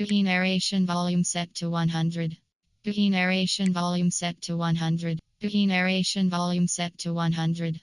Boogie narration volume set to 100. Boogie narration volume set to 100. Boogie narration volume set to 100.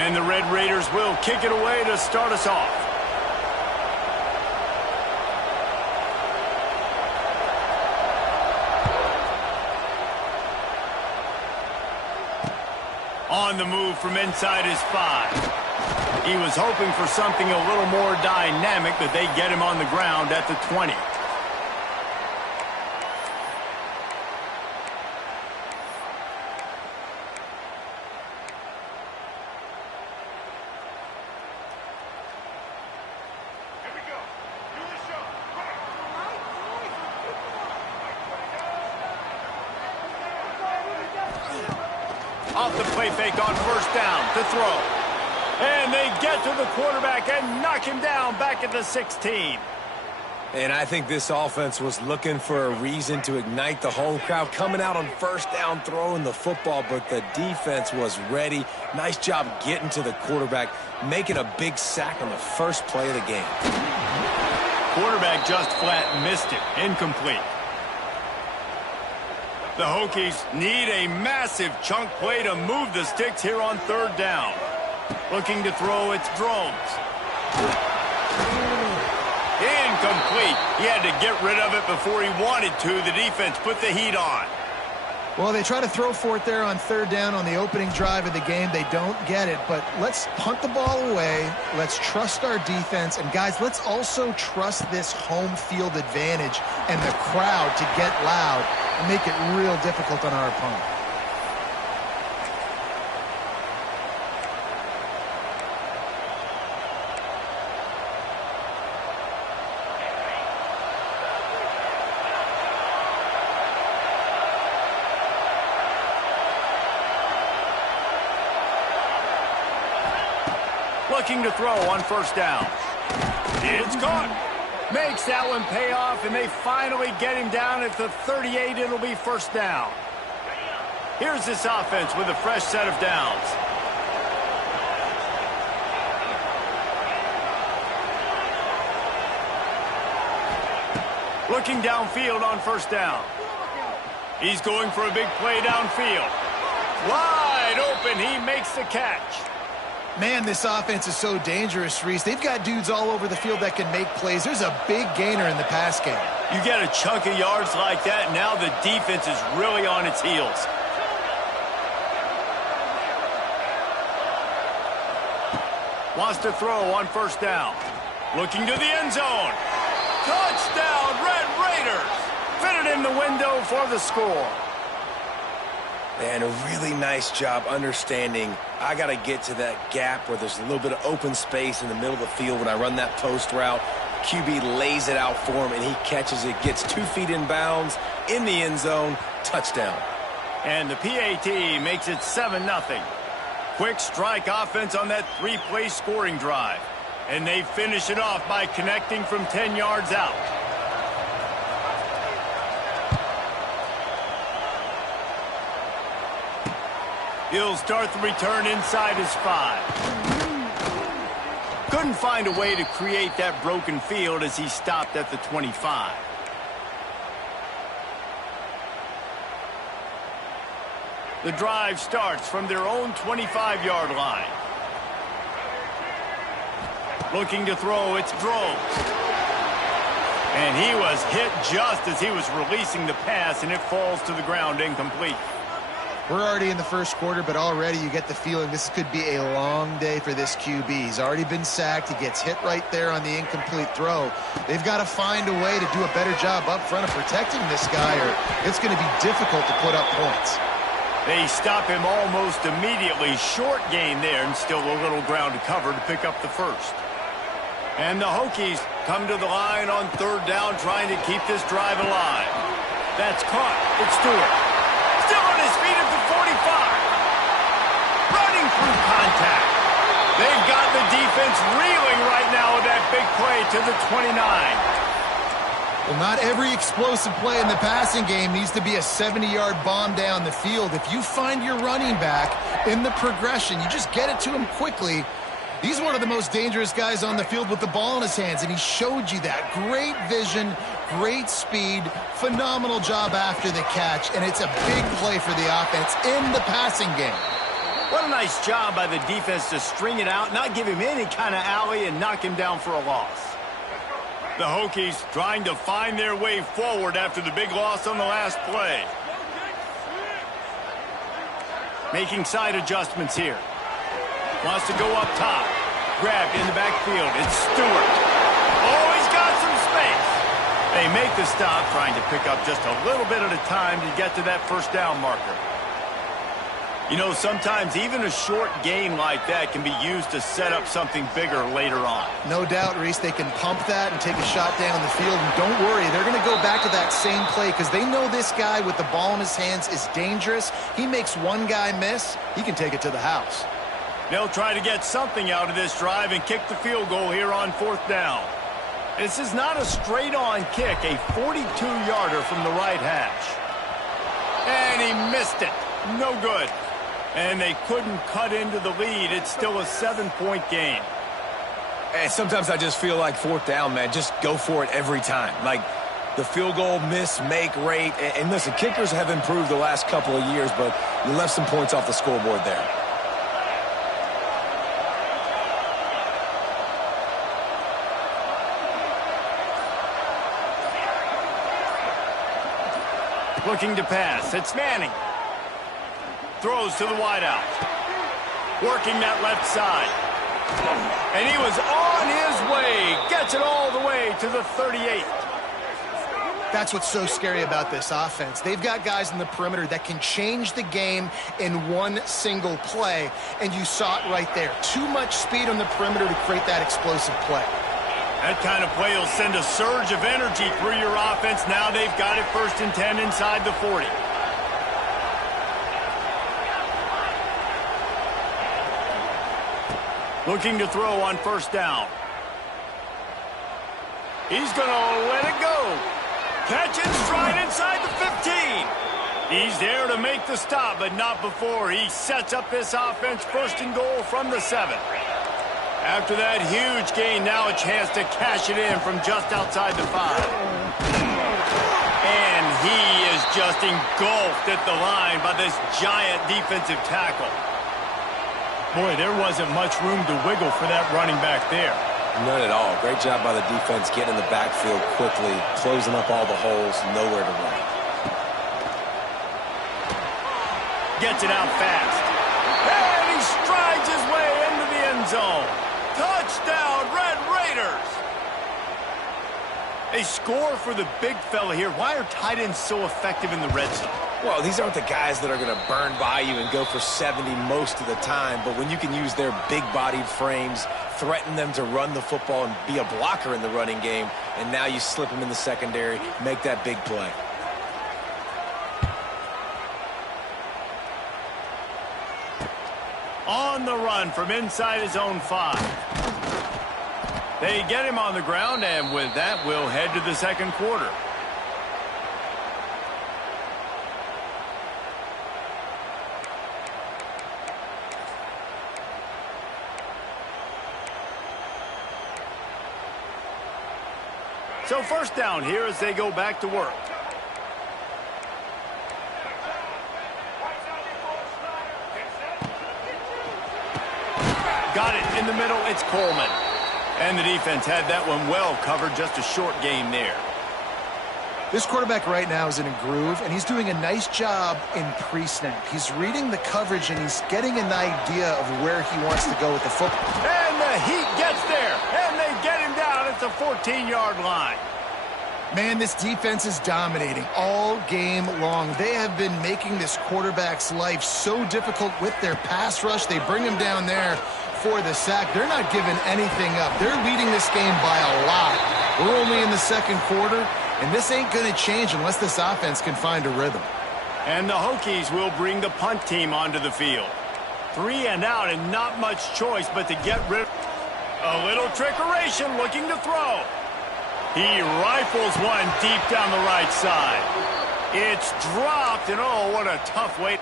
And the Red Raiders will kick it away to start us off. On the move from inside his 5. He was hoping for something a little more dynamic, but they get him on the ground at the 20. Off the play fake on first down to throw. And they get to the quarterback and knock him down back at the 16. And I think this offense was looking for a reason to ignite the home crowd, coming out on first down, throwing the football, but the defense was ready. Nice job getting to the quarterback, making a big sack on the first play of the game. Quarterback just flat missed it. Incomplete. The Hokies need a massive chunk play to move the sticks here on third down. Looking to throw, it's Drones. Incomplete. He had to get rid of it before he wanted to. The defense put the heat on. Well, they try to throw for it there on third down on the opening drive of the game. They don't get it, but let's punt the ball away. Let's trust our defense. And, guys, let's also trust this home field advantage and the crowd to get loud and make it real difficult on our opponent. Looking to throw on first down. It's caught. Makes that one pay off, and they finally get him down at the 38. It'll be first down. Here's this offense with a fresh set of downs. Looking downfield on first down. He's going for a big play downfield. Wide open. He makes the catch. Man, this offense is so dangerous, Reese. They've got dudes all over the field that can make plays. There's a big gainer in the pass game. You get a chunk of yards like that, now the defense is really on its heels. Wants to throw on first down. Looking to the end zone. Touchdown, Red Raiders! Fitted in the window for the score. And a really nice job understanding I got to get to that gap where there's a little bit of open space in the middle of the field when I run that post route. QB lays it out for him, and he catches it, gets 2 feet in bounds, in the end zone, touchdown. And the PAT makes it 7-0. Quick strike offense on that 3-play scoring drive. And they finish it off by connecting from 10 yards out. He'll start the return inside his 5. Couldn't find a way to create that broken field as he stopped at the 25. The drive starts from their own 25-yard line. Looking to throw, it's Drones. And he was hit just as he was releasing the pass, and it falls to the ground incomplete. We're already in the first quarter, but already you get the feeling this could be a long day for this QB. He's already been sacked. He gets hit right there on the incomplete throw. They've got to find a way to do a better job up front of protecting this guy, or it's going to be difficult to put up points. They stop him almost immediately. Short gain there, and still a little ground to cover to pick up the first. And the Hokies come to the line on third down, trying to keep this drive alive. That's caught. It's Stewart. Still on his feet at the 45. Running through contact. They've got the defense reeling right now with that big play to the 29. Well, not every explosive play in the passing game needs to be a 70-yard bomb down the field. If you find your running back in the progression, you just get it to him quickly. He's one of the most dangerous guys on the field with the ball in his hands, and he showed you that. Great vision, great speed, phenomenal job after the catch, and it's a big play for the offense in the passing game. What a nice job by the defense to string it out, not give him any kind of alley, and knock him down for a loss. The Hokies trying to find their way forward after the big loss on the last play. Making side adjustments here. Wants to go up top. Grabbed in the backfield. It's Stewart. Oh, he's got some space. They make the stop, trying to pick up just a little bit at a time to get to that first down marker. You know, sometimes even a short gain like that can be used to set up something bigger later on. No doubt, Reese, they can pump that and take a shot down the field. And don't worry, they're going to go back to that same play because they know this guy with the ball in his hands is dangerous. He makes one guy miss, he can take it to the house. They'll try to get something out of this drive and kick the field goal here on 4th down. This is not a straight-on kick, a 42-yarder from the right hash. And he missed it. No good. And they couldn't cut into the lead. It's still a 7-point game. And sometimes I just feel like 4th down, man. Just go for it every time. Like the field goal miss-make rate. And listen, kickers have improved the last couple of years, but you left some points off the scoreboard there. Looking to pass. It's Manning. Throws to the wideout. Working that left side. And he was on his way. Gets it all the way to the 38. That's what's so scary about this offense. They've got guys in the perimeter that can change the game in one single play. And you saw it right there. Too much speed on the perimeter to create that explosive play. That kind of play will send a surge of energy through your offense. Now they've got it 1st and 10 inside the 40. Looking to throw on 1st down. He's going to let it go. Catch and stride inside the 15. He's there to make the stop, but not before. He sets up this offense 1st and goal from the 7. After that huge gain, now a chance to cash it in from just outside the 5. And he is just engulfed at the line by this giant defensive tackle. Boy, there wasn't much room to wiggle for that running back there. None at all. Great job by the defense getting in the backfield quickly, closing up all the holes, nowhere to run. Gets it out fast. And he strides his way into the end zone. Touchdown, Red Raiders! They score for the big fella here. Why are tight ends so effective in the red zone? Well, these aren't the guys that are going to burn by you and go for 70 most of the time, but when you can use their big-bodied frames, threaten them to run the football and be a blocker in the running game, and now you slip them in the secondary, make that big play. On the run from inside his own 5. They get him on the ground, and with that, we'll head to the 2nd quarter. So 1st down here as they go back to work. Got it in the middle. It's Coleman. And the defense had that one well covered. Just a short gain there. This quarterback right now is in a groove, and he's doing a nice job in pre-snap. He's reading the coverage, and he's getting an idea of where he wants to go with the football. And the heat gets there, and they get him down at the 14-yard line. Man, this defense is dominating all game long. They have been making this quarterback's life so difficult with their pass rush. They bring him down there for the sack. They're not giving anything up. They're leading this game by a lot. We're only in the 2nd quarter, and this ain't going to change unless this offense can find a rhythm. And the Hokies will bring the punt team onto the field. 3 and out, and not much choice but to get rid of a little trickeration, looking to throw. He rifles one deep down the right side. It's dropped, and oh, what a tough way.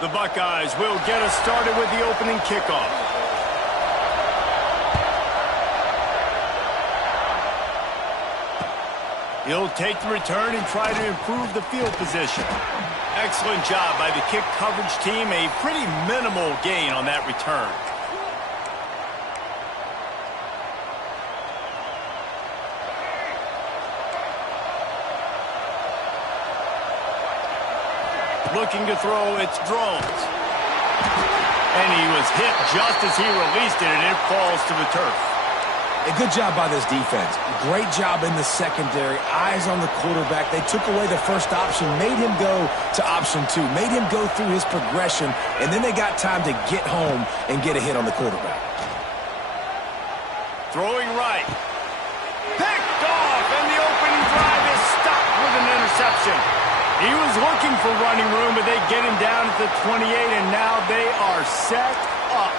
The Buckeyes will get us started with the opening kickoff. He'll take the return and try to improve the field position. Excellent job by the kick coverage team. A pretty minimal gain on that return. Looking to throw, it's Drones. And he was hit just as he released it, and it falls to the turf. A good job by this defense. Great job in the secondary. Eyes on the quarterback. They took away the first option, made him go to option 2, made him go through his progression, and then they got time to get home and get a hit on the quarterback. Throwing right. Picked off, and the opening drive is stopped with an interception. He was looking for running room, but they get him down at the 28, and now they are set up.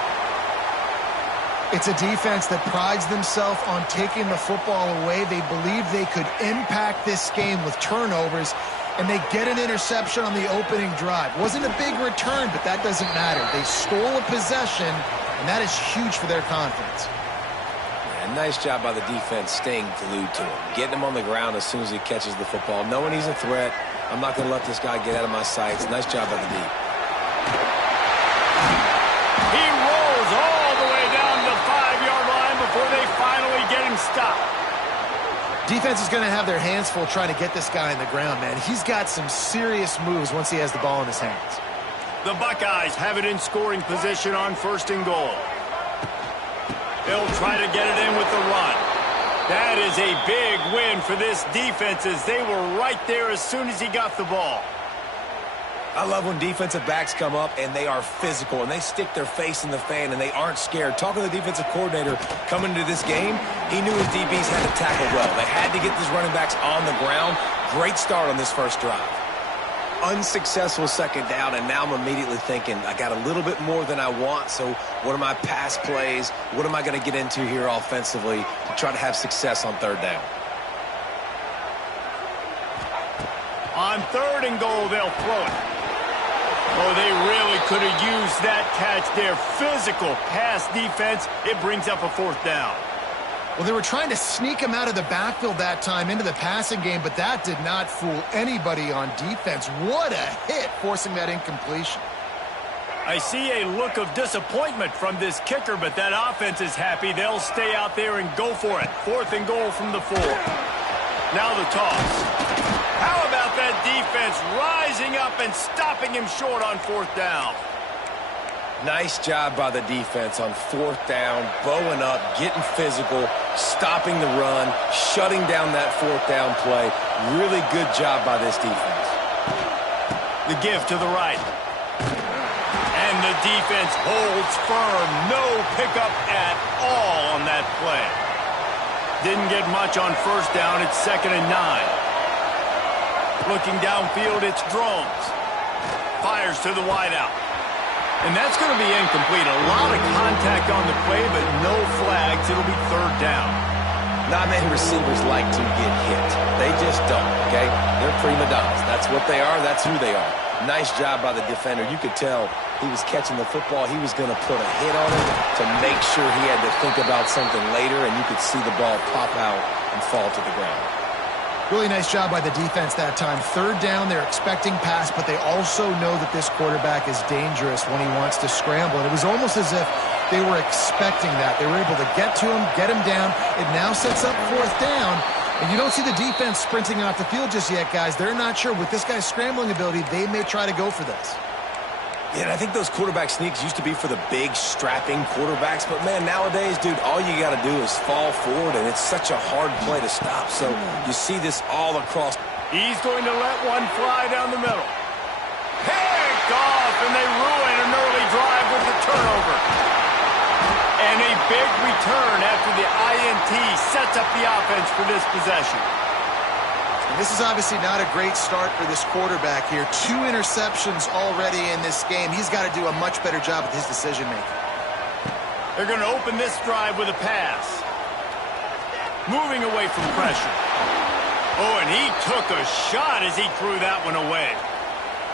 It's a defense that prides themselves on taking the football away. They believe they could impact this game with turnovers, and they get an interception on the opening drive. Wasn't a big return, but that doesn't matter. They stole a possession, and that is huge for their confidence. Yeah, nice job by the defense staying glued to him, getting him on the ground as soon as he catches the football, knowing he's a threat. I'm not going to let this guy get out of my sights. Nice job by the D. He rolls all the way down to the 5-yard line before they finally get him stopped. Defense is going to have their hands full trying to get this guy in the ground, man. He's got some serious moves once he has the ball in his hands. The Buckeyes have it in scoring position on 1st and goal. They'll try to get it in with the run. That is a big win for this defense as they were right there as soon as he got the ball. I love when defensive backs come up and they are physical and they stick their face in the fan and they aren't scared. Talking to the defensive coordinator coming into this game, he knew his DBs had to tackle well. They had to get these running backs on the ground. Great start on this first drive. Unsuccessful second down, and now I'm immediately thinking, I got a little bit more than I want, so what are my pass plays? What am I going to get into here offensively to try to have success on 3rd down? On 3rd and goal, they'll throw it. Oh, they really could have used that catch there. Physical pass defense. It brings up a 4th down. Well, they were trying to sneak him out of the backfield that time into the passing game, but that did not fool anybody on defense. What a hit, forcing that incompletion. I see a look of disappointment from this kicker, but that offense is happy. They'll stay out there and go for it. 4th and goal from the 4. Now the toss. How about that defense rising up and stopping him short on 4th down? Nice job by the defense on 4th down, bowing up, getting physical, stopping the run, shutting down that 4th down play. Really good job by this defense. The give to the right. And the defense holds firm. No pickup at all on that play. Didn't get much on 1st down. It's 2nd and 9. Looking downfield, it's Drones. Fires to the wideout. And that's going to be incomplete. A lot of contact on the play, but no flags. It'll be 3rd down. Not many receivers like to get hit. They just don't, okay? They're prima donnas. That's what they are. That's who they are. Nice job by the defender. You could tell he was catching the football. He was going to put a hit on it to make sure he had to think about something later, and you could see the ball pop out and fall to the ground. Really nice job by the defense that time. 3rd down, they're expecting pass, but they also know that this quarterback is dangerous when he wants to scramble. And it was almost as if they were expecting that. They were able to get to him, get him down. It now sets up 4th down. And you don't see the defense sprinting off the field just yet, guys. They're not sure. With this guy's scrambling ability, they may try to go for this. Yeah, and I think those quarterback sneaks used to be for the big, strapping quarterbacks. But, man, nowadays, dude, all you got to do is fall forward, and it's such a hard play to stop. So you see this all across. He's going to let one fly down the middle. Picked off, and they ruin an early drive with the turnover. And a big return after the INT sets up the offense for this possession. And this is obviously not a great start for this quarterback here. 2 interceptions already in this game. He's got to do a much better job with his decision-making. They're going to open this drive with a pass. Moving away from pressure. Oh, and he took a shot as he threw that one away.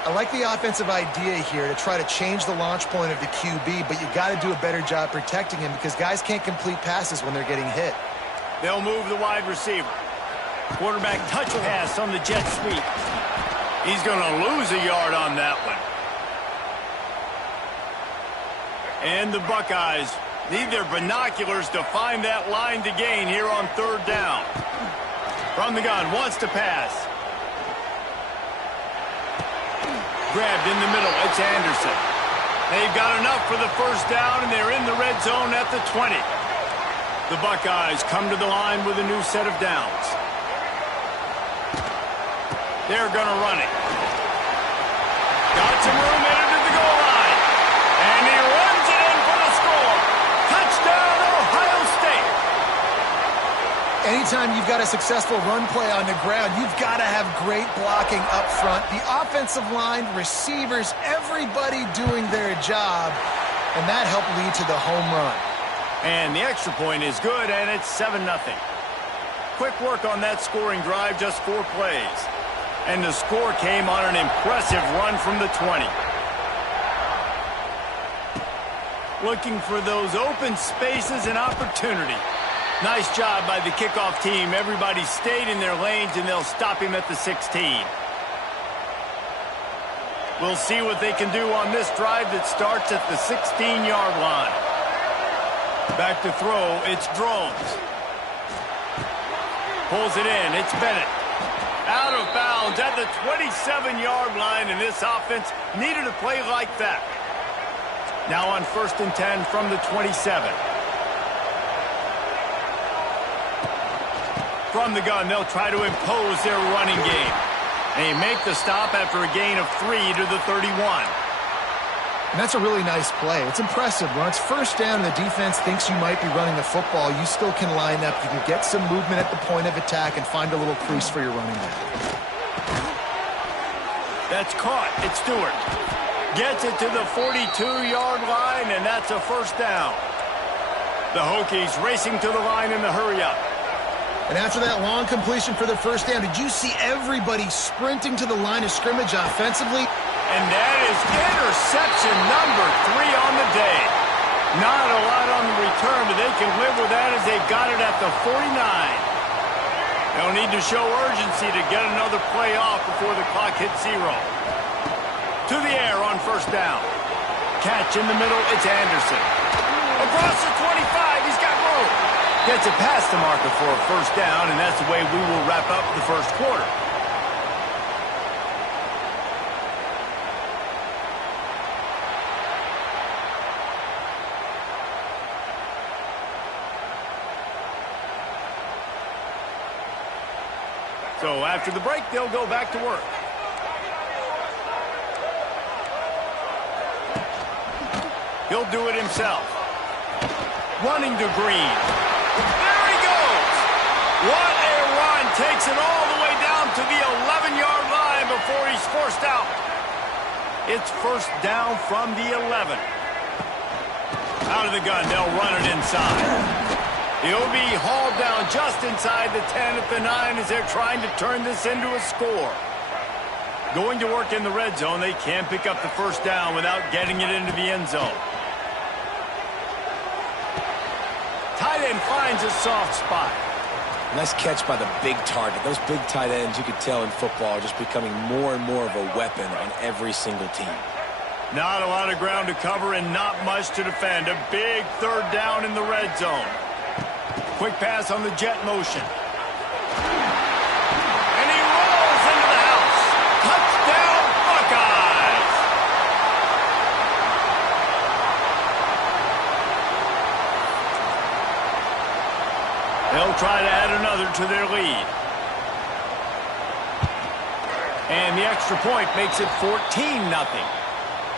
I like the offensive idea here to try to change the launch point of the QB, but you got to do a better job protecting him because guys can't complete passes when they're getting hit. They'll move the wide receiver. Quarterback touch pass on the jet sweep. He's going to lose a yard on that one. And the Buckeyes need their binoculars to find that line to gain here on third down. From the gun, wants to pass. Grabbed in the middle, it's Anderson. They've got enough for the first down, and they're in the red zone at the 20. The Buckeyes come to the line with a new set of downs. They're going to run it. Got some room headed to the goal line. And he runs it in for the score. Touchdown, Ohio State. Anytime you've got a successful run play on the ground, you've got to have great blocking up front. The offensive line, receivers, everybody doing their job. And that helped lead to the home run. And the extra point is good, and it's 7-0. Quick work on that scoring drive, just 4 plays. And the score came on an impressive run from the 20. Looking for those open spaces and opportunity. Nice job by the kickoff team. Everybody stayed in their lanes, and they'll stop him at the 16. We'll see what they can do on this drive that starts at the 16-yard line. Back to throw, it's Drones. Pulls it in, it's Bennett. Out of bounds at the 27-yard line, and this offense needed a play like that. Now on 1st and 10 from the 27. From the gun, they'll try to impose their running game. They make the stop after a gain of 3 to the 31. And that's a really nice play. It's impressive. When it's first down and the defense thinks you might be running the football, you still can line up. You can get some movement at the point of attack and find a little crease for your running back. That's caught. It's Stewart. Gets it to the 42-yard line, and that's a first down. The Hokies racing to the line in the hurry-up. And after that long completion for the first down, did you see everybody sprinting to the line of scrimmage offensively? And that is interception number 3 on the day. Not a lot on the return, but they can live with that as they got it at the 49. They'll need to show urgency to get another play off before the clock hits 0. To the air on first down. Catch in the middle, it's Anderson. Across the 25, he's got room. Gets it past the marker for a first down, and that's the way we will wrap up the first quarter. So after the break, they'll go back to work. He'll do it himself. Running to Green. There he goes. What a run. Takes it all the way down to the 11-yard line before he's forced out. It's first down from the 11. Out of the gun, they'll run it inside. He'll be hauled down just inside the 10 at the 9 as they're trying to turn this into a score. Going to work in the red zone, they can't pick up the first down without getting it into the end zone. Tight end finds a soft spot. Nice catch by the big target. Those big tight ends, you could tell in football, are just becoming more and more of a weapon on every single team. Not a lot of ground to cover and not much to defend. A big third down in the red zone. Quick pass on the jet motion. And he rolls into the house. Touchdown, Buckeyes! They'll try to add another to their lead. And the extra point makes it 14-0.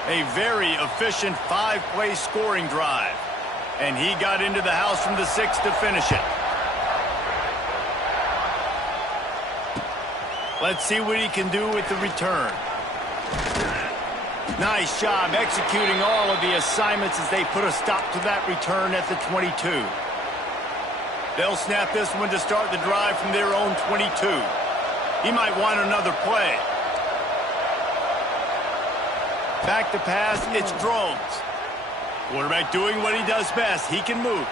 A very efficient 5-play scoring drive. And he got into the house from the 6 to finish it. Let's see what he can do with the return. Nice job executing all of the assignments as they put a stop to that return at the 22. They'll snap this one to start the drive from their own 22. He might want another play. Back to pass, it's drones. Quarterback doing what he does best. He can move.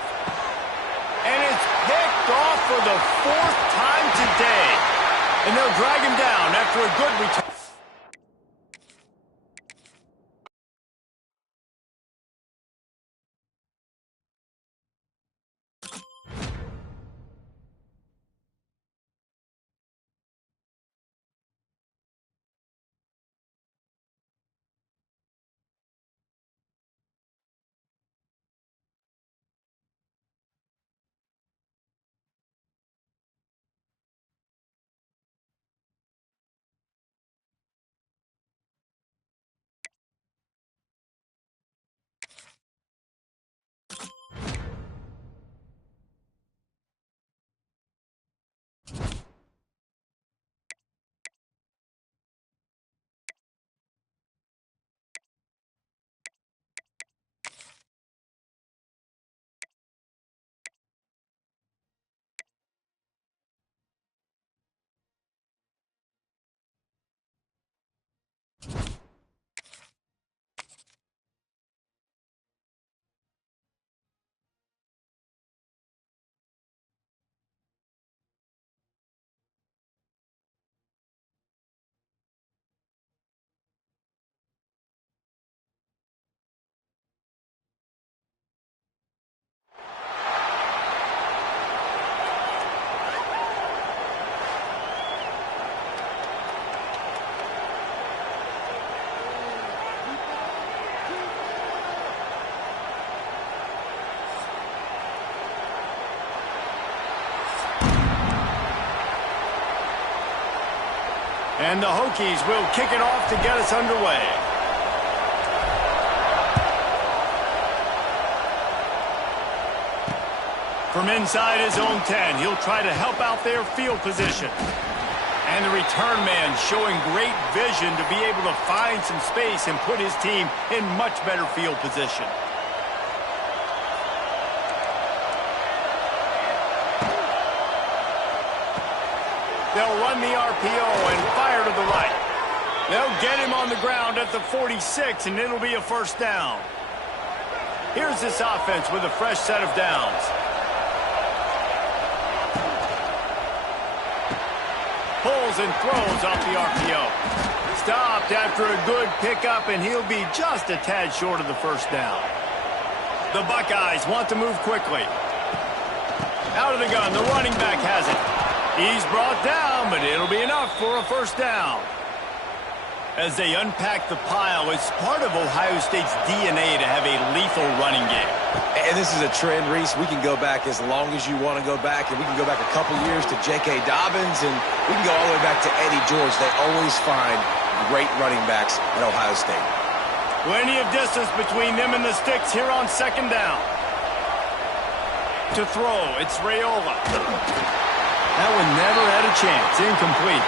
And it's picked off for the 4th time today. And they'll drag him down after a good return. And the Hokies will kick it off to get us underway. From inside his own 10, he'll try to help out their field position. And the return man showing great vision to be able to find some space and put his team in much better field position. They'll run the RPO and fire to the right. They'll get him on the ground at the 46, and it'll be a first down. Here's this offense with a fresh set of downs. Pulls and throws off the RPO. Stopped after a good pickup, and he'll be just a tad short of the first down. The Buckeyes want to move quickly. Out of the gun, the running back has it. He's brought down, but it'll be enough for a first down. As they unpack the pile, it's part of Ohio State's DNA to have a lethal running game. And this is a trend, Reese. We can go back as long as you want to go back, and we can go back a couple years to J.K. Dobbins, and we can go all the way back to Eddie George. They always find great running backs at Ohio State. Plenty of distance between them and the sticks here on second down. To throw, it's Raiola. That one never had a chance. Incomplete.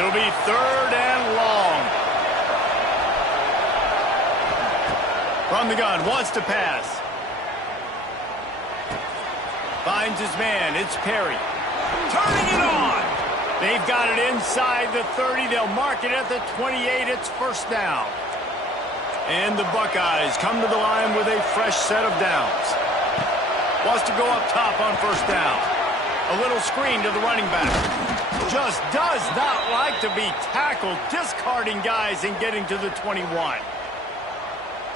It'll be third and long. From the gun, wants to pass. Finds his man, it's Perry. Turning it on! They've got it inside the 30. They'll mark it at the 28. It's first down. And the Buckeyes come to the line with a fresh set of downs. Wants to go up top on first down. A little screen to the running back. Just does not like to be tackled, discarding guys and getting to the 21.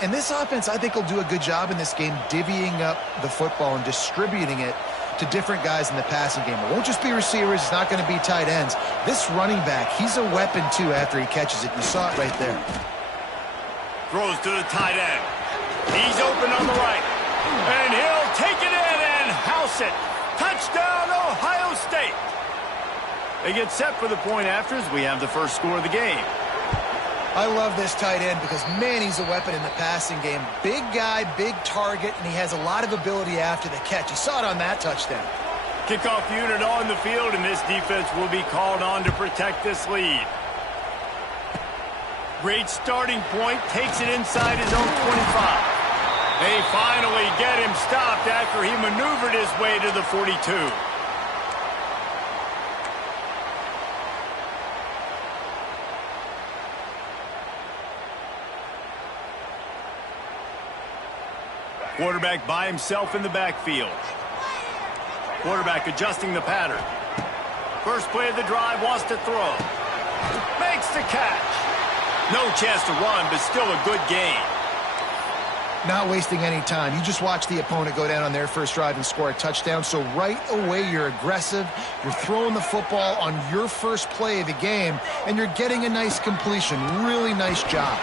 And this offense, I think, will do a good job in this game divvying up the football and distributing it to different guys in the passing game. It won't just be receivers. It's not going to be tight ends. This running back, he's a weapon, too, after he catches it. You saw it right there. Throws to the tight end. He's open on the right. And he'll take it in and house it. Touchdown, Ohio State. They get set for the point after as we have the first score of the game. I love this tight end because, man, he's a weapon in the passing game. Big guy, big target, and he has a lot of ability after the catch. You saw it on that touchdown. Kickoff unit on the field, and this defense will be called on to protect this lead. Great starting point, takes it inside his own 25. They finally get him stopped after he maneuvered his way to the 42. Quarterback by himself in the backfield. Quarterback adjusting the pattern. First play of the drive, wants to throw. Makes the catch. No chance to run, but still a good gain. Not wasting any time. You just watch the opponent go down on their first drive and score a touchdown. So right away, you're aggressive. You're throwing the football on your first play of the game, and you're getting a nice completion. Really nice job.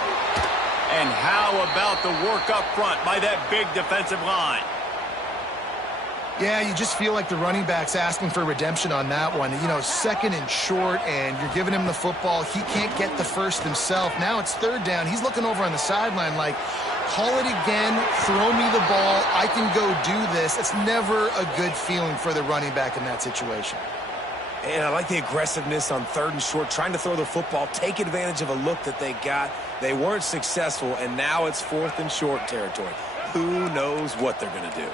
And how about the work up front by that big defensive line? Yeah, you just feel like the running back's asking for redemption on that one. You know, second and short, and you're giving him the football. He can't get the first himself. Now it's third down. He's looking over on the sideline like, call it again, throw me the ball, I can go do this. It's never a good feeling for the running back in that situation. And I like the aggressiveness on third and short, trying to throw the football, take advantage of a look that they got. They weren't successful, and now it's fourth and short territory. Who knows what they're going to do?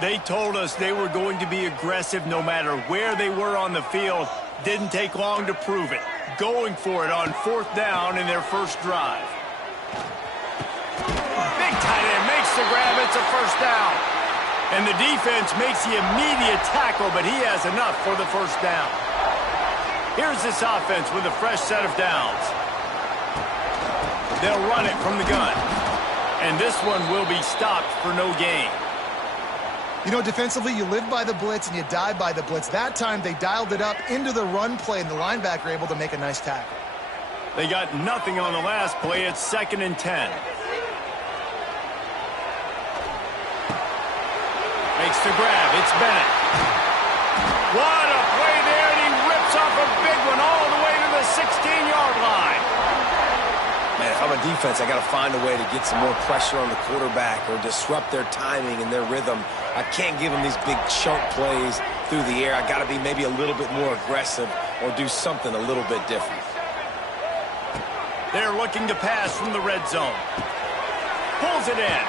They told us they were going to be aggressive no matter where they were on the field. Didn't take long to prove it. Going for it on fourth down in their first drive. Big tight end makes the grab. It's a first down. And the defense makes the immediate tackle, but he has enough for the first down. Here's this offense with a fresh set of downs. They'll run it from the gun. And this one will be stopped for no gain. You know, defensively, you live by the blitz and you die by the blitz. That time, they dialed it up into the run play, and the linebacker able to make a nice tackle. They got nothing on the last play. It's 2nd and 10. Makes the grab. It's Bennett. What a play there, and he rips off a big one all the way to the 16-yard line. Man, if I'm a defense, I got to find a way to get some more pressure on the quarterback or disrupt their timing and their rhythm. I can't give them these big chunk plays through the air. I got to be maybe a little bit more aggressive or do something a little bit different. They're looking to pass from the red zone. Pulls it in.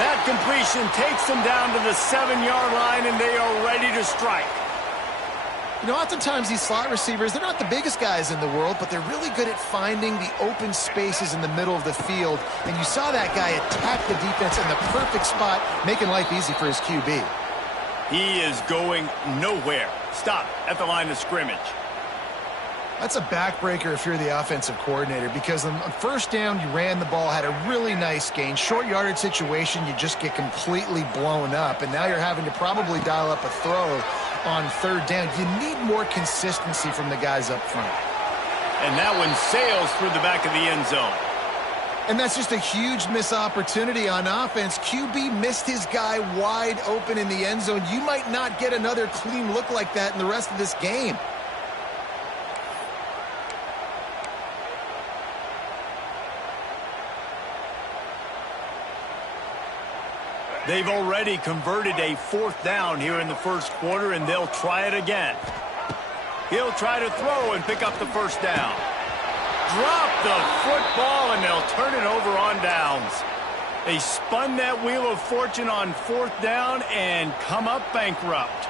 That completion takes them down to the 7-yard line, and they are ready to strike. You know, oftentimes these slot receivers, they're not the biggest guys in the world, but they're really good at finding the open spaces in the middle of the field. And you saw that guy attack the defense in the perfect spot, making life easy for his QB. He is going nowhere. Stop at the line of scrimmage. That's a backbreaker if you're the offensive coordinator, because on first down, you ran the ball, had a really nice gain. Short yardage situation, you just get completely blown up, and now you're having to probably dial up a throw on third down. You need more consistency from the guys up front. And that one sails through the back of the end zone. And that's just a huge missed opportunity on offense. QB missed his guy wide open in the end zone. You might not get another clean look like that in the rest of this game. They've already converted a fourth down here in the first quarter, and they'll try it again. He'll try to throw and pick up the first down. Drop the football, and they'll turn it over on downs. They spun that wheel of fortune on fourth down and come up bankrupt.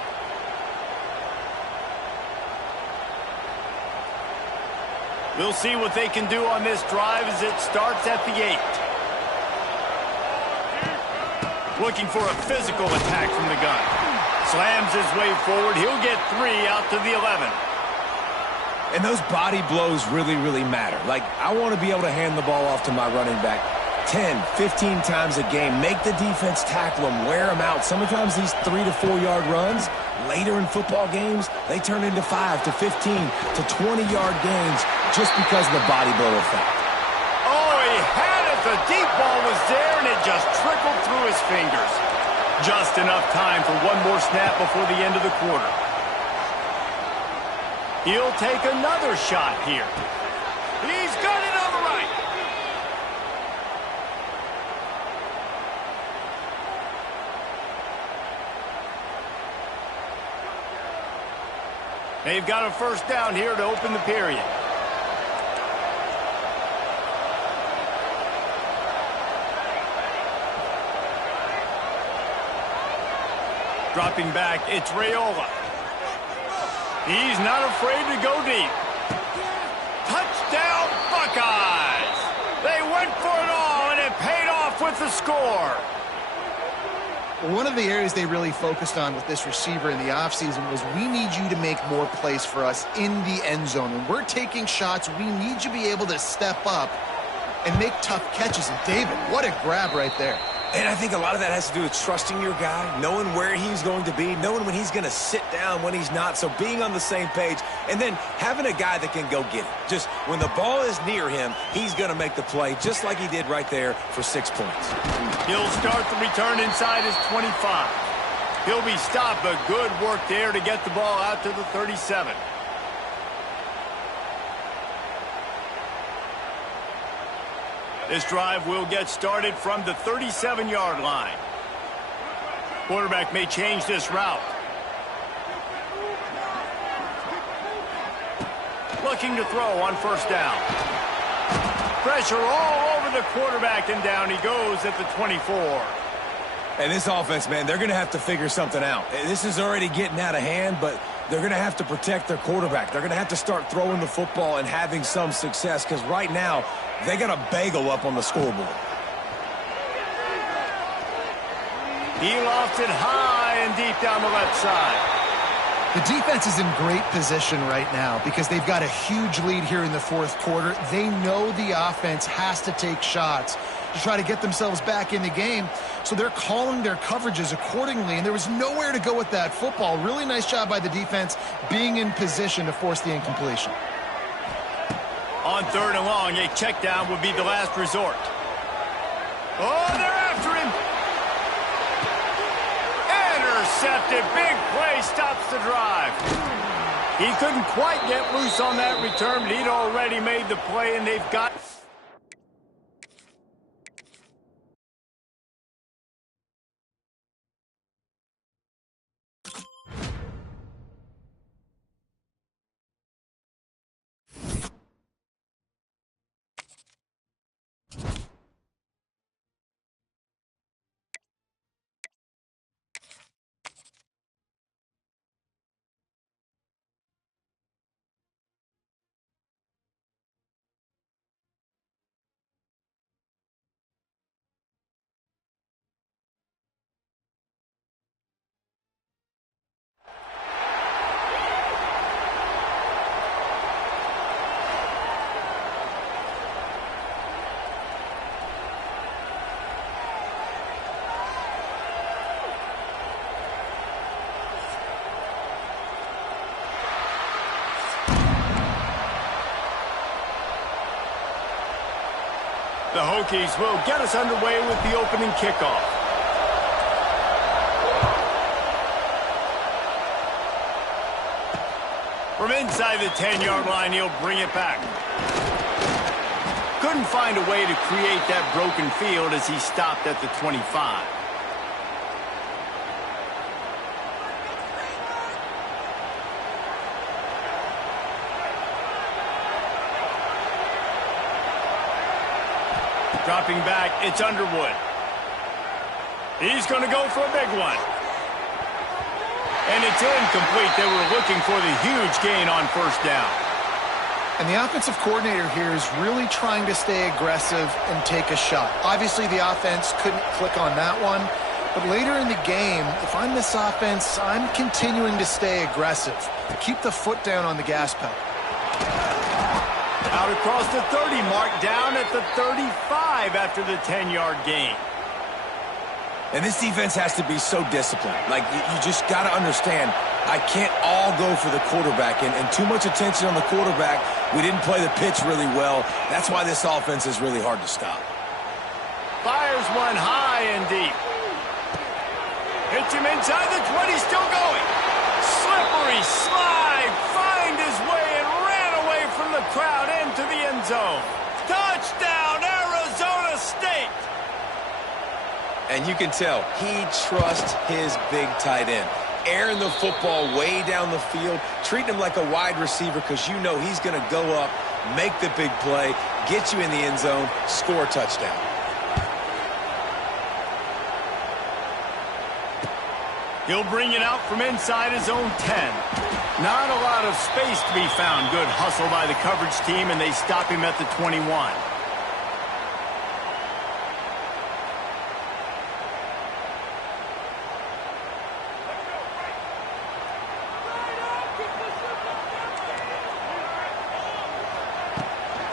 We'll see what they can do on this drive as it starts at the 8. Looking for a physical attack from the gun. Slams his way forward. He'll get 3 out to the 11. And those body blows really, really matter. Like, I want to be able to hand the ball off to my running back 10, 15 times a game. Make the defense tackle them, wear them out. Sometimes these 3 to 4 yard runs, later in football games, they turn into 5 to 15 to 20-yard gains just because of the body blow effect. Oh, he had it. The deep ball was there, and it just trickled through his fingers. Just enough time for one more snap before the end of the quarter. He'll take another shot here. He's got it on the right. They've got a first down here to open the period. Dropping back, it's Raiola. He's not afraid to go deep. Touchdown, Buckeyes! They went for it all, and it paid off with the score. One of the areas they really focused on with this receiver in the offseason was we need you to make more plays for us in the end zone. When we're taking shots, we need you to be able to step up and make tough catches. And David, what a grab right there. And I think a lot of that has to do with trusting your guy, knowing where he's going to be, knowing when he's going to sit down, when he's not. So being on the same page, and then having a guy that can go get it. Just when the ball is near him, he's going to make the play, just like he did right there for 6 points. He'll start the return inside his 25. He'll be stopped, but good work there to get the ball out to the 37. This drive will get started from the 37-yard line. Quarterback may change this route. Looking to throw on first down. Pressure all over the quarterback, and down he goes at the 24. And this offense, man, they're going to have to figure something out. This is already getting out of hand, but they're going to have to protect their quarterback. They're going to have to start throwing the football and having some success, because right now they got a bagel up on the scoreboard. He lofts it high and deep down the left side. The defense is in great position right now because they've got a huge lead here in the fourth quarter. They know the offense has to take shots to try to get themselves back in the game, so they're calling their coverages accordingly, and there was nowhere to go with that football. Really nice job by the defense being in position to force the incompletion. On third and long, a check down would be the last resort. Oh, they're after him. Intercepted. Big play stops the drive. He couldn't quite get loose on that return, but he'd already made the play, and they've got... The Hokies will get us underway with the opening kickoff. From inside the 10-yard line, he'll bring it back. Couldn't find a way to create that broken field as he stopped at the 25. Dropping back, it's Underwood. He's going to go for a big one. And it's incomplete. They were looking for the huge gain on first down. And the offensive coordinator here is really trying to stay aggressive and take a shot. Obviously, the offense couldn't click on that one. But later in the game, if I'm this offense, I'm continuing to stay aggressive. Keep the foot down on the gas pedal. Out across the 30 mark, down at the 35 after the 10-yard gain. And this defense has to be so disciplined. Like, you just got to understand, I can't all go for the quarterback. And too much attention on the quarterback. We didn't play the pitch really well. That's why this offense is really hard to stop. Fires one high and deep. Hits him inside the 20, still going. Slippery slide, find his way and ran away from the crowd into the end zone. Touchdown, Arizona State! And you can tell he trusts his big tight end. Airing the football way down the field, treating him like a wide receiver because you know he's going to go up, make the big play, get you in the end zone, score a touchdown. He'll bring it out from inside his own 10. Not a lot of space to be found. Good hustle by the coverage team, and they stop him at the 21.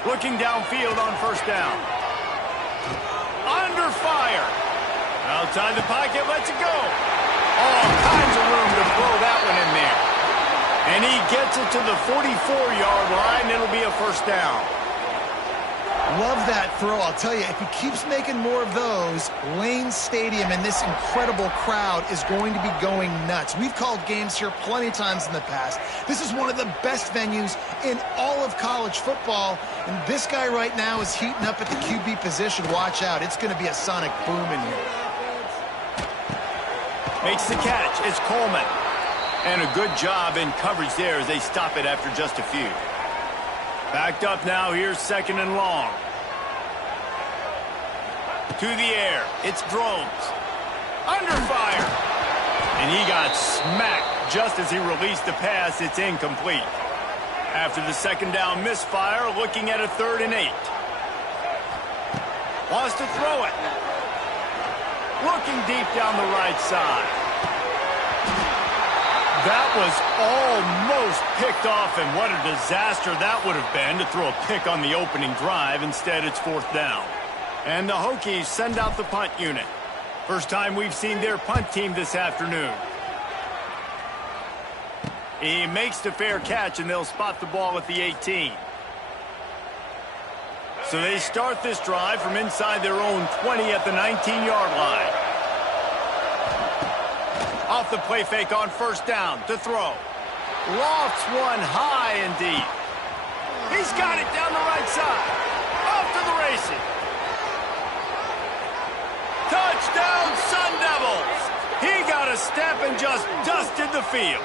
Looking downfield on first down. Under fire. Outside the pocket, lets it go. All kinds of room to throw that one in there. And he gets it to the 44-yard line. It'll be a first down. Love that throw. I'll tell you, if he keeps making more of those, Lane Stadium and this incredible crowd is going to be going nuts. We've called games here plenty of times in the past. This is one of the best venues in all of college football, and this guy right now is heating up at the QB position. Watch out. It's going to be a sonic boom in here. Makes the catch. It's Coleman. And a good job in coverage there as they stop it after just a few. Backed up now. Here's second and long. To the air. It's Drones. Under fire. And he got smacked just as he released the pass. It's incomplete. After the second down misfire, looking at a 3rd and 8. Wants to throw it. Looking deep down the right side. That was almost picked off, and what a disaster that would have been to throw a pick on the opening drive. Instead, it's 4th down. And the Hokies send out the punt unit. First time we've seen their punt team this afternoon. He makes the fair catch, and they'll spot the ball at the 18. So they start this drive from inside their own 20 at the 19-yard line. Off the play fake on first down to throw. Lofts one high and deep. He's got it down the right side. Off to the races. Touchdown, Sun Devils. He got a step and just dusted the field.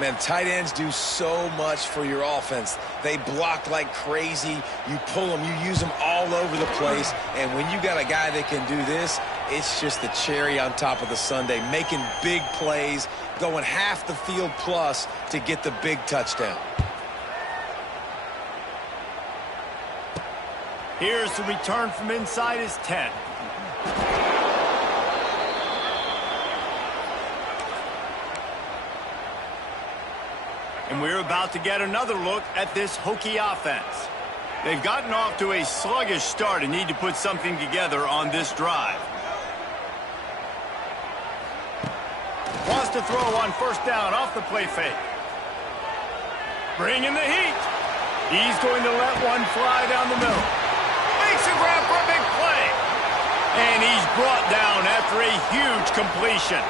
Man, tight ends do so much for your offense. They block like crazy. You pull them, you use them all over the place. And when you got a guy that can do this, it's just the cherry on top of the sundae, making big plays, going half the field plus to get the big touchdown. Here's the return from inside his 10. And we're about to get another look at this Hokie offense. They've gotten off to a sluggish start and need to put something together on this drive. Wants to throw on first down off the play fake. Bringing the heat. He's going to let one fly down the middle. Makes a grab for a big play. And he's brought down after a huge completion.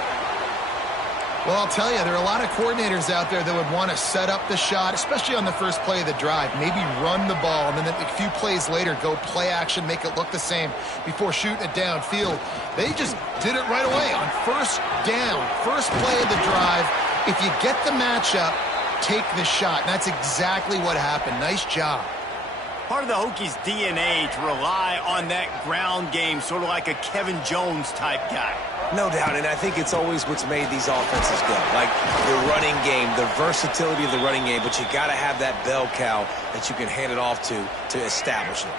Well, I'll tell you, there are a lot of coordinators out there that would want to set up the shot, especially on the first play of the drive, maybe run the ball, and then a few plays later go play action, make it look the same before shooting it downfield. They just did it right away on first down, first play of the drive. If you get the matchup, take the shot. And that's exactly what happened. Nice job. Part of the Hokies' DNA to rely on that ground game, sort of like a Kevin Jones type guy. No doubt, and I think it's always what's made these offenses go. Like the running game, the versatility of the running game, but you got to have that bell cow that you can hand it off to establish it.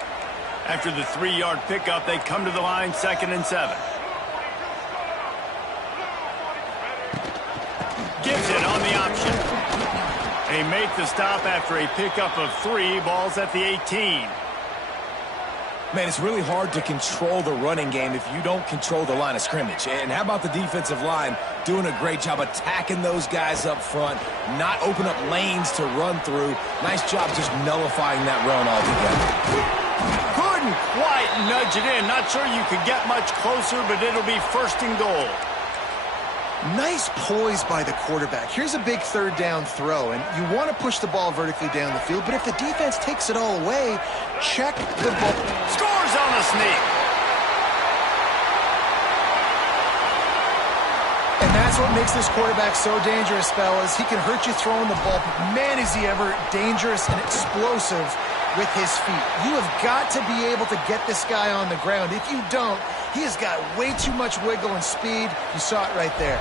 After the 3-yard pickup, they come to the line, 2nd and 7. Gives it on the option. They make the stop after a pickup of 3, balls at the 18. Man, it's really hard to control the running game if you don't control the line of scrimmage. And how about the defensive line doing a great job attacking those guys up front, not open up lanes to run through. Nice job just nullifying that run altogether. Couldn't quite nudge it in. Not sure you could get much closer, but it'll be 1st and goal. Nice poise by the quarterback. Here's a big 3rd down throw, and you want to push the ball vertically down the field, but if the defense takes it all away, check the ball. Scores on the sneak. And that's what makes this quarterback so dangerous, fellas. He can hurt you throwing the ball, but man, is he ever dangerous and explosive with his feet. You have got to be able to get this guy on the ground. If you don't, he has got way too much wiggle and speed. You saw it right there.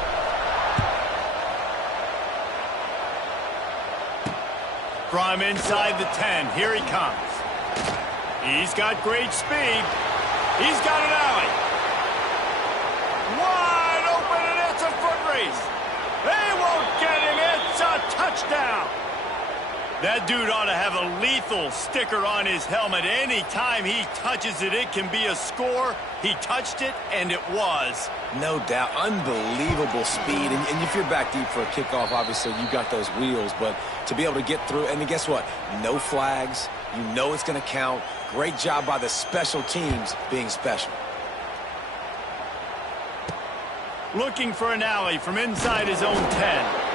From inside the 10, here he comes. He's got great speed. He's got an alley. Wide open, and it's a foot race. They won't get him. It's a touchdown. That dude ought to have a lethal sticker on his helmet. Any time he touches it, it can be a score. He touched it, and it was. No doubt. Unbelievable speed. And if you're back deep for a kickoff, obviously you got those wheels. But to be able to get through, and then guess what? No flags. You know it's going to count. Great job by the special teams being special. Looking for an alley from inside his own 10.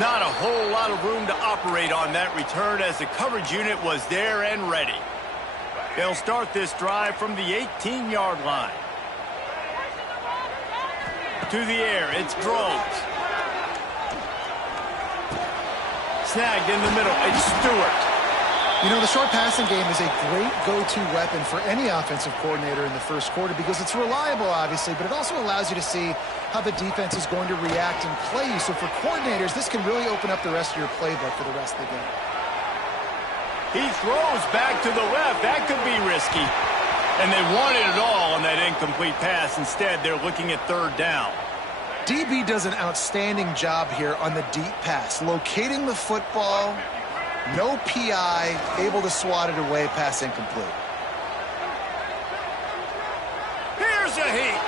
Not a whole lot of room to operate on that return as the coverage unit was there and ready. They'll start this drive from the 18-yard line. To the air, it's Groves. Snagged in the middle, it's Stewart. You know, the short passing game is a great go-to weapon for any offensive coordinator in the first quarter because it's reliable, obviously, but it also allows you to see how the defense is going to react and play you. So for coordinators, this can really open up the rest of your playbook for the rest of the game. He throws back to the left. That could be risky. And they wanted it all on that incomplete pass. Instead, they're looking at third down. DB does an outstanding job here on the deep pass, locating the football. No PI, able to swat it away, pass incomplete. Here's a heat.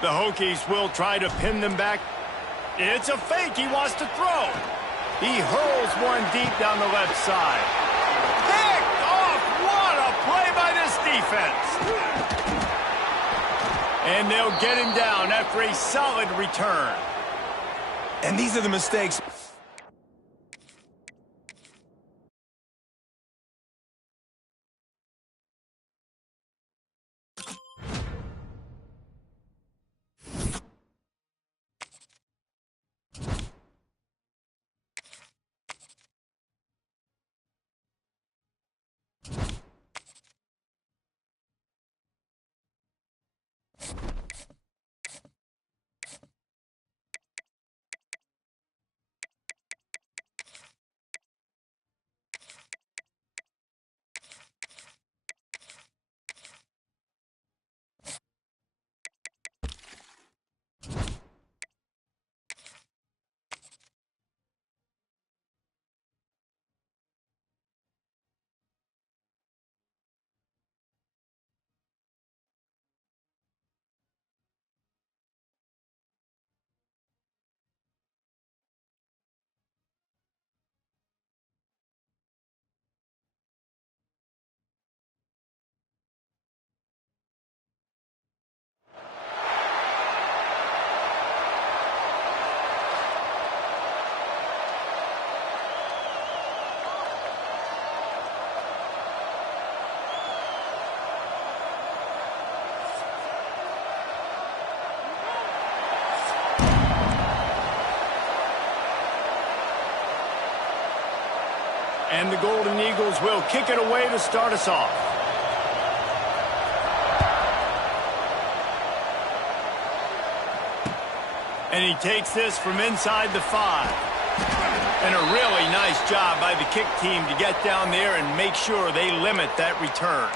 The Hokies will try to pin them back. It's a fake. He wants to throw. He hurls one deep down the left side. Picked off! What a play by this defense! And they'll get him down after a solid return. And these are the mistakes. And the Golden Eagles will kick it away to start us off. And he takes this from inside the 5. And a really nice job by the kick team to get down there and make sure they limit that return.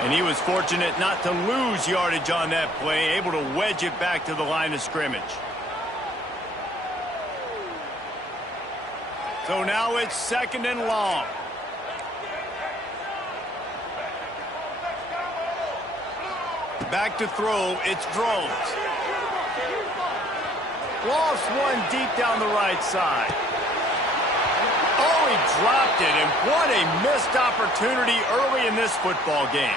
And he was fortunate not to lose yardage on that play, able to wedge it back to the line of scrimmage. So now it's 2nd and long. Back to throw, it's Groves. Lost one deep down the right side. Oh, he dropped it, and what a missed opportunity early in this football game.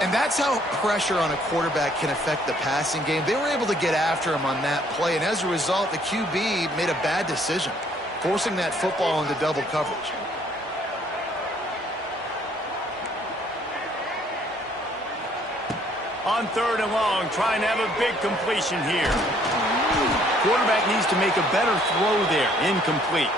And that's how pressure on a quarterback can affect the passing game. They were able to get after him on that play, and as a result, the QB made a bad decision, forcing that football into double coverage. On 3rd and long, trying to have a big completion here. Quarterback needs to make a better throw there. Incomplete.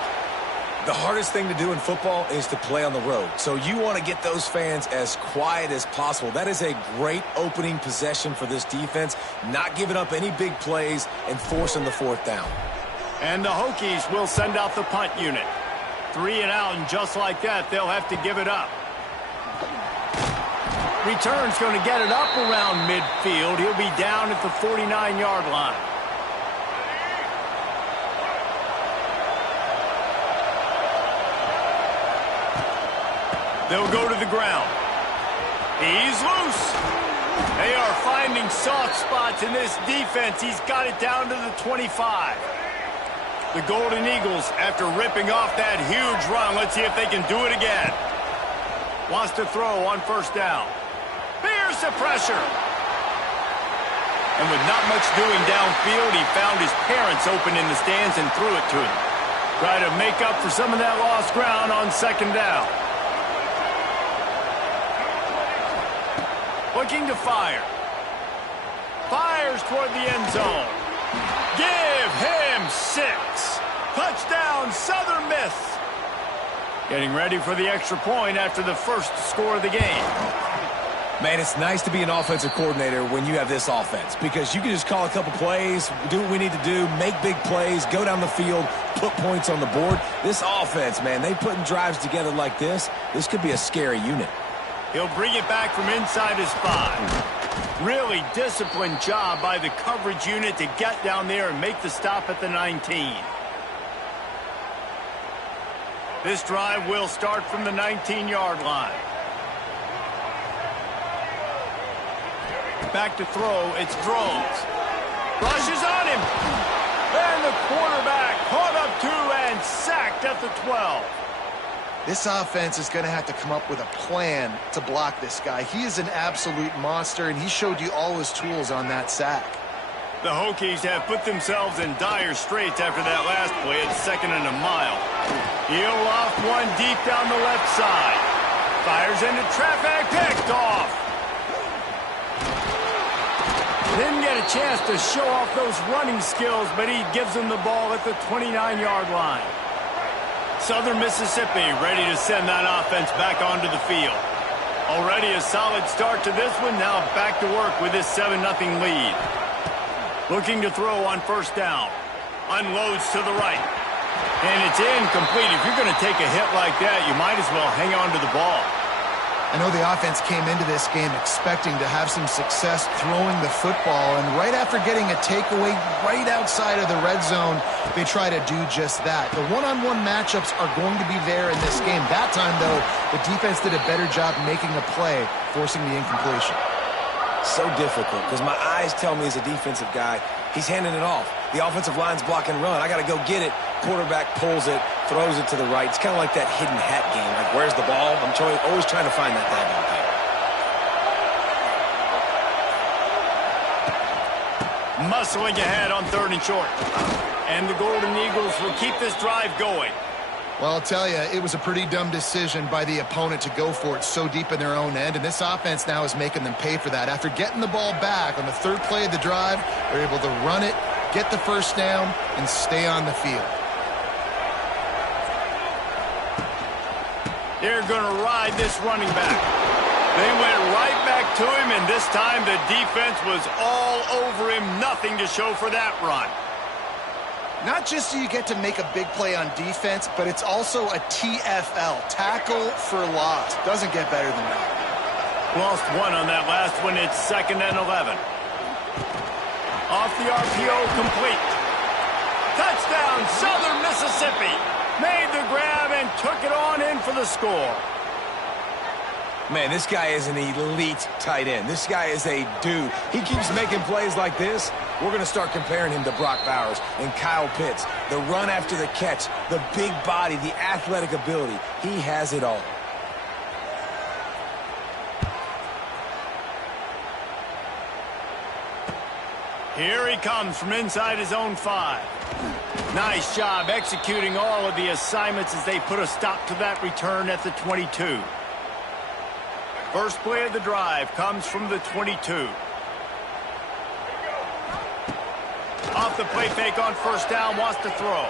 The hardest thing to do in football is to play on the road. So you want to get those fans as quiet as possible. That is a great opening possession for this defense. Not giving up any big plays and forcing the 4th down. And the Hokies will send out the punt unit. 3 and out, and just like that, they'll have to give it up. Return's going to get it up around midfield. He'll be down at the 49-yard line. They'll go to the ground. He's loose. They are finding soft spots in this defense. He's got it down to the 25. The Golden Eagles, after ripping off that huge run, let's see if they can do it again. Wants to throw on 1st down. Here's the pressure. And with not much doing downfield, he found his parents open in the stands and threw it to him. Try to make up for some of that lost ground on 2nd down. Looking to fire. Fires toward the end zone. Give him 6. Touchdown, Southern Miss. Getting ready for the extra point after the first score of the game. Man, it's nice to be an offensive coordinator when you have this offense because you can just call a couple plays, do what we need to do, make big plays, go down the field, put points on the board. This offense, man, they putting drives together like this. This could be a scary unit. He'll bring it back from inside his 5. Really disciplined job by the coverage unit to get down there and make the stop at the 19. This drive will start from the 19-yard line. Back to throw, it's Drones. Rushes on him. And the quarterback caught up 2 and sacked at the 12. This offense is going to have to come up with a plan to block this guy. He is an absolute monster, and he showed you all his tools on that sack. The Hokies have put themselves in dire straits after that last play at 2nd and a mile. He'll off one deep down the left side. Fires into traffic, picked off. Didn't get a chance to show off those running skills, but he gives them the ball at the 29-yard line. Southern Mississippi ready to send that offense back onto the field. Already a solid start to this one. Now back to work with this 7-0 lead. Looking to throw on 1st down. Unloads to the right. And it's incomplete. If you're going to take a hit like that, you might as well hang on to the ball. I know the offense came into this game expecting to have some success throwing the football, and right after getting a takeaway right outside of the red zone, they try to do just that. The one-on-one matchups are going to be there in this game. That time, though, the defense did a better job making a play, forcing the incompletion. So difficult because my eyes tell me as a defensive guy, he's handing it off. The offensive line's block and run. I got to go get it. Quarterback pulls it, throws it to the right. It's kind of like that hidden hat game. Like, where's the ball? I'm always trying to find that daggone thing. Muscling ahead on 3rd and short. And the Golden Eagles will keep this drive going. Well, I'll tell you, it was a pretty dumb decision by the opponent to go for it so deep in their own end, and this offense now is making them pay for that. After getting the ball back on the 3rd play of the drive, they're able to run it, get the 1st down, and stay on the field. They're going to ride this running back. They went right back to him, and this time the defense was all over him. Nothing to show for that run. Not just do you get to make a big play on defense, but it's also a TFL, tackle for loss. Doesn't get better than that. Lost 1 on that last one. It's 2nd and 11. Off the RPO, complete. Touchdown, Southern Mississippi. Made the grab and took it on in for the score. Man, this guy is an elite tight end. This guy is a dude. He keeps making plays like this. We're going to start comparing him to Brock Bowers and Kyle Pitts. The run after the catch, the big body, the athletic ability. He has it all. Here he comes from inside his own 5. Nice job executing all of the assignments as they put a stop to that return at the 22. First play of the drive comes from the 22. the play fake on first down, wants to throw.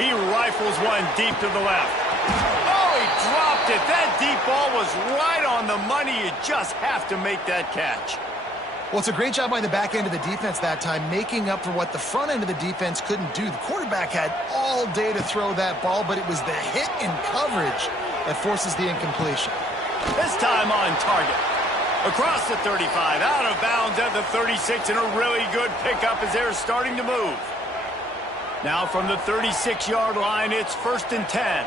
He rifles one deep to the left. Oh, he dropped it. That deep ball was right on the money. You just have to make that catch. Well, it's a great job by the back end of the defense that time, making up for what the front end of the defense couldn't do. The quarterback had all day to throw that ball, but it was the hit in coverage that forces the incompletion. This time on target. Across the 35, out of bounds at the 36, and a really good pickup as they're starting to move. Now from the 36-yard line, it's 1st and 10.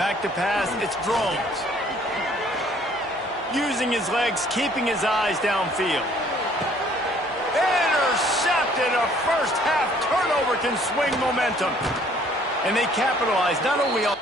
Back to pass, it's Drones. Using his legs, keeping his eyes downfield. Intercepted. A first-half turnover can swing momentum. And they capitalize not only on...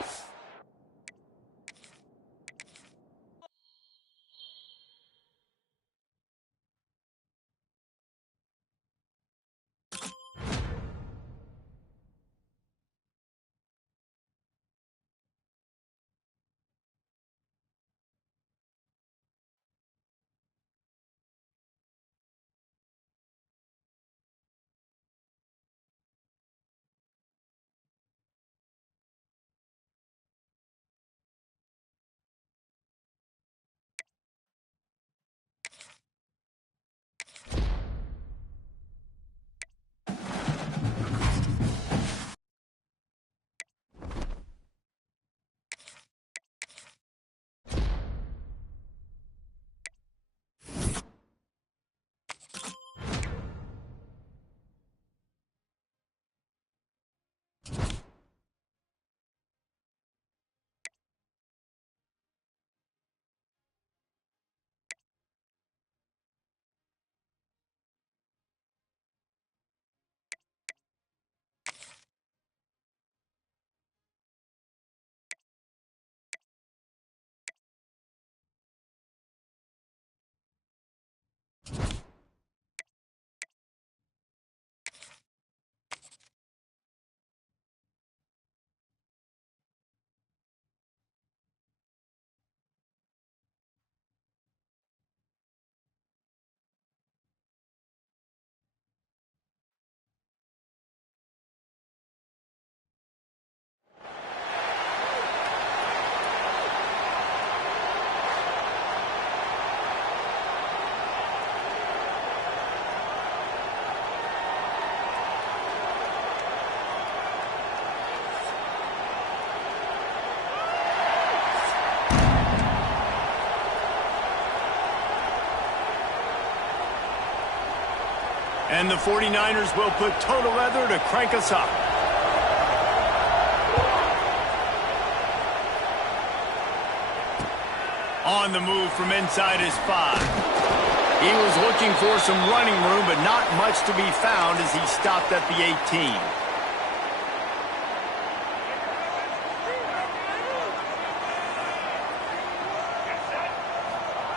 And the 49ers will put total leather to crank us up. On the move from inside his 5. He was looking for some running room, but not much to be found as he stopped at the 18.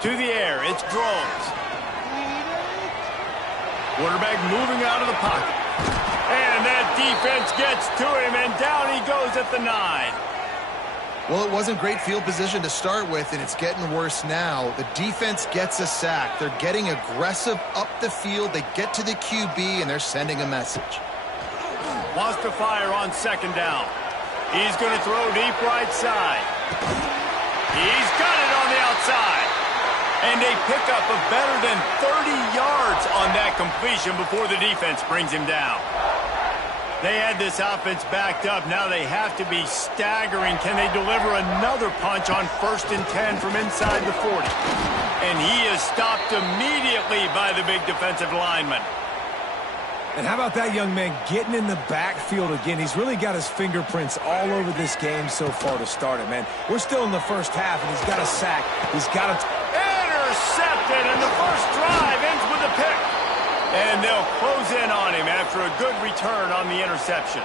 To the air, it's Drones. Quarterback moving out of the pocket. And that defense gets to him, and down he goes at the 9. Well, it wasn't great field position to start with, and it's getting worse now. The defense gets a sack. They're getting aggressive up the field. They get to the QB, and they're sending a message. Wants to fire on 2nd down. He's going to throw deep right side. He's got it on the outside. And they pick up a better than 30 yards on that completion before the defense brings him down. They had this offense backed up. Now they have to be staggering. Can they deliver another punch on 1st and 10 from inside the 40? And he is stopped immediately by the big defensive lineman. And how about that young man getting in the backfield again? He's really got his fingerprints all over this game so far to start it, man. We're still in the first half, and he's got a sack. He's got a... Intercepted, and the first drive ends with a pick. And they'll close in on him after a good return on the interception.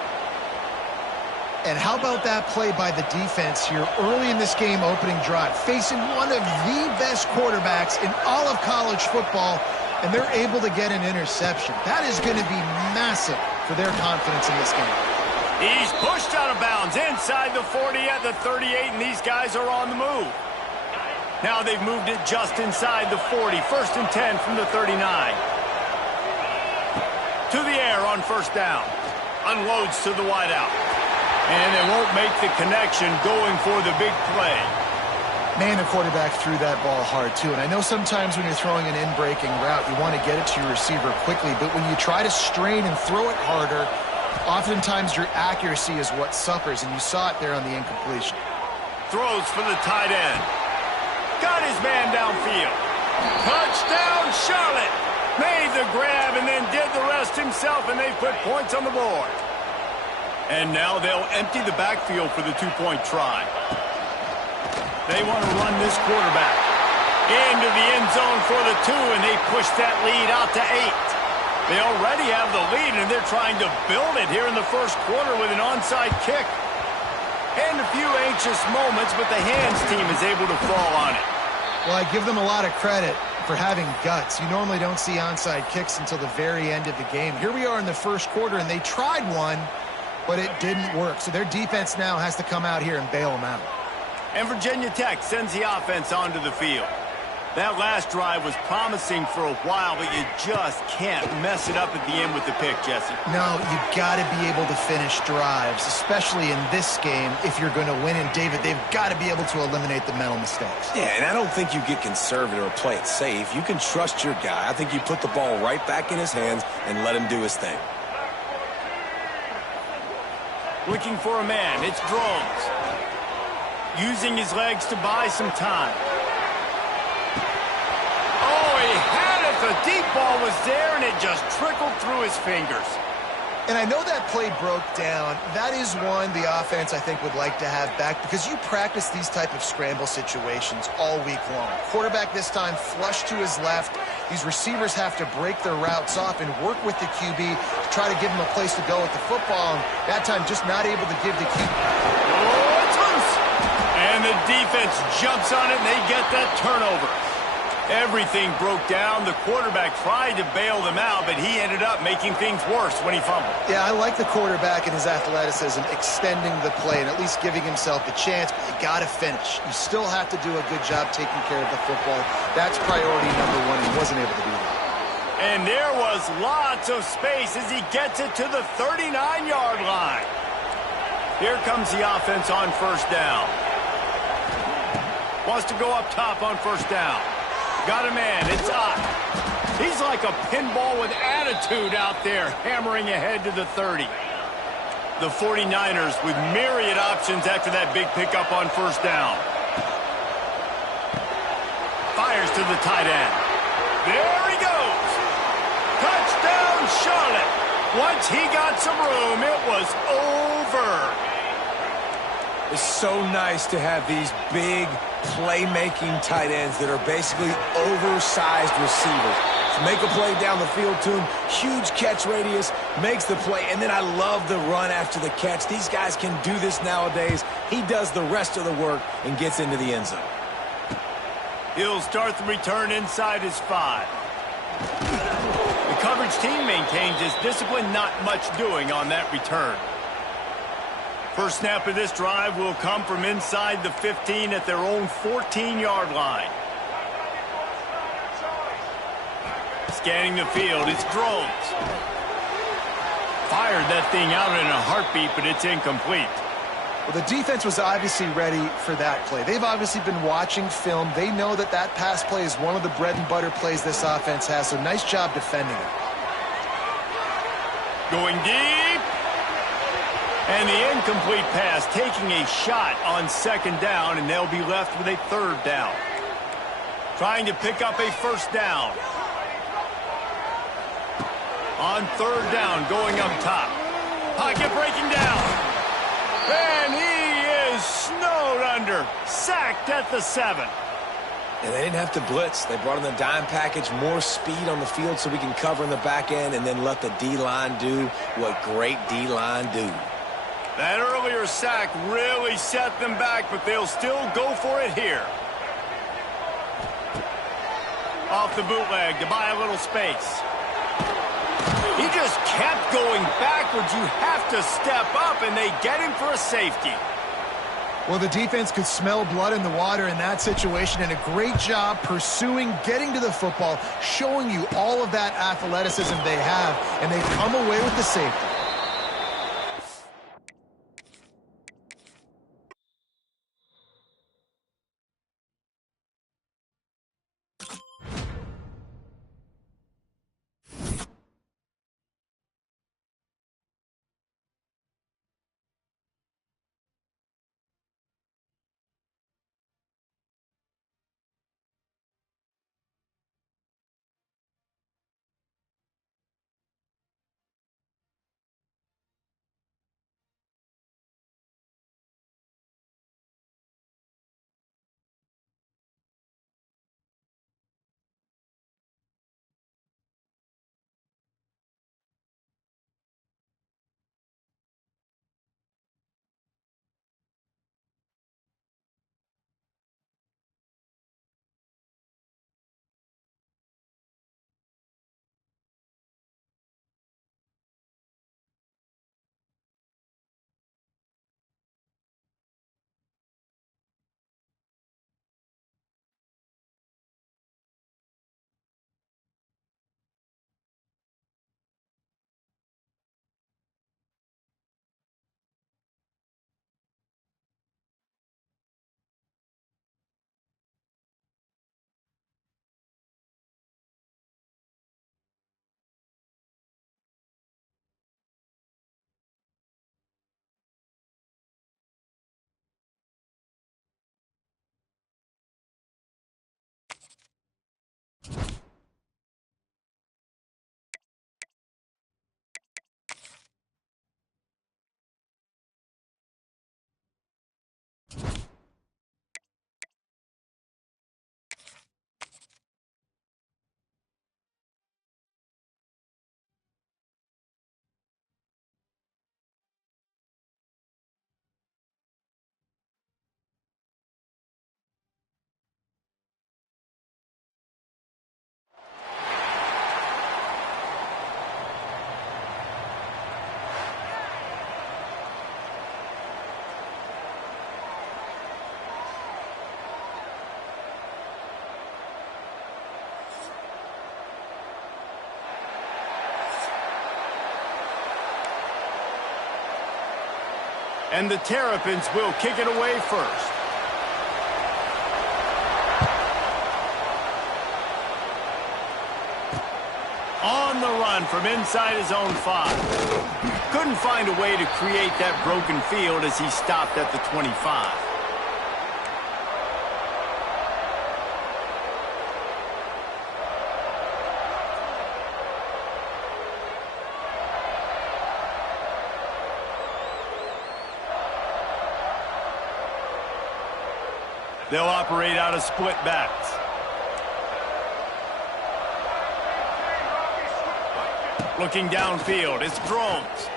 And how about that play by the defense here early in this game opening drive, facing one of the best quarterbacks in all of college football, and they're able to get an interception. That is going to be massive for their confidence in this game. He's pushed out of bounds inside the 40 at the 38, and these guys are on the move. Now they've moved it just inside the 40. 1st and 10 from the 39. To the air on first down. Unloads to the wideout. And they won't make the connection going for the big play. Man, the quarterback threw that ball hard, too. And I know sometimes when you're throwing an in-breaking route, you want to get it to your receiver quickly. But when you try to strain and throw it harder, oftentimes your accuracy is what suffers. And you saw it there on the incompletion. Throws for the tight end. Got his man downfield. Touchdown, Charlotte. Made the grab and then did the rest himself, and they put points on the board. And now they'll empty the backfield for the two-point try. They want to run this quarterback into the end zone for the 2, and they push that lead out to 8. They already have the lead, and they're trying to build it here in the first quarter with an onside kick. And a few anxious moments, but the hands team is able to fall on it. Well, I give them a lot of credit for having guts. You normally don't see onside kicks until the very end of the game. Here we are in the first quarter, and they tried one, but it didn't work. So their defense now has to come out here and bail them out. And Virginia Tech sends the offense onto the field. That last drive was promising for a while, but you just can't mess it up at the end with the pick, Jesse. No, you got to be able to finish drives, especially in this game if you're going to win. And, David, they've got to be able to eliminate the mental mistakes. Yeah, and I don't think you get conservative or play it safe. You can trust your guy. I think you put the ball right back in his hands and let him do his thing. Looking for a man. It's Drones. Using his legs to buy some time. Oh, he had it. The deep ball was there, and it just trickled through his fingers. And I know that play broke down. That is one the offense, I think, would like to have back because you practice these type of scramble situations all week long. Quarterback this time flush to his left. These receivers have to break their routes off and work with the QB to try to give him a place to go with the football. And that time, just not able to give the QB. Oh, it's loose. And the defense jumps on it, and they get that turnover. Everything broke down. The quarterback tried to bail them out, but he ended up making things worse when he fumbled. Yeah, I like the quarterback and his athleticism, extending the play and at least giving himself a chance, but you got to finish. You still have to do a good job taking care of the football. That's priority number one. He wasn't able to do that. And there was lots of space as he gets it to the 39-yard line. Here comes the offense on first down. Wants to go up top on first down. Got a man. It's up. He's like a pinball with attitude out there, hammering ahead to the 30. The 49ers with myriad options after that big pickup on first down. Fires to the tight end. There he goes. Touchdown, Charlotte. Once he got some room, it was over. It's so nice to have these big playmaking tight ends that are basically oversized receivers. So make a play down the field to him, huge catch radius, makes the play, and then I love the run after the catch. These guys can do this nowadays. He does the rest of the work and gets into the end zone. He'll start the return inside his 5. The coverage team maintains his discipline, not much doing on that return. First snap of this drive will come from inside the 15 at their own 14-yard line. Scanning the field, it's Drones. Fired that thing out in a heartbeat, but it's incomplete. Well, the defense was obviously ready for that play. They've obviously been watching film. They know that that pass play is one of the bread and butter plays this offense has, so nice job defending it. Going deep. And the incomplete pass taking a shot on second down, and they'll be left with a third down. Trying to pick up a first down. On third down, going up top. Pocket breaking down. And he is snowed under. Sacked at the 7. And they didn't have to blitz. They brought in the dime package, more speed on the field so we can cover in the back end and then let the D-line do what great D-line do. That earlier sack really set them back, but they'll still go for it here. Off the bootleg to buy a little space. He just kept going backwards. You have to step up, and they get him for a safety. Well, the defense could smell blood in the water in that situation, and a great job pursuing, getting to the football, showing you all of that athleticism they have, and they come away with the safety. And the Terrapins will kick it away first. On the run from inside his own 5. Couldn't find a way to create that broken field as he stopped at the 25. They'll operate out of split backs. Looking downfield, it's Drones.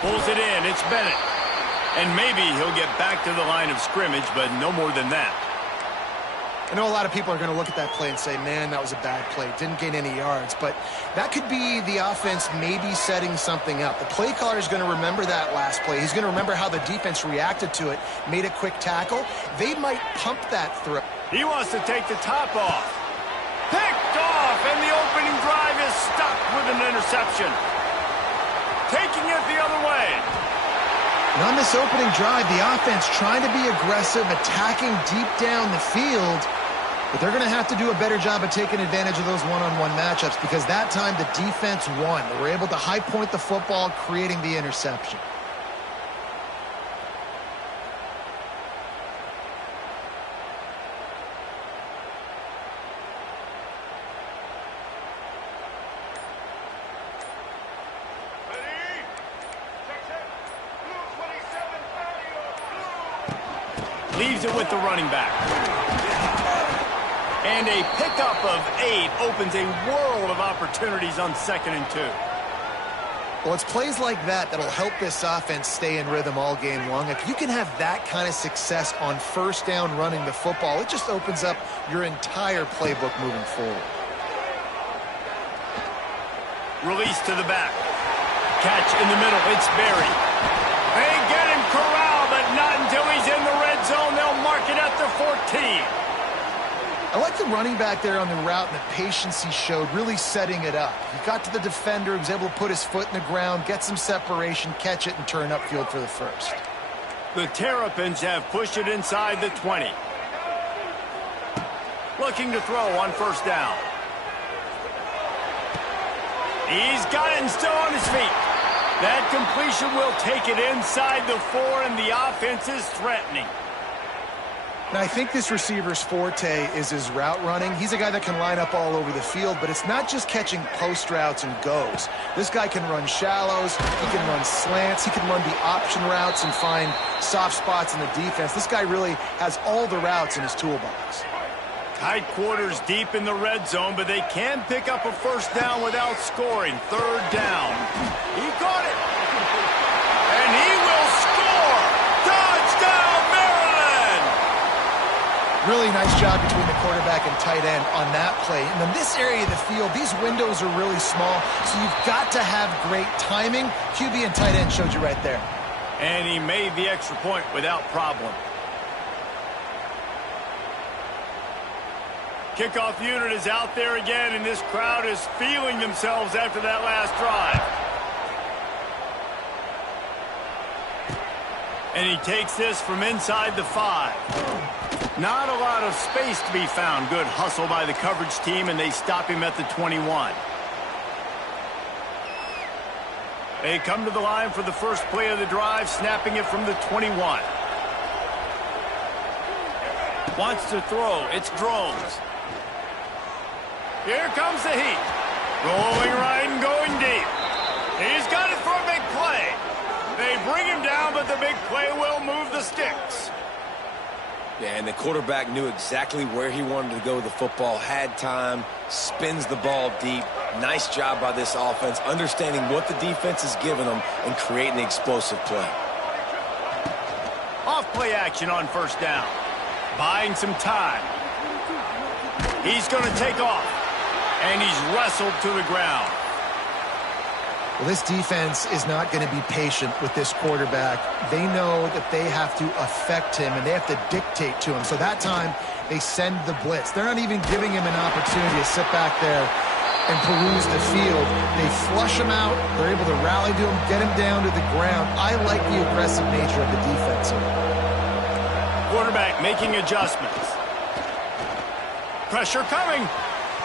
Pulls it in, it's Bennett. And maybe he'll get back to the line of scrimmage, but no more than that. I know a lot of people are going to look at that play and say, man, that was a bad play. Didn't gain any yards. But that could be the offense maybe setting something up. The play caller is going to remember that last play. He's going to remember how the defense reacted to it, made a quick tackle. They might pump that throw. He wants to take the top off. Picked off, and the opening drive is stuck with an interception. Taking it the other way. And on this opening drive, the offense trying to be aggressive, attacking deep down the field. But they're going to have to do a better job of taking advantage of those one-on-one matchups because that time the defense won. They were able to high point the football, creating the interception. Leaves it with the running back. And a pickup of 8 opens a world of opportunities on 2nd and 2. Well, it's plays like that that'll help this offense stay in rhythm all game long. If you can have that kind of success on first down running the football, it just opens up your entire playbook moving forward. Release to the back. Catch in the middle. It's Berry. They get him corralled, but not until like the running back there on the route and the patience he showed, really setting it up. He got to the defender, he was able to put his foot in the ground, get some separation, catch it, and turn upfield for the first. The Terrapins have pushed it inside the 20. Looking to throw on first down. He's got it and still on his feet. That completion will take it inside the 4, and the offense is threatening. Now, I think this receiver's forte is his route running. He's a guy that can line up all over the field, but it's not just catching post routes and goes. This guy can run shallows, he can run slants, he can run the option routes and find soft spots in the defense. This guy really has all the routes in his toolbox. Tight quarters deep in the red zone, but they can pick up a first down without scoring. Third down. He got it. And he will score. Touchdown, Maryland! Really nice job between the quarterback and tight end on that play. And in this area of the field, these windows are really small, so you've got to have great timing. QB and tight end showed you right there. And he made the extra point without problem. Kickoff unit is out there again, and this crowd is feeling themselves after that last drive. And he takes this from inside the 5. Not a lot of space to be found. Good hustle by the coverage team, and they stop him at the 21. They come to the line for the first play of the drive, snapping it from the 21. Wants to throw. It's Drones. Here comes the heat. Rolling right and going deep. He's got it for a big play. They bring him down, but the big play will move the sticks. Yeah, and the quarterback knew exactly where he wanted to go with the football, had time, spins the ball deep. Nice job by this offense, understanding what the defense is giving them and creating the explosive play. Off play action on first down. Buying some time. He's going to take off. And he's wrestled to the ground. Well, this defense is not going to be patient with this quarterback. They know that they have to affect him, and they have to dictate to him. So that time, they send the blitz. They're not even giving him an opportunity to sit back there and peruse the field. They flush him out. They're able to rally to him, get him down to the ground. I like the aggressive nature of the defense here. Quarterback making adjustments. Pressure coming.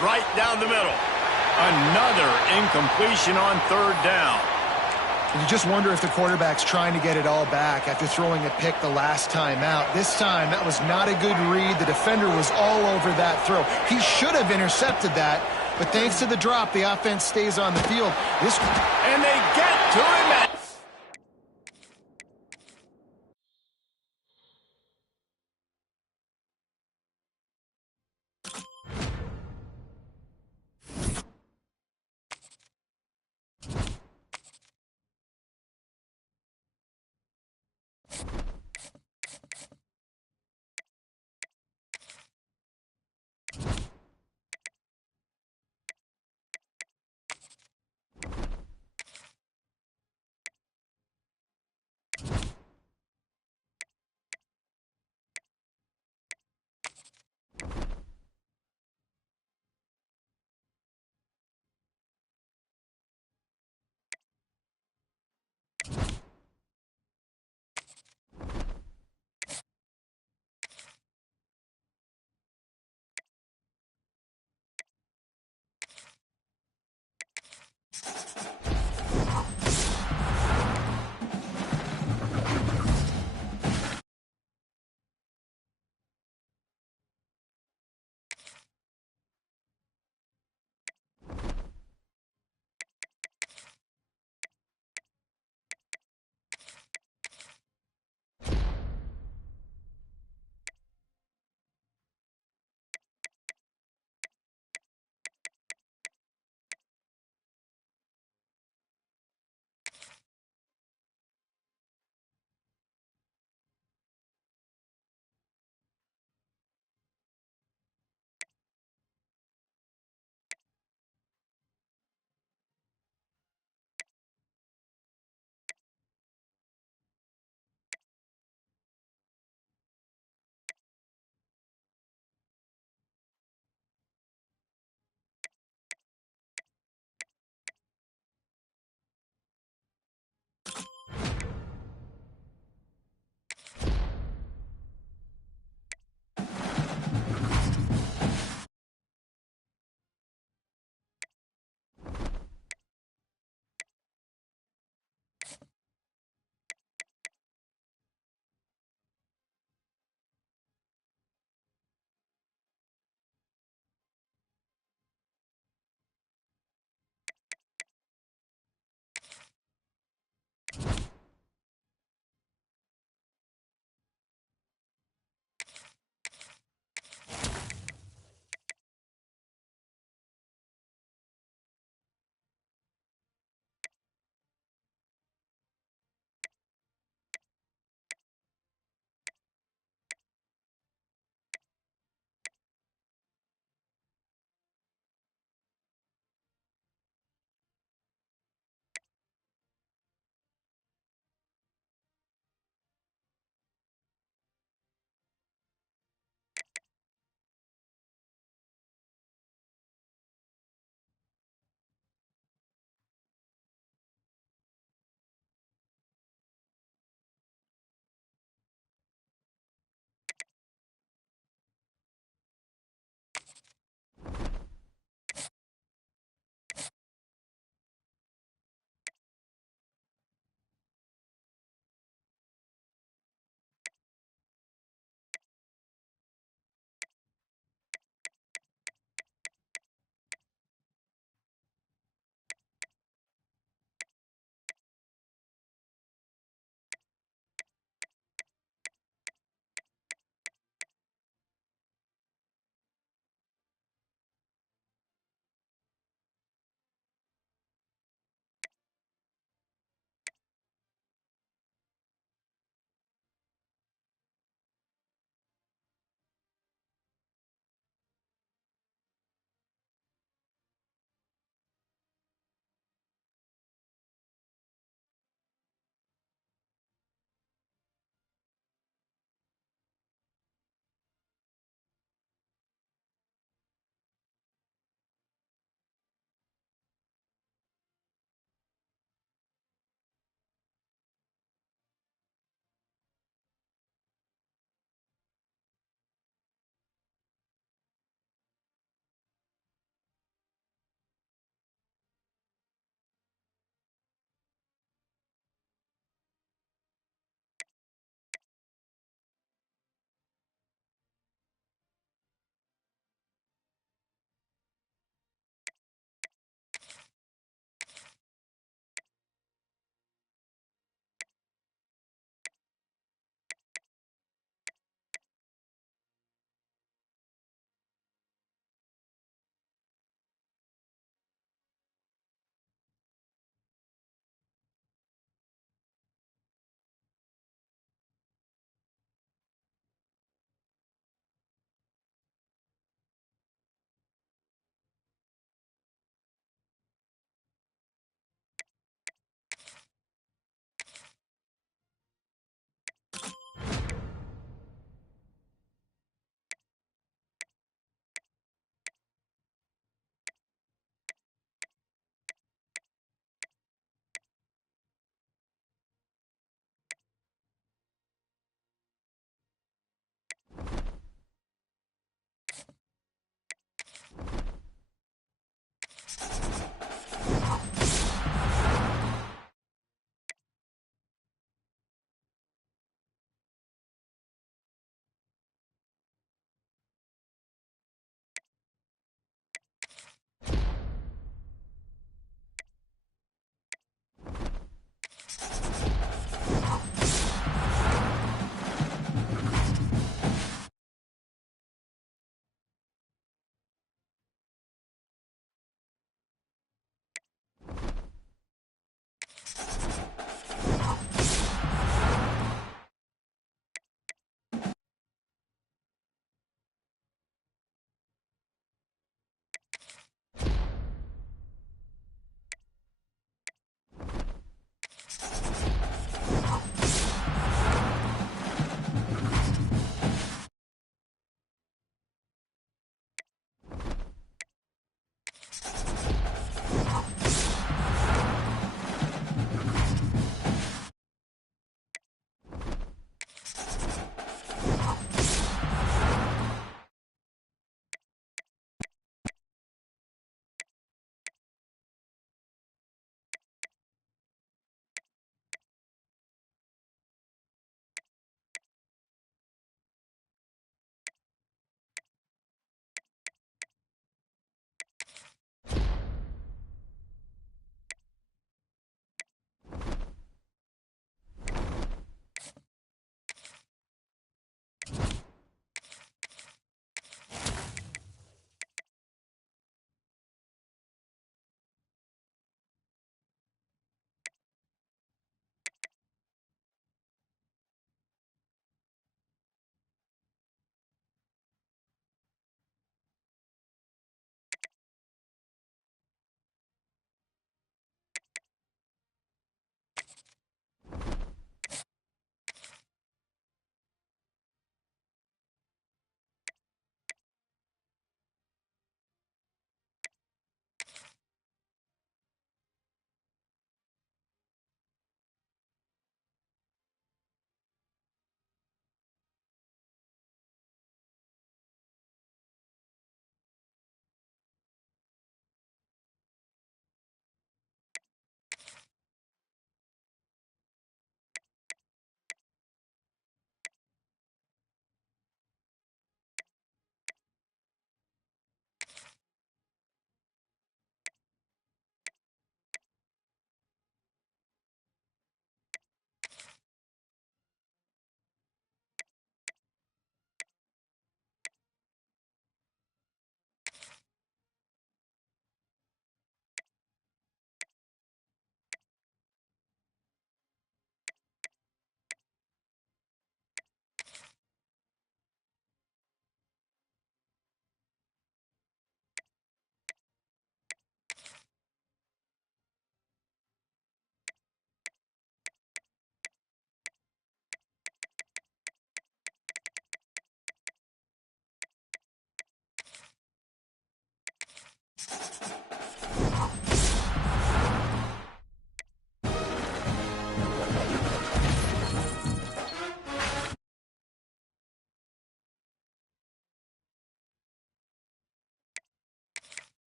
Right down the middle. Another incompletion on third down. You just wonder if the quarterback's trying to get it all back after throwing a pick the last time out. This time, that was not a good read. The defender was all over that throw. He should have intercepted that, but thanks to the drop, the offense stays on the field. And they get to him at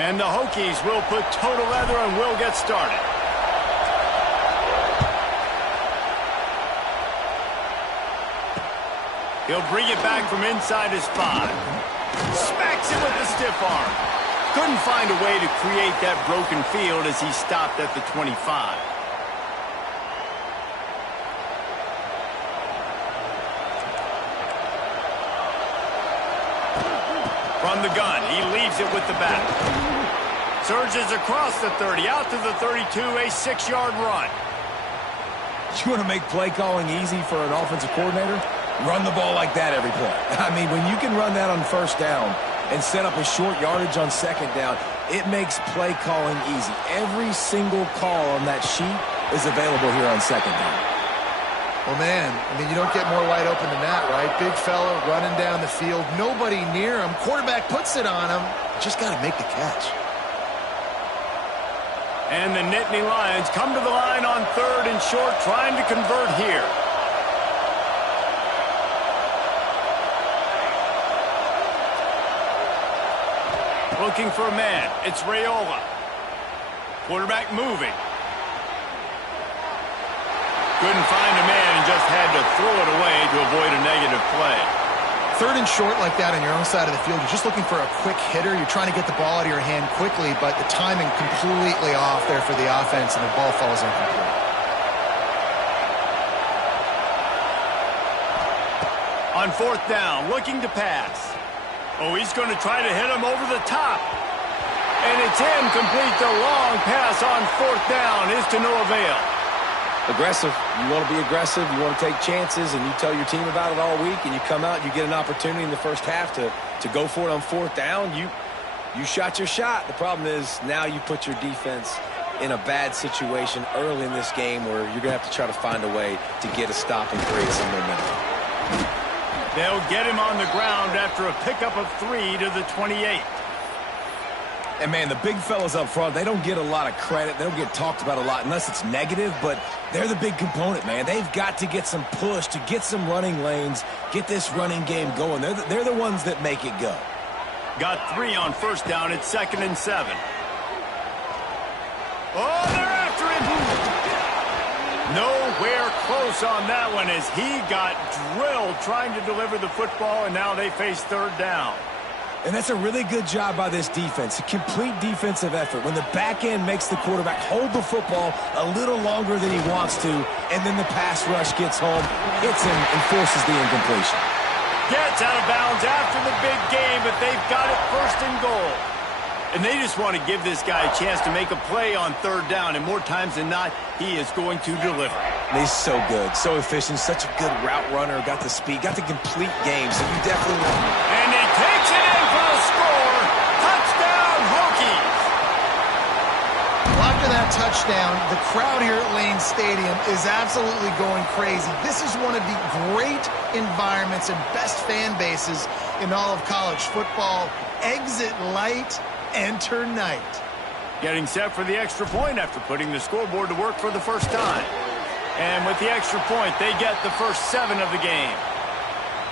And the Hokies will put total leather and will get started. He'll bring it back from inside his 5. Smacks it with the stiff arm. Couldn't find a way to create that broken field as he stopped at the 25. From the gun, he leaves it with the bat. Surges across the 30, out to the 32, a 6-yard run. You want to make play calling easy for an offensive coordinator? Run the ball like that every play. I mean, when you can run that on first down and set up a short yardage on second down, it makes play calling easy. Every single call on that sheet is available here on second down. Well, man, I mean, you don't get more wide open than that, right? Big fella running down the field, nobody near him. Quarterback puts it on him. Just got to make the catch. And the Nittany Lions come to the line on 3rd and short, trying to convert here. Looking for a man. It's Raiola. Quarterback moving. Couldn't find a man and just had to throw it away to avoid a negative play. third and short like that on your own side of the field, you're just looking for a quick hitter. You're trying to get the ball out of your hand quickly, but the timing completely off there for the offense, and the ball falls incomplete. On fourth down, looking to pass. Oh, he's going to try to hit him over the top. And it's incomplete. The long pass on fourth down is to no avail. Aggressive. You want to be aggressive. You want to take chances, and you tell your team about it all week, and you come out, you get an opportunity in the first half to go for it on fourth down. You shot your shot. The problem is now you put your defense in a bad situation early in this game where you're going to have to try to find a way to get a stop and create some momentum. They'll get him on the ground after a pickup of 3 to the 28. And, man, the big fellas up front, they don't get a lot of credit. They don't get talked about a lot unless it's negative, but they're the big component, man. They've got to get some push, to get some running lanes, get this running game going. They're the ones that make it go. Got 3 on first down. It's 2nd and 7. Oh, they're after him. Nowhere close on that one as he got drilled trying to deliver the football, and now they face third down. And that's a really good job by this defense, a complete defensive effort. When the back end makes the quarterback hold the football a little longer than he wants to, and then the pass rush gets home, hits him, and forces the incompletion. Gets out of bounds after the big game, but they've got it first and goal. And they just want to give this guy a chance to make a play on third down, and more times than not, he is going to deliver. And he's so good, so efficient, such a good route runner, got the speed, got the complete game, so you definitely want him. And he takes it in for the score. Touchdown, Hokies. Well, after that touchdown, the crowd here at Lane Stadium is absolutely going crazy. This is one of the great environments and best fan bases in all of college football. Exit light, enter night. Getting set for the extra point after putting the scoreboard to work for the first time. And with the extra point, they get the first 7 of the game.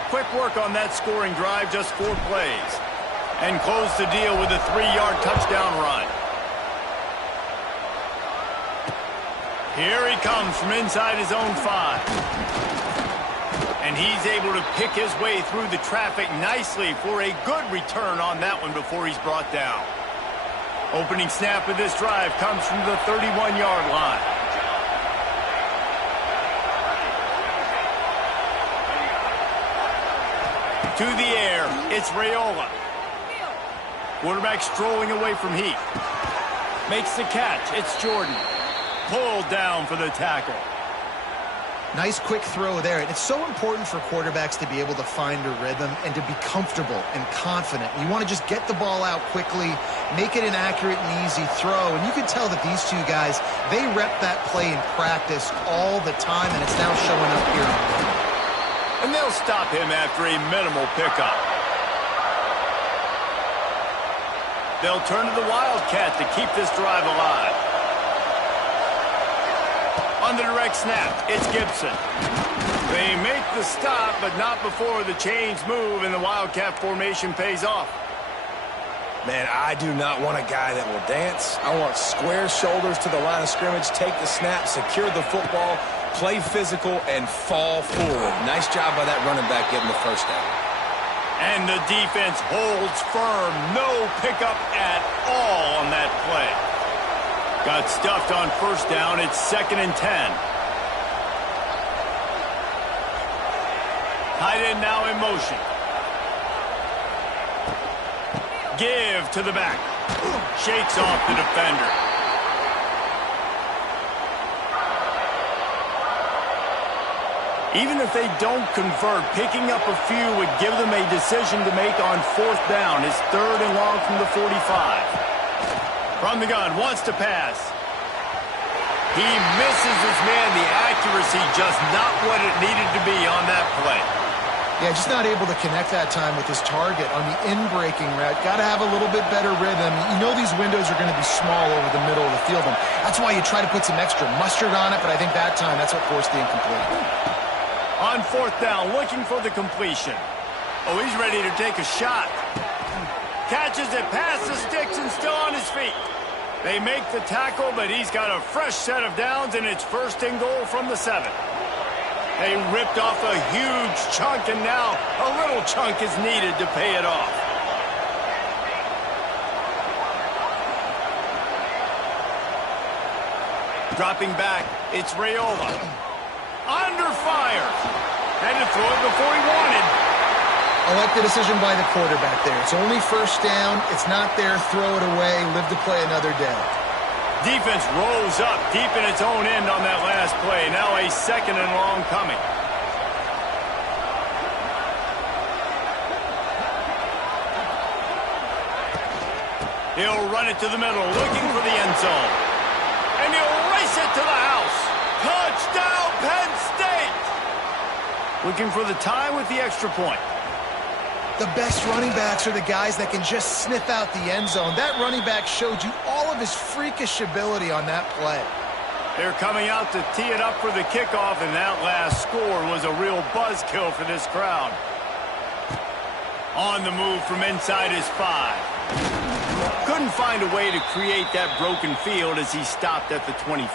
Quick work on that scoring drive, just 4 plays. And close the deal with a 3-yard touchdown run. Here he comes from inside his own 5. And he's able to pick his way through the traffic nicely for a good return on that one before he's brought down. Opening snap of this drive comes from the 31-yard line. To the air, it's Raiola. Quarterback strolling away from Heath. Makes the catch, it's Jordan. Pulled down for the tackle. Nice quick throw there. And it's so important for quarterbacks to be able to find a rhythm and to be comfortable and confident. You want to just get the ball out quickly, make it an accurate and easy throw. And you can tell that these two guys, they rep that play in practice all the time, and it's now showing up here. And they'll stop him after a minimal pickup. They'll turn to the Wildcat to keep this drive alive. On the direct snap, it's Gibson. They make the stop, but not before the chains move and the Wildcat formation pays off. Man, I do not want a guy that will dance. I want square shoulders to the line of scrimmage, take the snap, secure the football, play physical, and fall forward. Nice job by that running back getting the first down. And the defense holds firm. No pickup at all on that play. Got stuffed on first down. It's 2nd and 10. Tight end now in motion. Give to the back. Shakes off the defender. Even if they don't convert, picking up a few would give them a decision to make on fourth down. It's 3rd and long from the 45. From the gun, wants to pass. He misses his man. The accuracy just not what it needed to be on that play. Yeah, just not able to connect that time with his target on the in-breaking route. Got to have a little bit better rhythm. You know these windows are going to be small over the middle of the field, and that's why you try to put some extra mustard on it, but I think that time that's what forced the incomplete. On fourth down, looking for the completion. Oh, he's ready to take a shot. Catches it past the sticks and still on his feet. They make the tackle, but he's got a fresh set of downs, and it's 1st and goal from the 7. They ripped off a huge chunk, and now a little chunk is needed to pay it off. Dropping back, it's Raiola. Under fire. Had to throw it before he wanted. I like the decision by the quarterback there. It's only first down. It's not there. Throw it away. Live to play another day. Defense rolls up deep in its own end on that last play. Now a 2nd and long coming. He'll run it to the middle, looking for the end zone. And he'll race it to the house. Touchdown, Penn State! Looking for the tie with the extra point. The best running backs are the guys that can just sniff out the end zone. That running back showed you all of his freakish ability on that play. They're coming out to tee it up for the kickoff, and that last score was a real buzzkill for this crowd. On the move from inside his 5. Couldn't find a way to create that broken field as he stopped at the 25.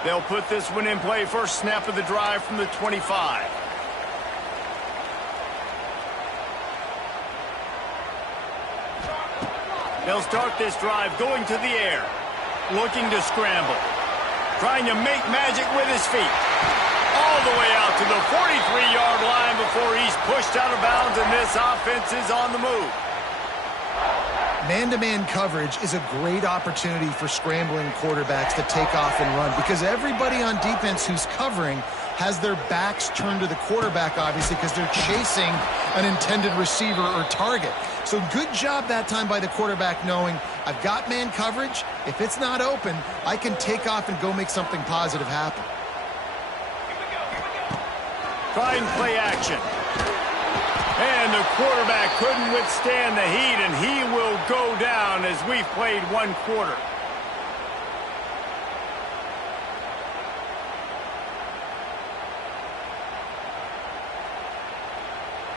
They'll put this one in play. First snap of the drive from the 25. They'll start this drive going to the air. Looking to scramble. Trying to make magic with his feet. All the way out to the 43-yard line before he's pushed out of bounds, and this offense is on the move. Man-to-man coverage is a great opportunity for scrambling quarterbacks to take off and run because everybody on defense who's covering has their backs turned to the quarterback, obviously, because they're chasing an intended receiver or target. So good job that time by the quarterback knowing I've got man coverage. If it's not open, I can take off and go make something positive happen. Try and play action. And the quarterback couldn't withstand the heat, and he will go down as we've played 1 quarter.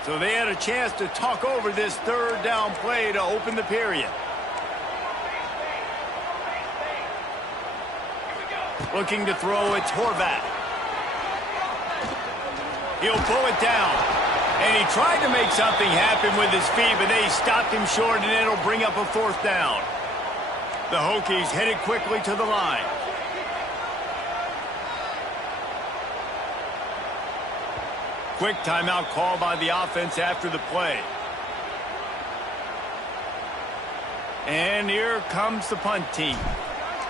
So they had a chance to talk over this 3rd down play to open the period. Looking to throw, it's Horvath. He'll pull it down. And he tried to make something happen with his feet, but they stopped him short, and it'll bring up a 4th down. The Hokies headed quickly to the line. Quick timeout call by the offense after the play. And here comes the punt team.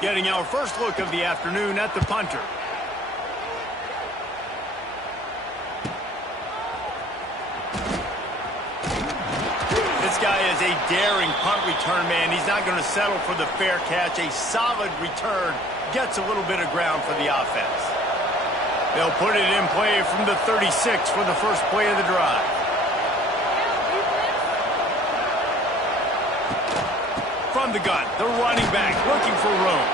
Getting our first look of the afternoon at the punter. This guy is a daring punt return man. He's not going to settle for the fair catch. A solid return gets a little bit of ground for the offense. They'll put it in play from the 36 for the first play of the drive. From the gun, the running back looking for room.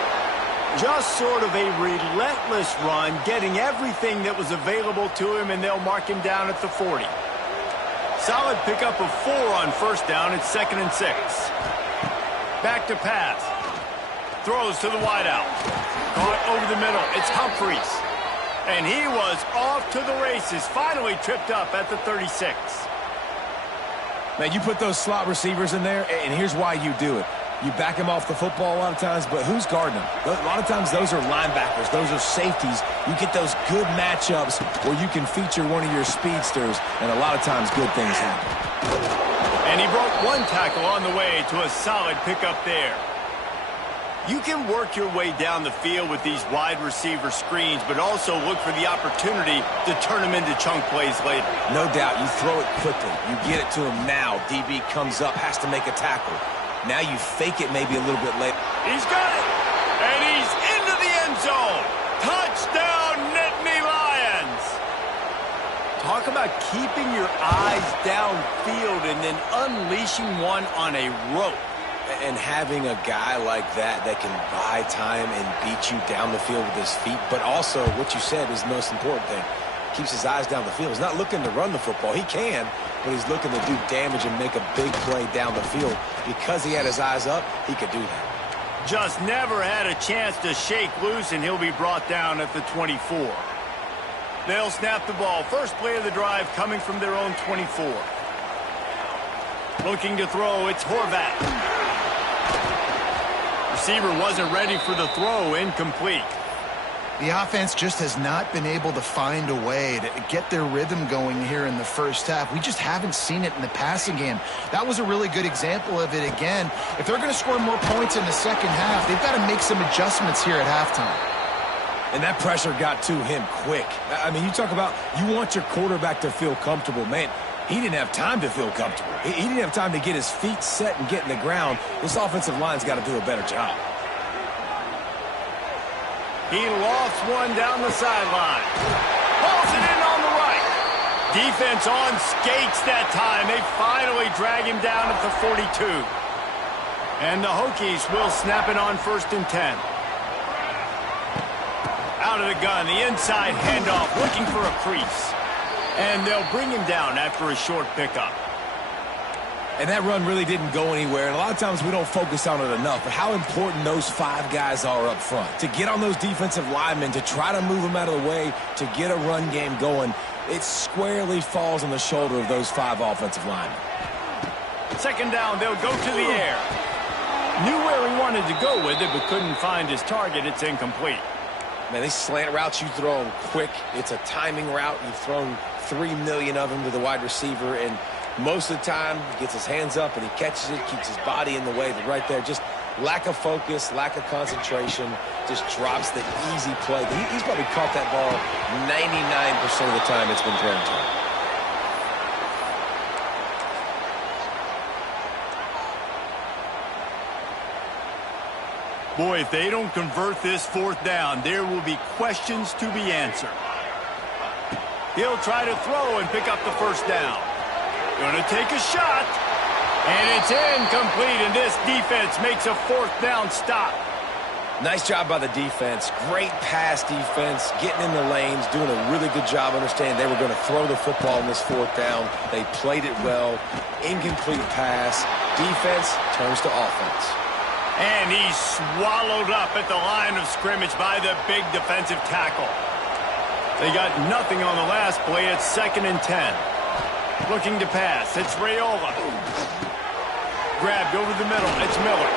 Just sort of a relentless run, getting everything that was available to him, and they'll mark him down at the 40. Solid pickup of 4 on first down. It's 2nd and 6. Back to pass. Throws to the wideout. Caught over the middle. It's Humphries. And he was off to the races. Finally tripped up at the 36. Man, you put those slot receivers in there, and here's why you do it. You back him off the football a lot of times, but who's guarding him? A lot of times those are linebackers. Those are safeties. You get those good matchups where you can feature one of your speedsters, and a lot of times good things happen. And he broke 1 tackle on the way to a solid pickup there. You can work your way down the field with these wide receiver screens, but also look for the opportunity to turn them into chunk plays later. No doubt. You throw it quickly. You get it to him now. DB comes up, has to make a tackle. Now you fake it maybe a little bit later. He's got it. And he's into the end zone. Touchdown, Nittany Lions. Talk about keeping your eyes downfield and then unleashing one on a rope. And having a guy like that that can buy time and beat you down the field with his feet, but also what you said is the most important thing. Keeps his eyes down the field. He's not looking to run the football. He can, but he's looking to do damage and make a big play down the field. Because he had his eyes up, he could do that. Just never had a chance to shake loose, and he'll be brought down at the 24. They'll snap the ball. First play of the drive coming from their own 24. Looking to throw, it's Horvat. Receiver wasn't ready for the throw, incomplete. The offense just has not been able to find a way to get their rhythm going here in the first half. We just haven't seen it in the passing game. That was a really good example of it again. If they're going to score more points in the second half, they've got to make some adjustments here at halftime. And that pressure got to him quick. I mean, you talk about you want your quarterback to feel comfortable. Man, he didn't have time to feel comfortable. He didn't have time to get his feet set and get in the ground. This offensive line's got to do a better job. He lost one down the sideline. Hauls it in on the right. Defense on skates that time. They finally drag him down at the 42. And the Hokies will snap it on 1st and 10. Out of the gun, the inside handoff, looking for a crease. And they'll bring him down after a short pickup. And that run really didn't go anywhere. And a lot of times we don't focus on it enough. But how important those 5 guys are up front. To get on those defensive linemen, to try to move them out of the way, to get a run game going, it squarely falls on the shoulder of those 5 offensive linemen. Second down, they'll go to the air. Knew where he wanted to go with it, but couldn't find his target. It's incomplete. Man, these slant routes, you throw them quick. It's a timing route. You've thrown 3 million of them to the wide receiver, and most of the time, he gets his hands up and he catches it, keeps his body in the way. But right there, just lack of focus, lack of concentration, just drops the easy play. He's probably caught that ball 99% of the time it's been thrown to him. Boy, if they don't convert this 4th down, there will be questions to be answered. He'll try to throw and pick up the 1st down. Going to take a shot, and it's incomplete, and this defense makes a 4th down stop. Nice job by the defense. Great pass defense, getting in the lanes, doing a really good job understanding they were going to throw the football in this 4th down. They played it well. Incomplete pass. Defense turns to offense. And he's swallowed up at the line of scrimmage by the big defensive tackle. They got nothing on the last play. It's 2nd and 10. Looking to pass. It's Raiola. Grabbed over the middle. It's Miller.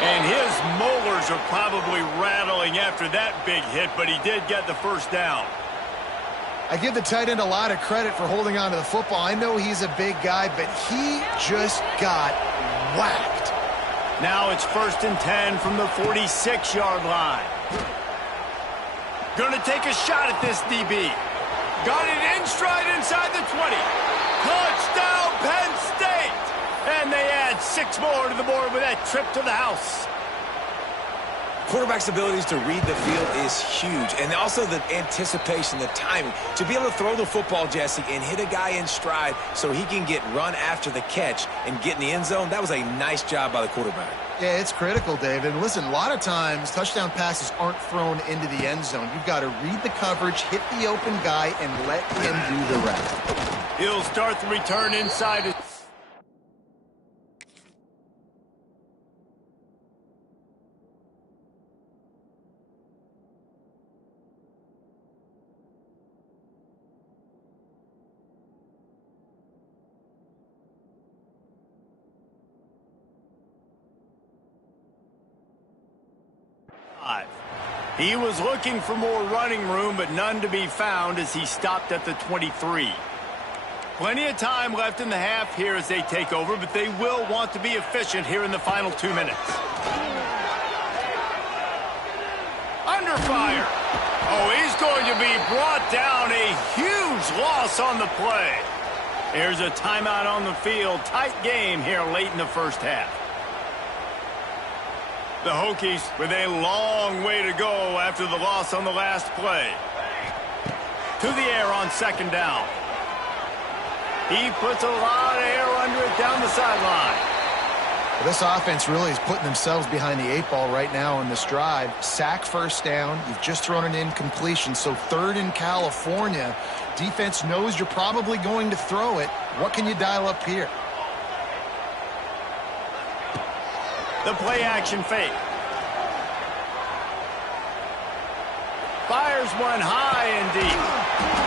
And his molars are probably rattling after that big hit, but he did get the 1st down. I give the tight end a lot of credit for holding on to the football. I know he's a big guy, but he just got whacked. Now it's 1st and 10 from the 46-yard line. Going to take a shot at this DB. Got it in stride inside the 20. Touchdown, Penn State! And they add 6 more to the board with that trip to the house. Quarterback's abilities to read the field is huge. And also the anticipation, the timing. To be able to throw the football, Jesse, and hit a guy in stride so he can get run after the catch and get in the end zone, that was a nice job by the quarterback. Yeah, it's critical, David. Listen, a lot of times touchdown passes aren't thrown into the end zone. You've got to read the coverage, hit the open guy, and let him do the rest. He'll start the return inside. He was looking for more running room, but none to be found as he stopped at the 23. Plenty of time left in the half here as they take over, but they will want to be efficient here in the final 2 minutes. Under fire. Oh, he's going to be brought down. A huge loss on the play. There's a timeout on the field. Tight game here late in the first half. The Hokies with a long way to go after the loss on the last play. To the air on 2nd down. He puts a lot of air under it down the sideline. Well, this offense really is putting themselves behind the 8 ball right now in this drive. Sack 1st down. You've just thrown an incompletion, so 3rd in California. Defense knows you're probably going to throw it. What can you dial up here? The play action fake. Fires one high and deep.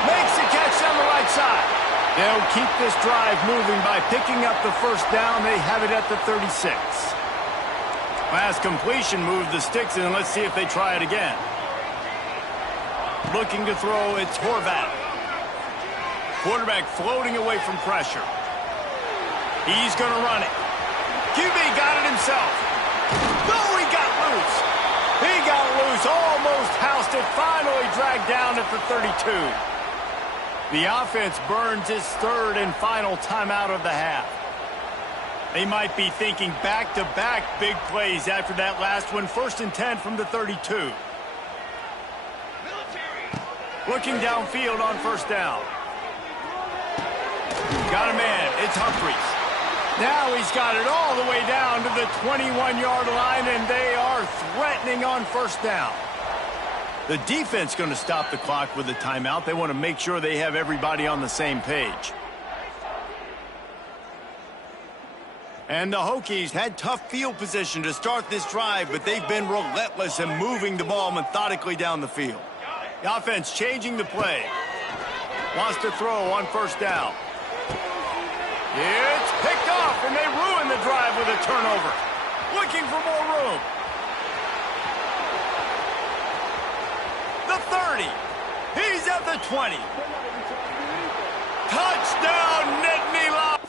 Makes the catch on the right side. They'll keep this drive moving by picking up the first down. They have it at the 36. Last completion moved the sticks in. Let's see if they try it again. Looking to throw, it's Horvat. Quarterback floating away from pressure. He's going to run it. QB got it himself. Oh, he got loose. He got loose, almost housed it, finally dragged down at the 32. The offense burns its third and final timeout of the half. They might be thinking back-to-back big plays after that last one. 1st and 10 from the 32. Looking downfield on 1st down. Got a man. It's Humphries. Now he's got it all the way down to the 21-yard line, and they are threatening on 1st down. The defense going to stop the clock with a timeout. They want to make sure they have everybody on the same page. And the Hokies had tough field position to start this drive, but they've been relentless in moving the ball methodically down the field. The offense changing the play. Wants to throw on 1st down. It's picked off, and they ruin the drive with a turnover. Looking for more room. The 30. He's at the 20. Touchdown, Nittany Lions.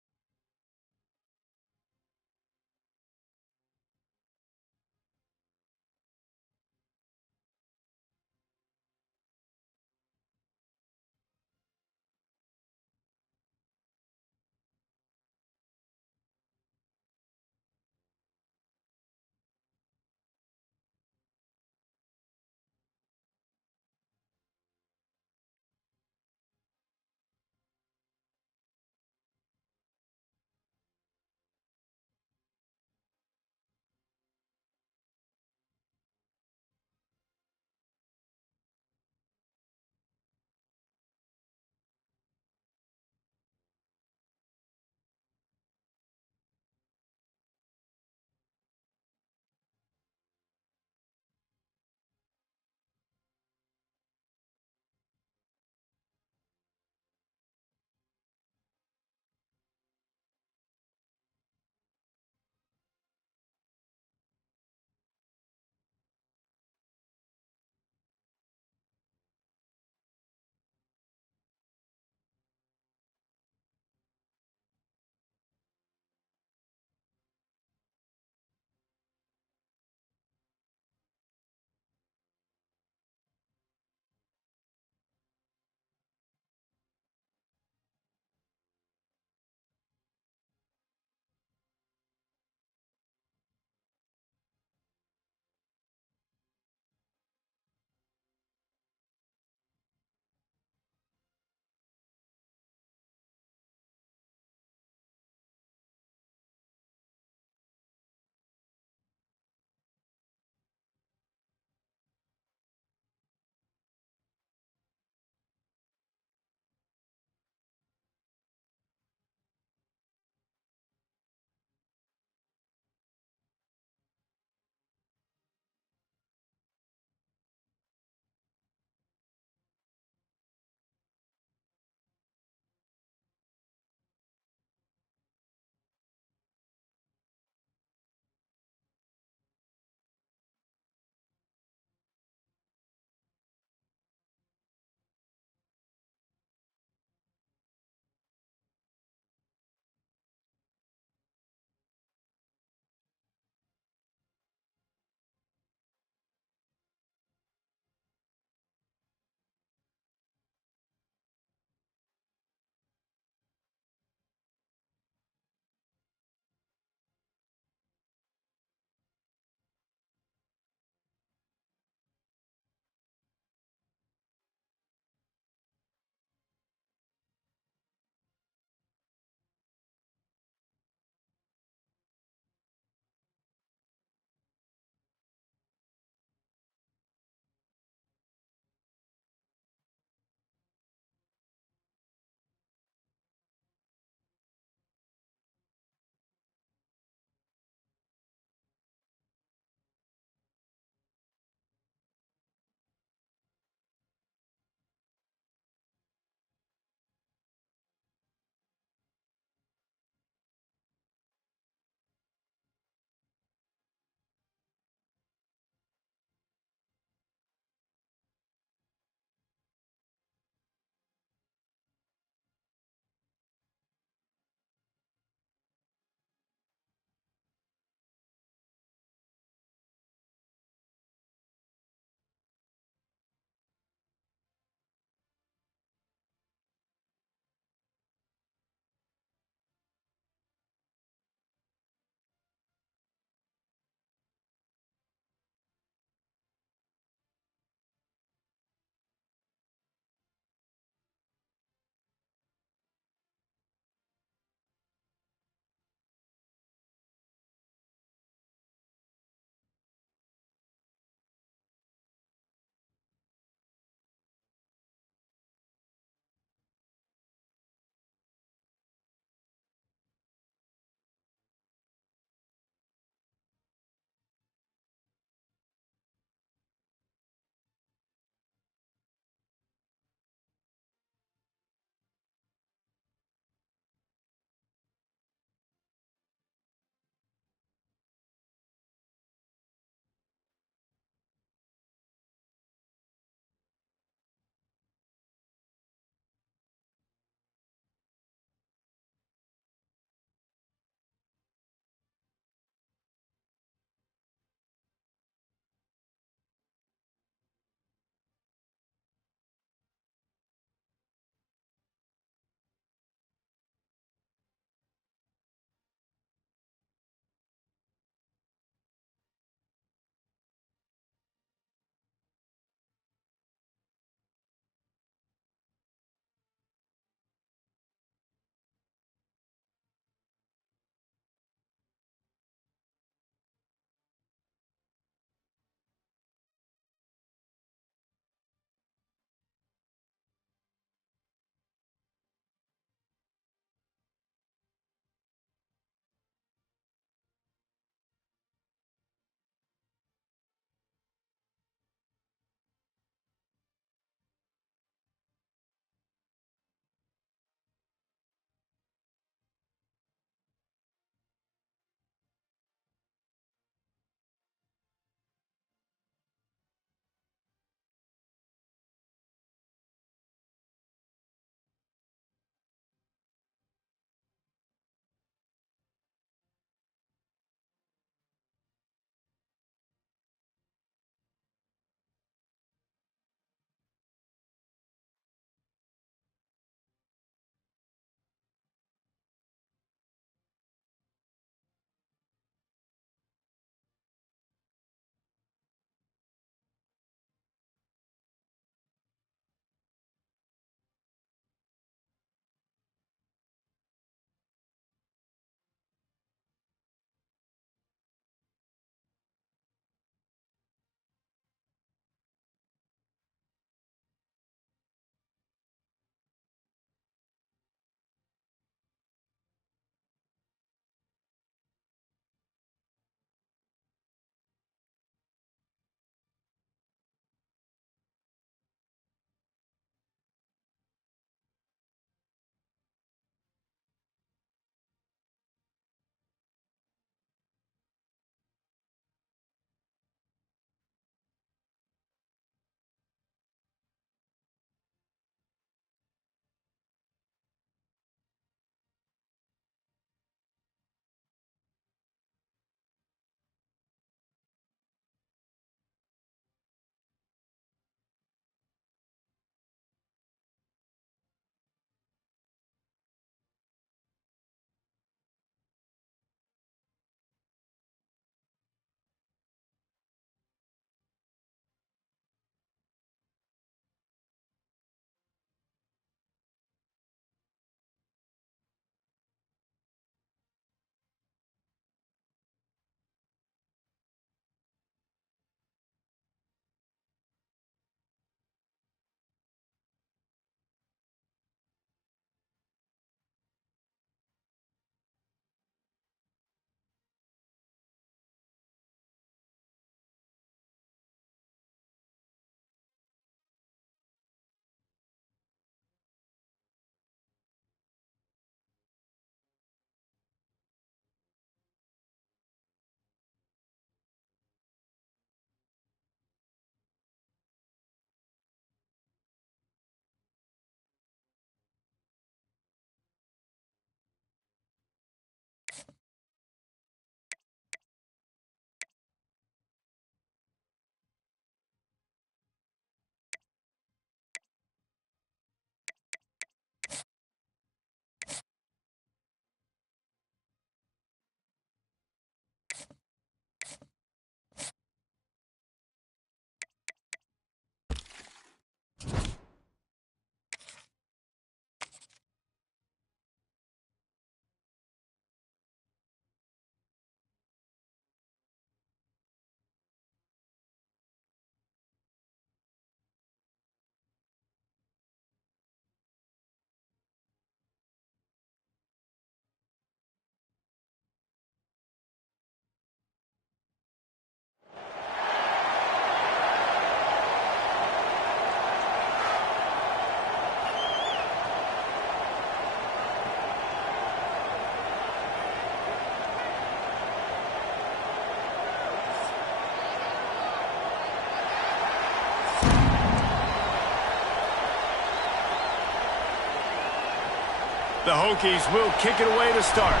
The Hokies will kick it away to start.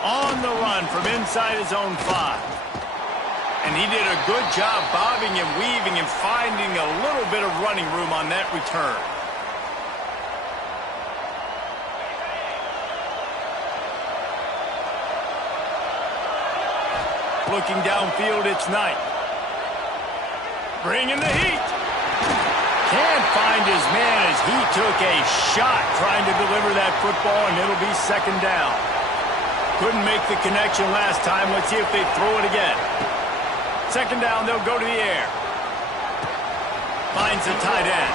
On the run from inside his own 5. And he did a good job bobbing and weaving and finding a little bit of running room on that return. Looking downfield, it's Knight. Bringing the heat. Can't find his man as he took a shot trying to deliver that football, and it'll be second down. Couldn't make the connection last time. Let's see if they throw it again. Second down, they'll go to the air. Finds the tight end.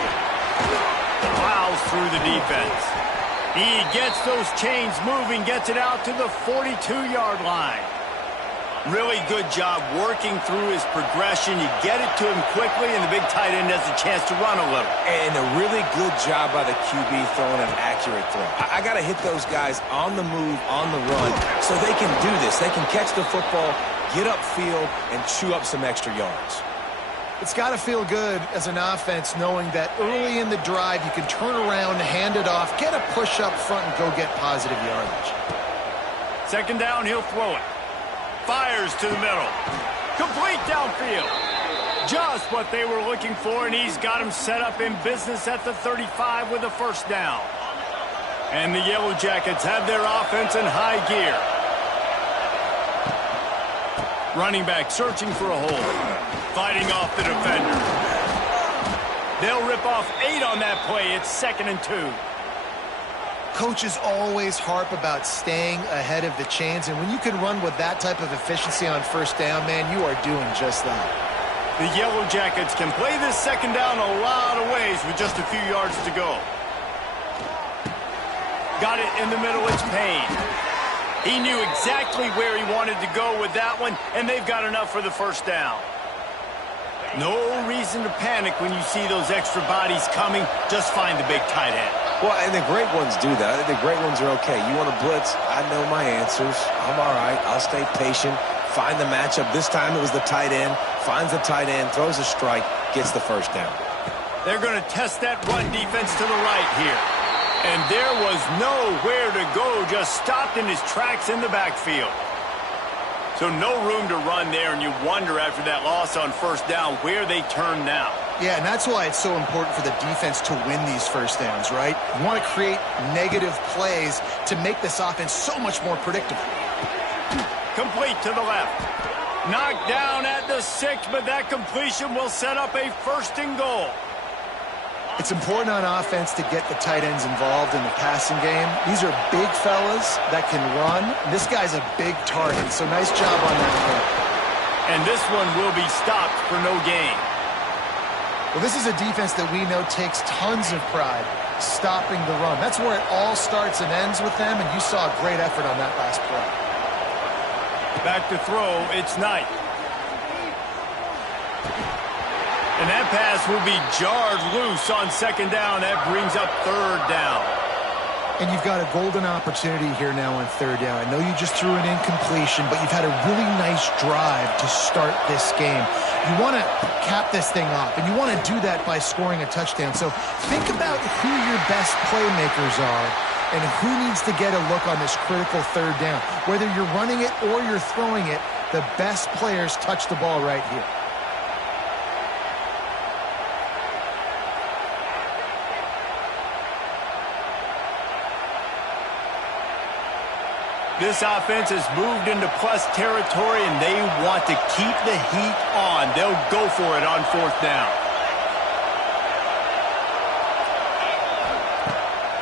Plows through the defense. He gets those chains moving, gets it out to the 42-yard line. Really good job working through his progression. You get it to him quickly, and the big tight end has a chance to run a little. And a really good job by the QB throwing an accurate throw. I got to hit those guys on the move, on the run, so they can do this. They can catch the football, get upfield, and chew up some extra yards. It's got to feel good as an offense knowing that early in the drive you can turn around, hand it off, get a push up front, and go get positive yardage. Second down, he'll throw it. Fires to the middle. Complete downfield. Just what they were looking for, and he's got him set up in business at the 35 with a first down. And the Yellow Jackets have their offense in high gear. Running back searching for a hole. Fighting off the defender. They'll rip off 8 on that play. It's 2nd and 2. Coaches always harp about staying ahead of the chains, and when you can run with that type of efficiency on first down, man, you are doing just that. The Yellow Jackets can play this second down a lot of ways with just a few yards to go. Got it in the middle, it's Payne. He knew exactly where he wanted to go with that one, and they've got enough for the first down. No reason to panic when you see those extra bodies coming. Just find the big tight end. Well, and the great ones do that. I think the great ones are okay. You want to blitz? I know my answers. I'm all right. I'll stay patient. Find the matchup. This time it was the tight end. Finds the tight end, throws a strike, gets the first down. They're going to test that run defense to the right here. And there was nowhere to go. Just stopped in his tracks in the backfield. So no room to run there, and you wonder after that loss on first down where they turn now. Yeah, and that's why it's so important for the defense to win these first downs, right? You want to create negative plays to make this offense so much more predictable. Complete to the left. Knocked down at the 6, but that completion will set up a 1st and goal. It's important on offense to get the tight ends involved in the passing game. These are big fellas that can run. This guy's a big target, so nice job on that play. And this one will be stopped for no gain. Well, this is a defense that we know takes tons of pride stopping the run. That's where it all starts and ends with them, and you saw a great effort on that last play. Back to throw, it's Knight. And that pass will be jarred loose on second down. That brings up third down. And you've got a golden opportunity here now on third down. I know you just threw an incompletion, but you've had a really nice drive to start this game. You want to cap this thing off, and you want to do that by scoring a touchdown. So think about who your best playmakers are and who needs to get a look on this critical third down. Whether you're running it or you're throwing it, the best players touch the ball right here. This offense has moved into plus territory, and they want to keep the heat on. They'll go for it on fourth down.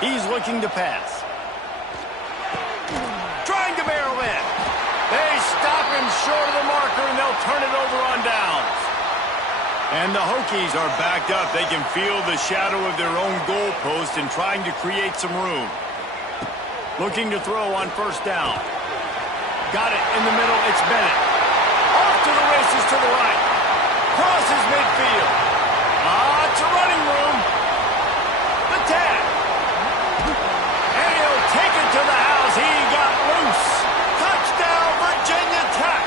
He's looking to pass. Trying to barrel in. They stop him short of the marker, and they'll turn it over on downs. And the Hokies are backed up. They can feel the shadow of their own goalpost and trying to create some room. Looking to throw on first down. Got it in the middle. It's Bennett. Off to the races to the right. Crosses midfield. It's a running room. The tag. And he'll take it to the house. He got loose. Touchdown, Virginia Tech.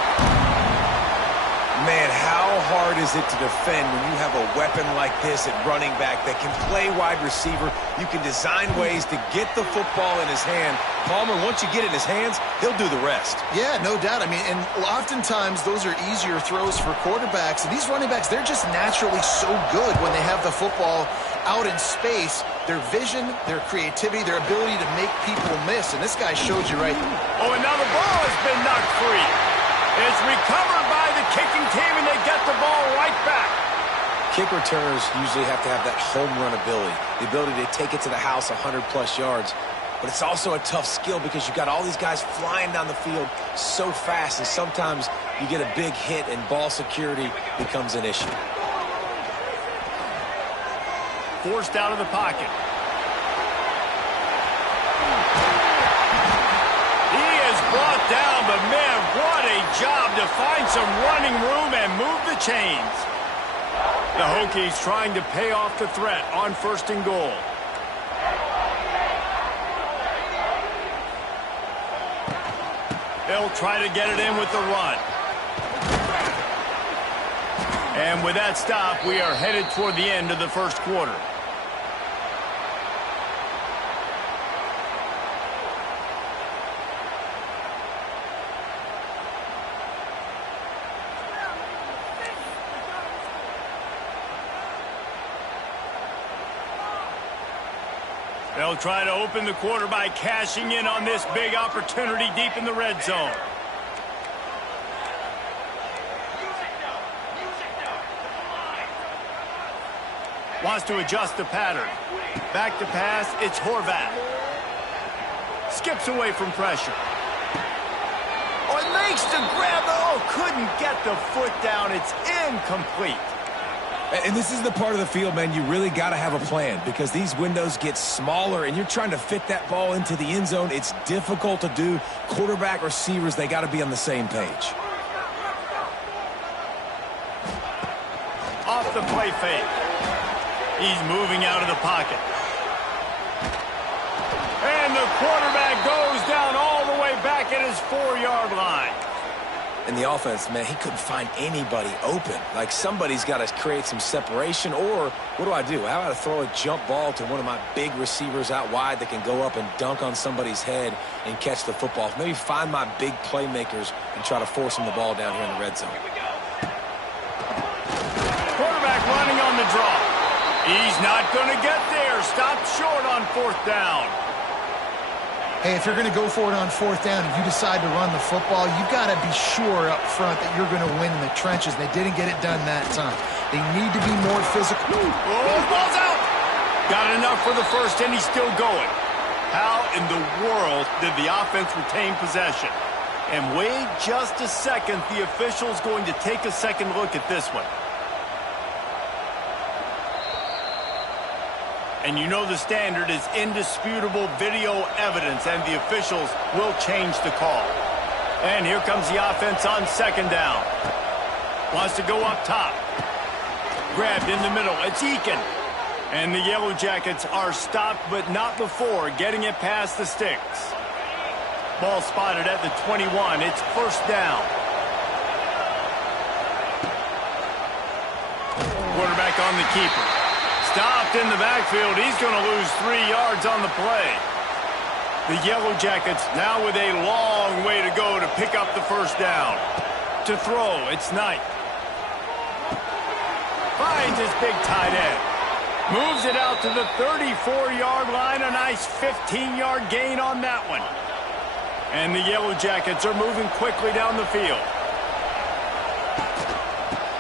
Man, how hard is is it to defend when you have a weapon like this at running back that can play wide receiver? You can design ways to get the football in his hand. Palmer, once you get it in his hands, he'll do the rest. Yeah, no doubt. I mean, and oftentimes those are easier throws for quarterbacks. And these running backs, they're just naturally so good when they have the football out in space. Their vision, their creativity, their ability to make people miss. And this guy showed you right. Oh, and now the ball has been knocked free. It's recovered by the kicking team, and they get the ball right back. Kick returners usually have to have that home run ability, the ability to take it to the house 100-plus yards. But it's also a tough skill because you've got all these guys flying down the field so fast, and sometimes you get a big hit and ball security becomes an issue. Forced out of the pocket. He is brought down, but man, what a job to find some running room and move the chains. The Hokies trying to pay off the threat on 1st and goal. They'll try to get it in with the run. And with that stop, we are headed toward the end of the 1st quarter. They'll try to open the quarter by cashing in on this big opportunity deep in the red zone. Wants to adjust the pattern. Back to pass, it's Horvath. Skips away from pressure. Oh, it makes the grab. Oh, couldn't get the foot down. It's incomplete. And this is the part of the field, man, you really got to have a plan because these windows get smaller and you're trying to fit that ball into the end zone. It's difficult to do. Quarterback, receivers, they got to be on the same page. Off the play fake. He's moving out of the pocket. And the quarterback goes down all the way back at his 4-yard line. And the offense, man, he couldn't find anybody open. Like, somebody's got to create some separation, or what do I do? How about I throw a jump ball to one of my big receivers out wide that can go up and dunk on somebody's head and catch the football? Maybe find my big playmakers and try to force them the ball down here in the red zone. Quarterback running on the draw. He's not going to get there. Stopped short on 4th down. Hey, if you're going to go for it on 4th down and you decide to run the football, you've got to be sure up front that you're going to win in the trenches. They didn't get it done that time. They need to be more physical. Oh, ball's out. Got enough for the first, and he's still going. How in the world did the offense retain possession? And wait just a second. The official's going to take a second look at this one. And you know the standard is indisputable video evidence, and the officials will change the call. And here comes the offense on 2nd down. Wants to go up top. Grabbed in the middle. It's Eakin. And the Yellow Jackets are stopped, but not before getting it past the sticks. Ball spotted at the 21. It's 1st down. Quarterback on the keeper. Stopped in the backfield. He's going to lose 3 yards on the play. The Yellow Jackets now with a long way to go to pick up the 1st down. To throw, it's Knight. Finds his big tight end. Moves it out to the 34-yard line. A nice 15-yard gain on that one. And the Yellow Jackets are moving quickly down the field.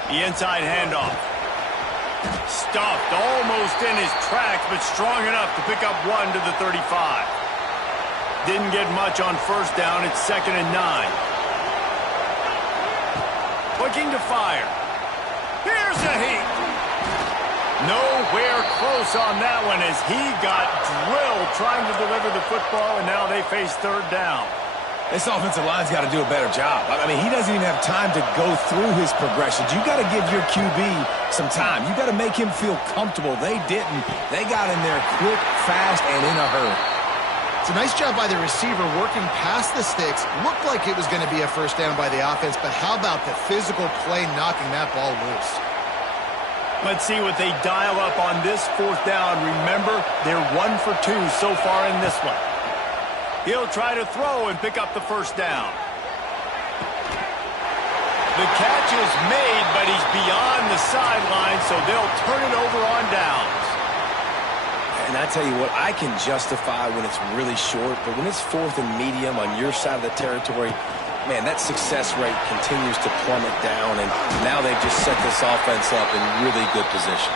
The inside handoff. Stuffed almost in his tracks, but strong enough to pick up 1 to the 35. Didn't get much on 1st down. It's 2nd and 9. Looking to fire. Here's a heat. Nowhere close on that one as he got drilled trying to deliver the football, and now they face 3rd down. This offensive line's got to do a better job. I mean, he doesn't even have time to go through his progressions. You got to give your QB some time. You got to make him feel comfortable. They didn't. They got in there quick, fast, and in a hurry. It's a nice job by the receiver working past the sticks. Looked like it was going to be a 1st down by the offense, but how about the physical play knocking that ball loose? Let's see what they dial up on this fourth down. Remember, they're 1 for 2 so far in this one. He'll try to throw and pick up the first down. The catch is made, but he's beyond the sideline, so they'll turn it over on downs. And I tell you what, I can justify when it's really short, but when it's fourth and medium on your side of the territory, man, that success rate continues to plummet down, and now they've just set this offense up in really good position.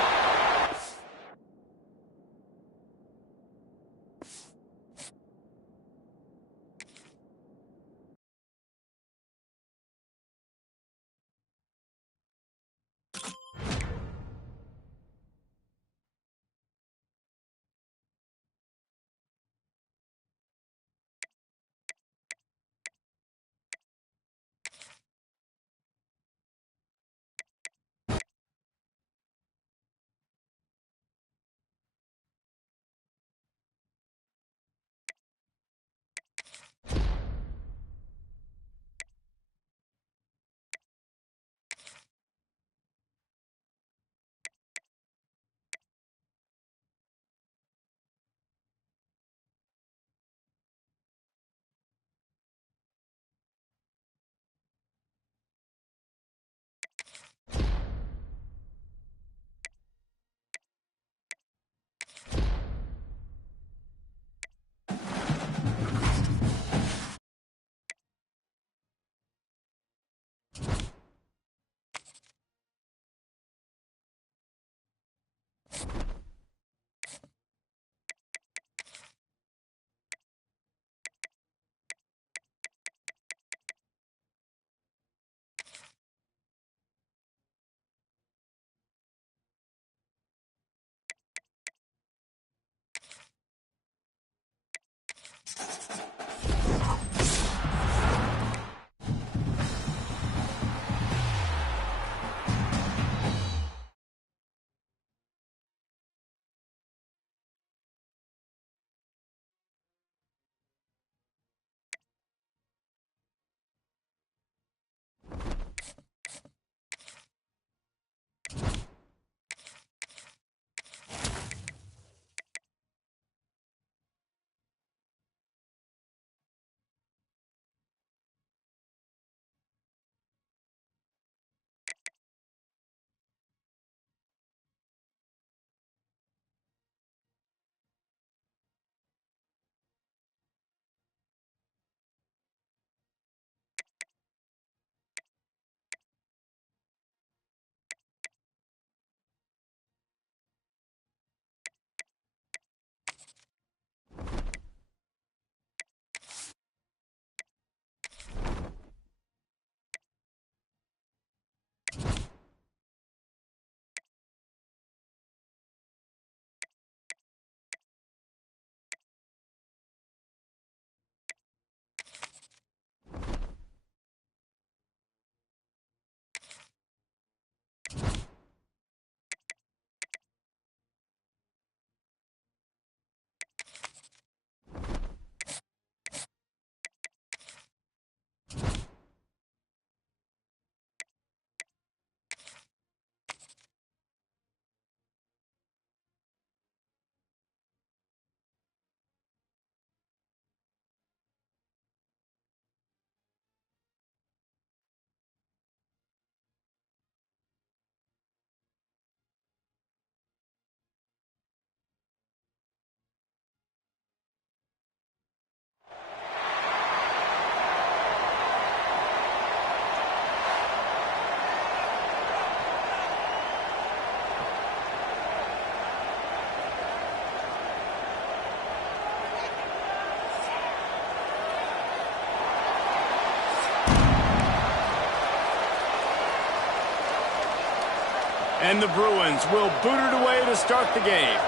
And the Bruins will boot it away to start the game.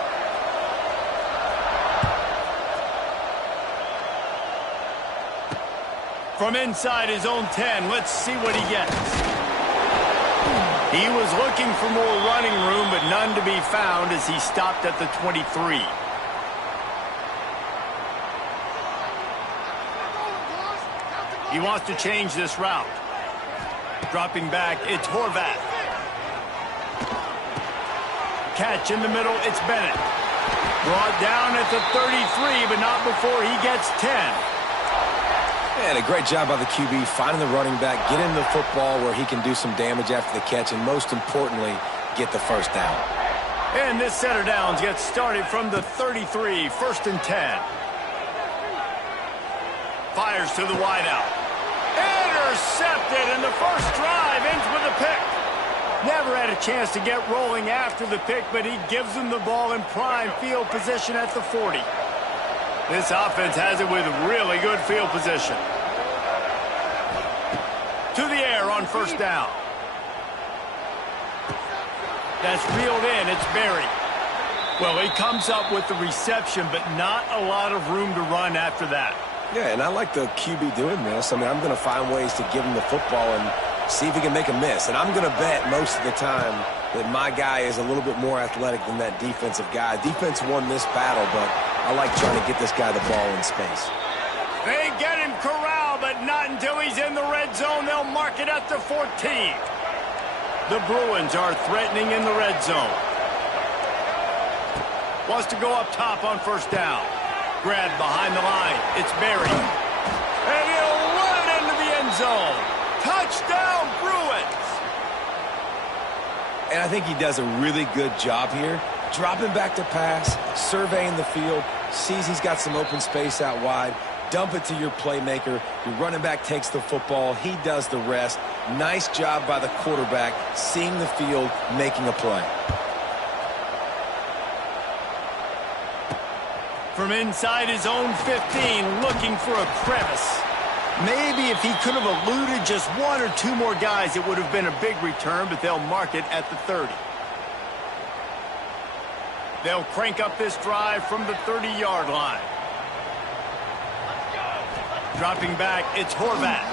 From inside his own 10, let's see what he gets. He was looking for more running room, but none to be found as he stopped at the 23. He wants to change this route. Dropping back, it's Horvath. catch in the middle. It's Bennett. Brought down at the 33, but not before he gets 10. And a great job by the QB finding the running back, getting the football where he can do some damage after the catch, and most importantly, get the first down. And this set of downs gets started from the 33, 1st and 10. Fires to the wideout. Intercepted, and the first drive ends with a pick. Never had a chance to get rolling after the pick, but he gives them the ball in prime field position at the 40. This offense has it with really good field position. To the air on 1st down. That's reeled in. It's Berry. Well, he comes up with the reception, but not a lot of room to run after that. Yeah, and I like the QB doing this. I mean, I'm going to find ways to give him the football and see if he can make a miss. And I'm going to bet most of the time that my guy is a little bit more athletic than that defensive guy. Defense won this battle, but I like trying to get this guy the ball in space. They get him corralled, but not until he's in the red zone. They'll mark it at the 14. The Bruins are threatening in the red zone. Wants to go up top on 1st down. Grabbed behind the line. It's Berry. And he'll run it into the end zone. Touchdown, Bruins! And I think he does a really good job here. Dropping back to pass, surveying the field, sees he's got some open space out wide. Dump it to your playmaker. Your running back takes the football. He does the rest. Nice job by the quarterback, seeing the field, making a play. From inside his own 15, looking for a crevice. Maybe if he could have eluded just 1 or 2 more guys, it would have been a big return, but they'll mark it at the 30. They'll crank up this drive from the 30-yard line. Dropping back, it's Horvat.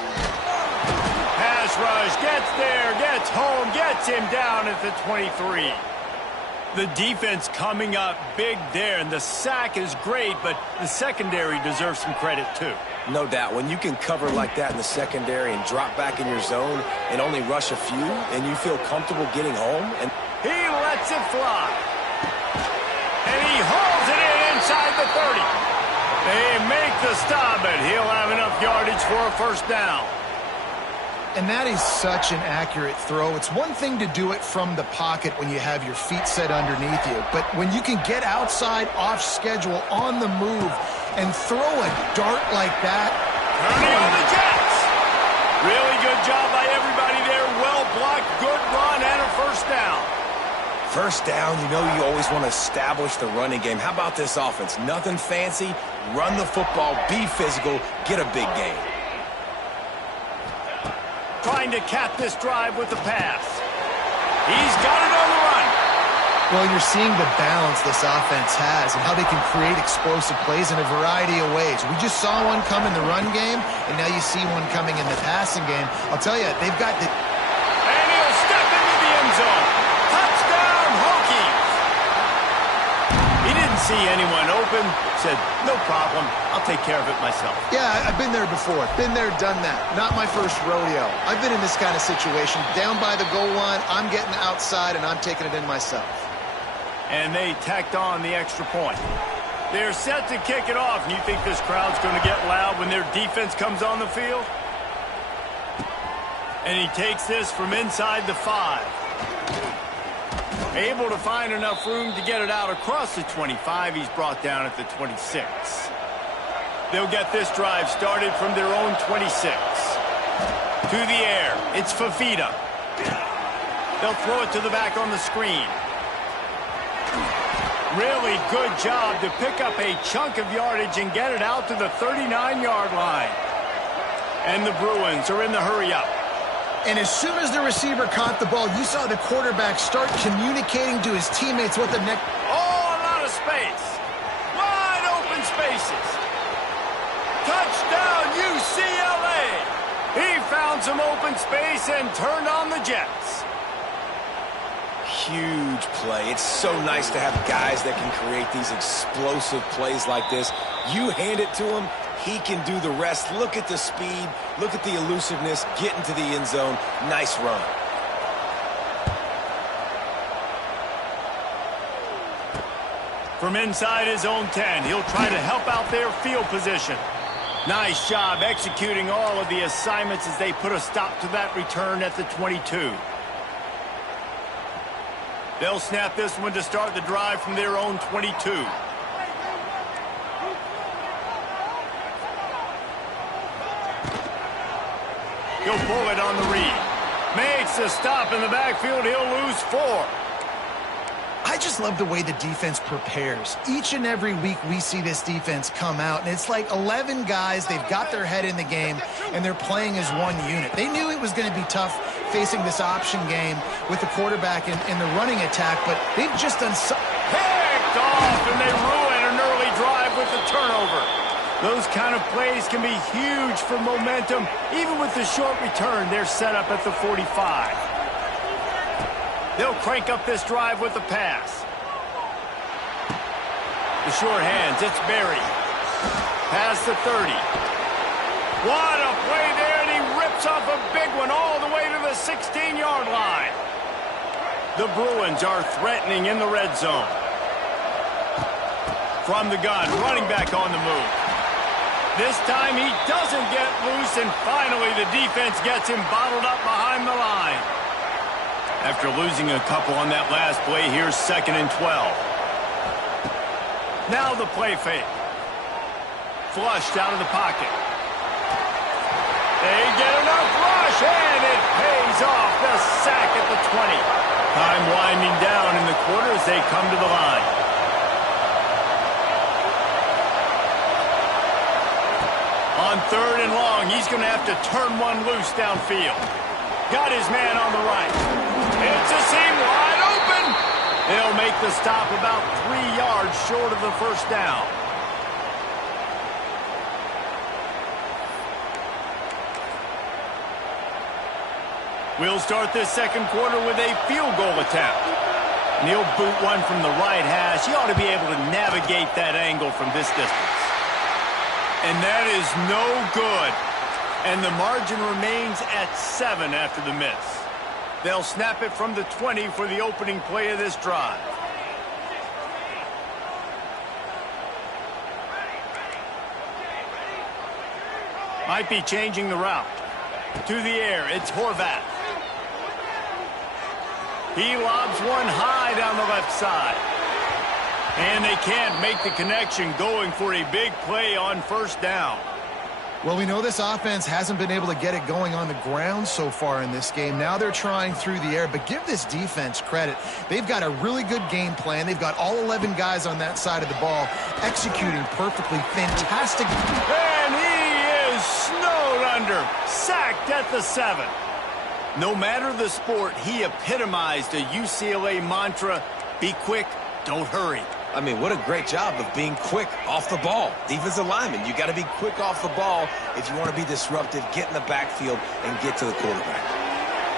Pass rush, gets there, gets home, gets him down at the 23. The defense coming up big there, and the sack is great, but the secondary deserves some credit too. No doubt. When you can cover like that in the secondary and drop back in your zone and only rush a few, and you feel comfortable getting home. And he lets it fly. And he hauls it in inside the 30. They make the stop, but he'll have enough yardage for a 1st down. And that is such an accurate throw. It's one thing to do it from the pocket when you have your feet set underneath you, but when you can get outside, off schedule, on the move, and throw a dart like that. Turning on the Jets. Really good job by everybody there. Well blocked, good run, and a 1st down. 1st down, you know you always want to establish the running game. How about this offense? Nothing fancy. Run the football, be physical, get a big gain. Trying to cap this drive with the pass. He's got it on the run. Well, you're seeing the balance this offense has and how they can create explosive plays in a variety of ways. We just saw one come in the run game, and now you see one coming in the passing game. I'll tell you, they've got the... And he'll step into the end zone. Touchdown, Hokies! He didn't see anyone open. Said, no problem. I'll take care of it myself. Yeah, I've been there before. Been there, done that. Not my first rodeo. I've been in this kind of situation. Down by the goal line, I'm getting outside, and I'm taking it in myself. And they tacked on the extra point. They're set to kick it off. And you think this crowd's going to get loud when their defense comes on the field? And he takes this from inside the 5. Able to find enough room to get it out across the 25. He's brought down at the 26. They'll get this drive started from their own 26. To the air. It's Fafita. They'll throw it to the back on the screen. Really good job to pick up a chunk of yardage and get it out to the 39-yard line. And the Bruins are in the hurry-up. And as soon as the receiver caught the ball, you saw the quarterback start communicating to his teammates what the next... Oh, a lot of space. Wide open spaces. Touchdown, UCLA. He found some open space and turned on the Jets. Huge play. It's so nice to have guys that can create these explosive plays like this. You hand it to him, he can do the rest. Look at the speed. Look at the elusiveness. Get into the end zone. Nice run. From inside his own 10, he'll try to help out their field position. Nice job executing all of the assignments as they put a stop to that return at the 22. They'll snap this one to start the drive from their own 22. He'll pull it on the read. Makes a stop in the backfield. He'll lose 4. I just love the way the defense prepares. Each and every week we see this defense come out, and it's like 11 guys. They've got their head in the game, and they're playing as one unit. They knew it was going to be tough facing this option game with the quarterback in the running attack, but they've just done so... Picked off, and they ruin an early drive with the turnover. Those kind of plays can be huge for momentum. Even with the short return, they're set up at the 45. They'll crank up this drive with the pass. The short hands, it's Berry. Past the 30. What a play there, and he rips off a big one all the way to the 16-yard line. The Bruins are threatening in the red zone. From the gun, running back on the move. This time he doesn't get loose, and finally the defense gets him bottled up behind the line. After losing a couple on that last play, here's 2nd and 12. Now the play fake. Flushed out of the pocket. They get enough rush, and it pays off. The sack at the 20. Time winding down in the quarter as they come to the line. On 3rd and long, he's going to have to turn one loose downfield. Got his man on the right. It's a seam wide open. They'll make the stop about 3 yards short of the first down. We'll start this second quarter with a field goal attempt. And he'll boot one from the right hash. He ought to be able to navigate that angle from this distance. And that is no good. And the margin remains at 7 after the miss. They'll snap it from the 20 for the opening play of this drive. Might be changing the route. To the air, it's Horvath. He lobs one high down the left side. And they can't make the connection, going for a big play on first down. Well, we know this offense hasn't been able to get it going on the ground so far in this game. Now they're trying through the air, but give this defense credit. They've got a really good game plan. They've got all 11 guys on that side of the ball executing perfectly. Fantastic. And he is snowed under, sacked at the 7. No matter the sport, he epitomized a UCLA mantra: be quick, don't hurry. I mean, what a great job of being quick off the ball. Defensive lineman, you got to be quick off the ball if you want to be disruptive, get in the backfield, and get to the quarterback.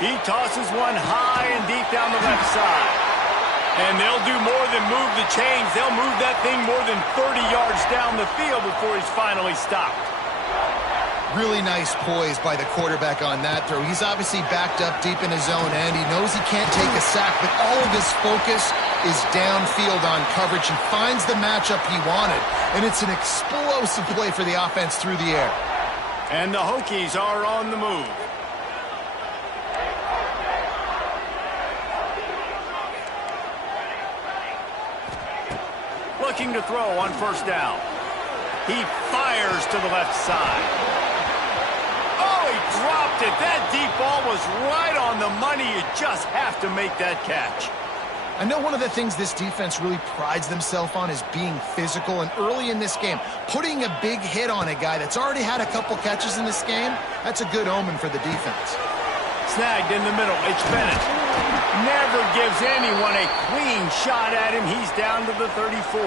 He tosses one high and deep down the left side. And they'll do more than move the chains. They'll move that thing more than 30 yards down the field before he's finally stopped. Really nice poise by the quarterback on that throw. He's obviously backed up deep in his own end. He knows he can't take a sack, but all of his focus is downfield on coverage. He finds the matchup he wanted, and it's an explosive play for the offense through the air. And the Hokies are on the move. Looking to throw on first down. He fires to the left side. Oh, he dropped it. That deep ball was right on the money. You just have to make that catch. I know one of the things this defense really prides themselves on is being physical, and early in this game, putting a big hit on a guy that's already had a couple catches in this game, that's a good omen for the defense. Snagged in the middle, it's Bennett. Never gives anyone a clean shot at him. He's down to the 34.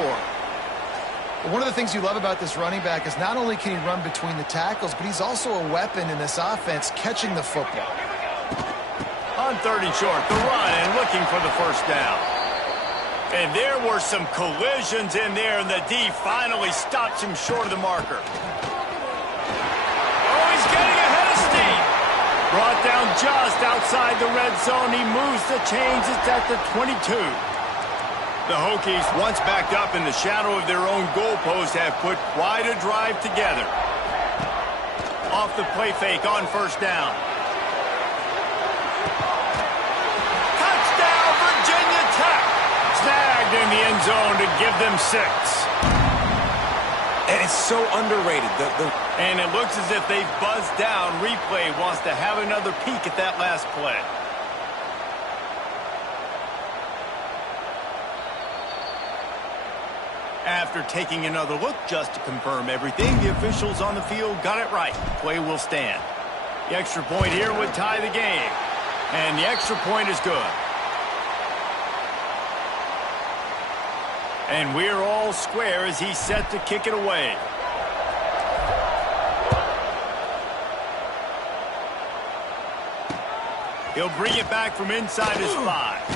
One of the things you love about this running back is not only can he run between the tackles, but he's also a weapon in this offense catching the football. On 3rd and short, the run and looking for the first down. And there were some collisions in there, and the D finally stops him short of the marker. Oh, he's getting ahead of steam. Brought down just outside the red zone. He moves the chains. It's at the 22. The Hokies, once backed up in the shadow of their own goalpost, have put quite a drive together. Off the play fake on first down. Touchdown, Virginia Tech! Snagged in the end zone to give them 6. And it's so underrated. And it looks as if they've buzzed down. Replay wants to have another peek at that last play. After taking another look just to confirm everything, the officials on the field got it right. Play will stand. The extra point here would tie the game. And the extra point is good. And we're all square as he's set to kick it away. He'll bring it back from inside his 5.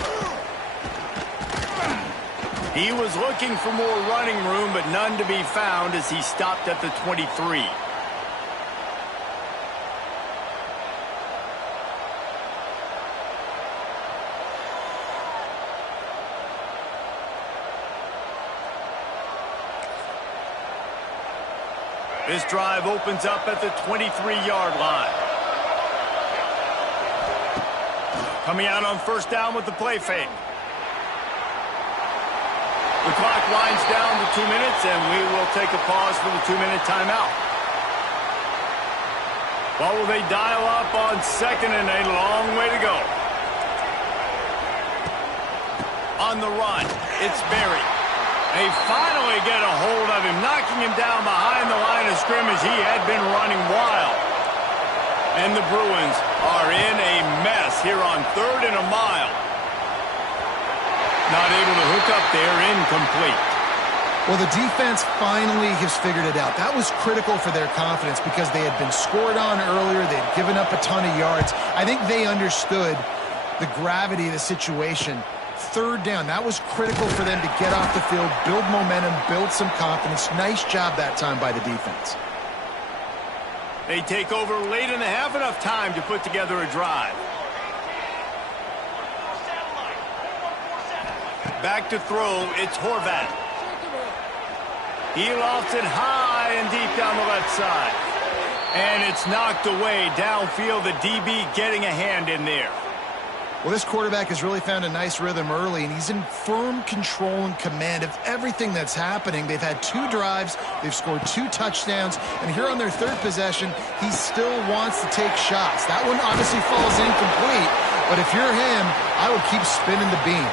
He was looking for more running room, but none to be found as he stopped at the 23. This drive opens up at the 23-yard line. Coming out on first down with the play fake. The clock winds down to 2 minutes, and we will take a pause for the 2-minute timeout. What will they dial up on second and a long way to go? On the run, it's Berry. They finally get a hold of him, knocking him down behind the line of scrimmage. He had been running wild. And the Bruins are in a mess here on 3rd and a mile. Not able to hook up there, incomplete. Well, the defense finally has figured it out. That was critical for their confidence because they had been scored on earlier. They had given up a ton of yards. I think they understood the gravity of the situation. 3rd down, that was critical for them to get off the field, build momentum, build some confidence. Nice job that time by the defense. They take over late in the half, enough time to put together a drive. Back to throw, it's Horvat. He lofts it high and deep down the left side. And it's knocked away downfield, the DB getting a hand in there. Well, this quarterback has really found a nice rhythm early, and he's in firm control and command of everything that's happening. They've had 2 drives, they've scored 2 touchdowns, and here on their 3rd possession, he still wants to take shots. That one obviously falls incomplete, but if you're him, I would keep spinning the beam.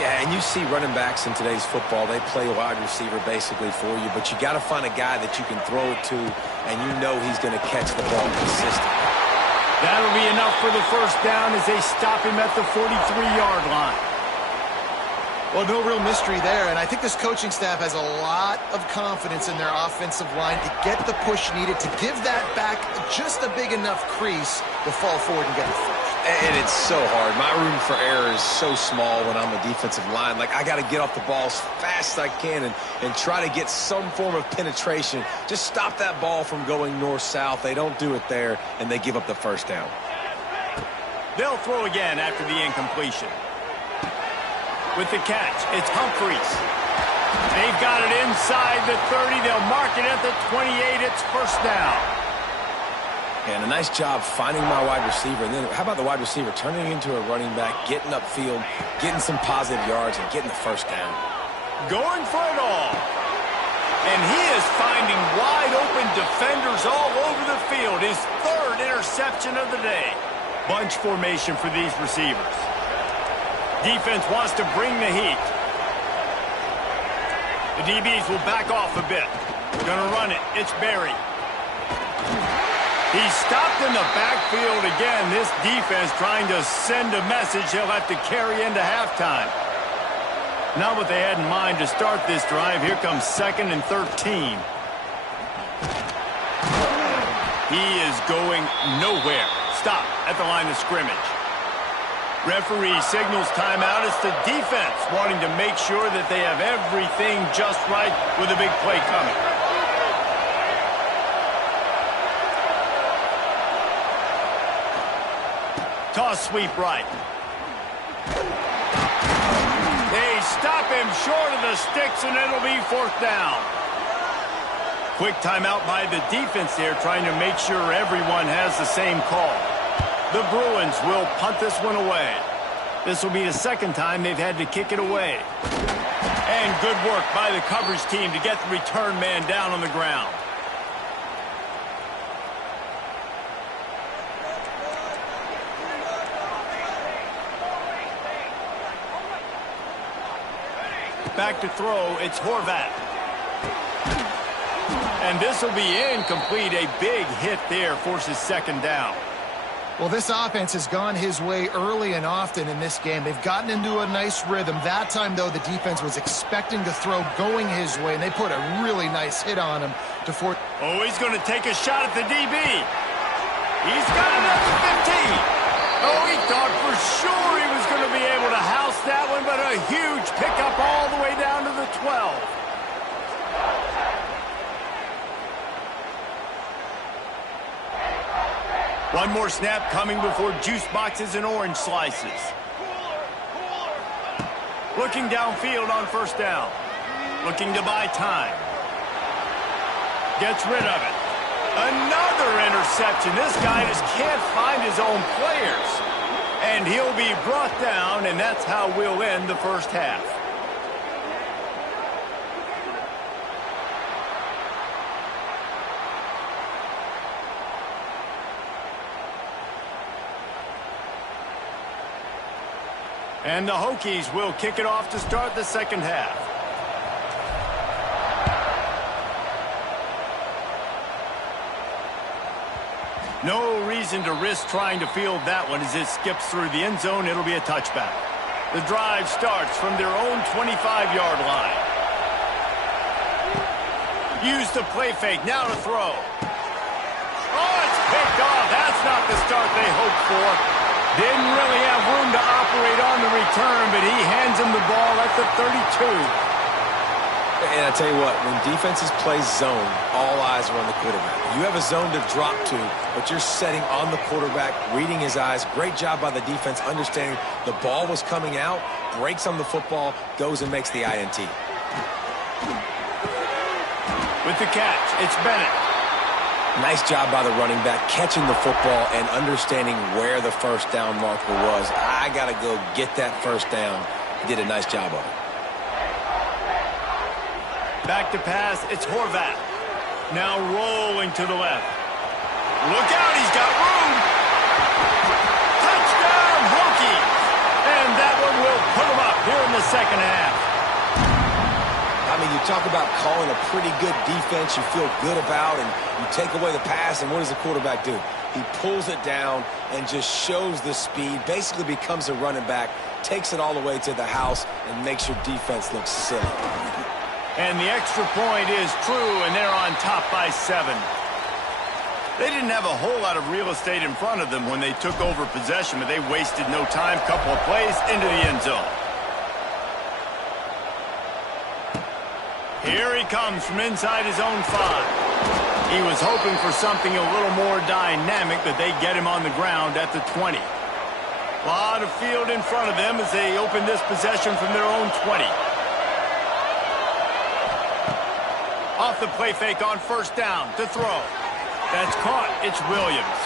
Yeah, and you see running backs in today's football, they play wide receiver basically for you, but you got to find a guy that you can throw it to, and you know he's going to catch the ball consistently. That'll be enough for the first down as they stop him at the 43-yard line. Well, no real mystery there, and I think this coaching staff has a lot of confidence in their offensive line to get the push needed, to give that back just a big enough crease to fall forward and get the first. And it's so hard. My room for error is so small when I'm a defensive line. Like, I got to get off the ball as fast as I can and try to get some form of penetration. Just stop that ball from going north-south. They don't do it there, and they give up the first down. They'll throw again after the incompletion. With the catch, it's Humphreys. They've got it inside the 30. They'll mark it at the 28. It's first down. And a nice job finding my wide receiver. And then how about the wide receiver turning into a running back, getting upfield, getting some positive yards, and getting the first down. Going for it all. And he is finding wide open defenders all over the field. His 3rd interception of the day. Bunch formation for these receivers. Defense wants to bring the heat. The DBs will back off a bit. Gonna run it. It's Berry. He's stopped in the backfield again. This defense trying to send a message he'll have to carry into halftime. Not what they had in mind to start this drive. Here comes 2nd and 13. He is going nowhere. Stop at the line of scrimmage. Referee signals timeout. It's the defense wanting to make sure that they have everything just right with a big play coming. Toss sweep right. They stop him short of the sticks, and it'll be 4th down. Quick timeout by the defense there, trying to make sure everyone has the same call. The Bruins will punt this one away. This will be the 2nd time they've had to kick it away. And good work by the coverage team to get the return man down on the ground. Back to throw, it's Horvat. And this will be incomplete. A big hit there forces 2nd down. Well, this offense has gone his way early and often in this game. They've gotten into a nice rhythm. That time, though, the defense was expecting the throw going his way, and they put a really nice hit on him to force. Oh, he's going to take a shot at the DB. He's got it at the 15. Oh, he thought for sure he was going to be able to house that one, but a huge pickup all the way down to the 12. One more snap coming before juice boxes and orange slices. Looking downfield on 1st down. Looking to buy time. Gets rid of it. Another interception. This guy just can't find his own players. And he'll be brought down, and that's how we'll end the 1st half. And the Hokies will kick it off to start the 2nd half. No reason to risk trying to field that one as it skips through the end zone. It'll be a touchback. The drive starts from their own 25-yard line. Use the play fake. Now to throw. Oh, it's picked off. That's not the start they hoped for. Didn't really have room to operate on the return, but he hands him the ball at the 32. And I tell you what, when defenses play zone, all eyes are on the quarterback. You have a zone to drop to, but you're setting on the quarterback, reading his eyes. Great job by the defense, understanding the ball was coming out, breaks on the football, goes and makes the INT. With the catch, it's Bennett. Nice job by the running back, catching the football and understanding where the 1st down marker was. I got to go get that 1st down. He did a nice job of it. Back to pass, it's Horvat. Now rolling to the left. Look out, he's got room. Touchdown, Hokies. And that one will put him up here in the 2nd half. I mean, you talk about calling a pretty good defense you feel good about, and you take away the pass, and what does the quarterback do? He pulls it down and just shows the speed, basically becomes a running back, takes it all the way to the house, and makes your defense look silly. And the extra point is true, and they're on top by 7. They didn't have a whole lot of real estate in front of them when they took over possession, but they wasted no time. Couple of plays into the end zone. Here he comes from inside his own 5. He was hoping for something a little more dynamic, but they get him on the ground at the 20. A lot of field in front of them as they open this possession from their own 20. Off the play fake on 1st down to throw. That's caught. It's Williams.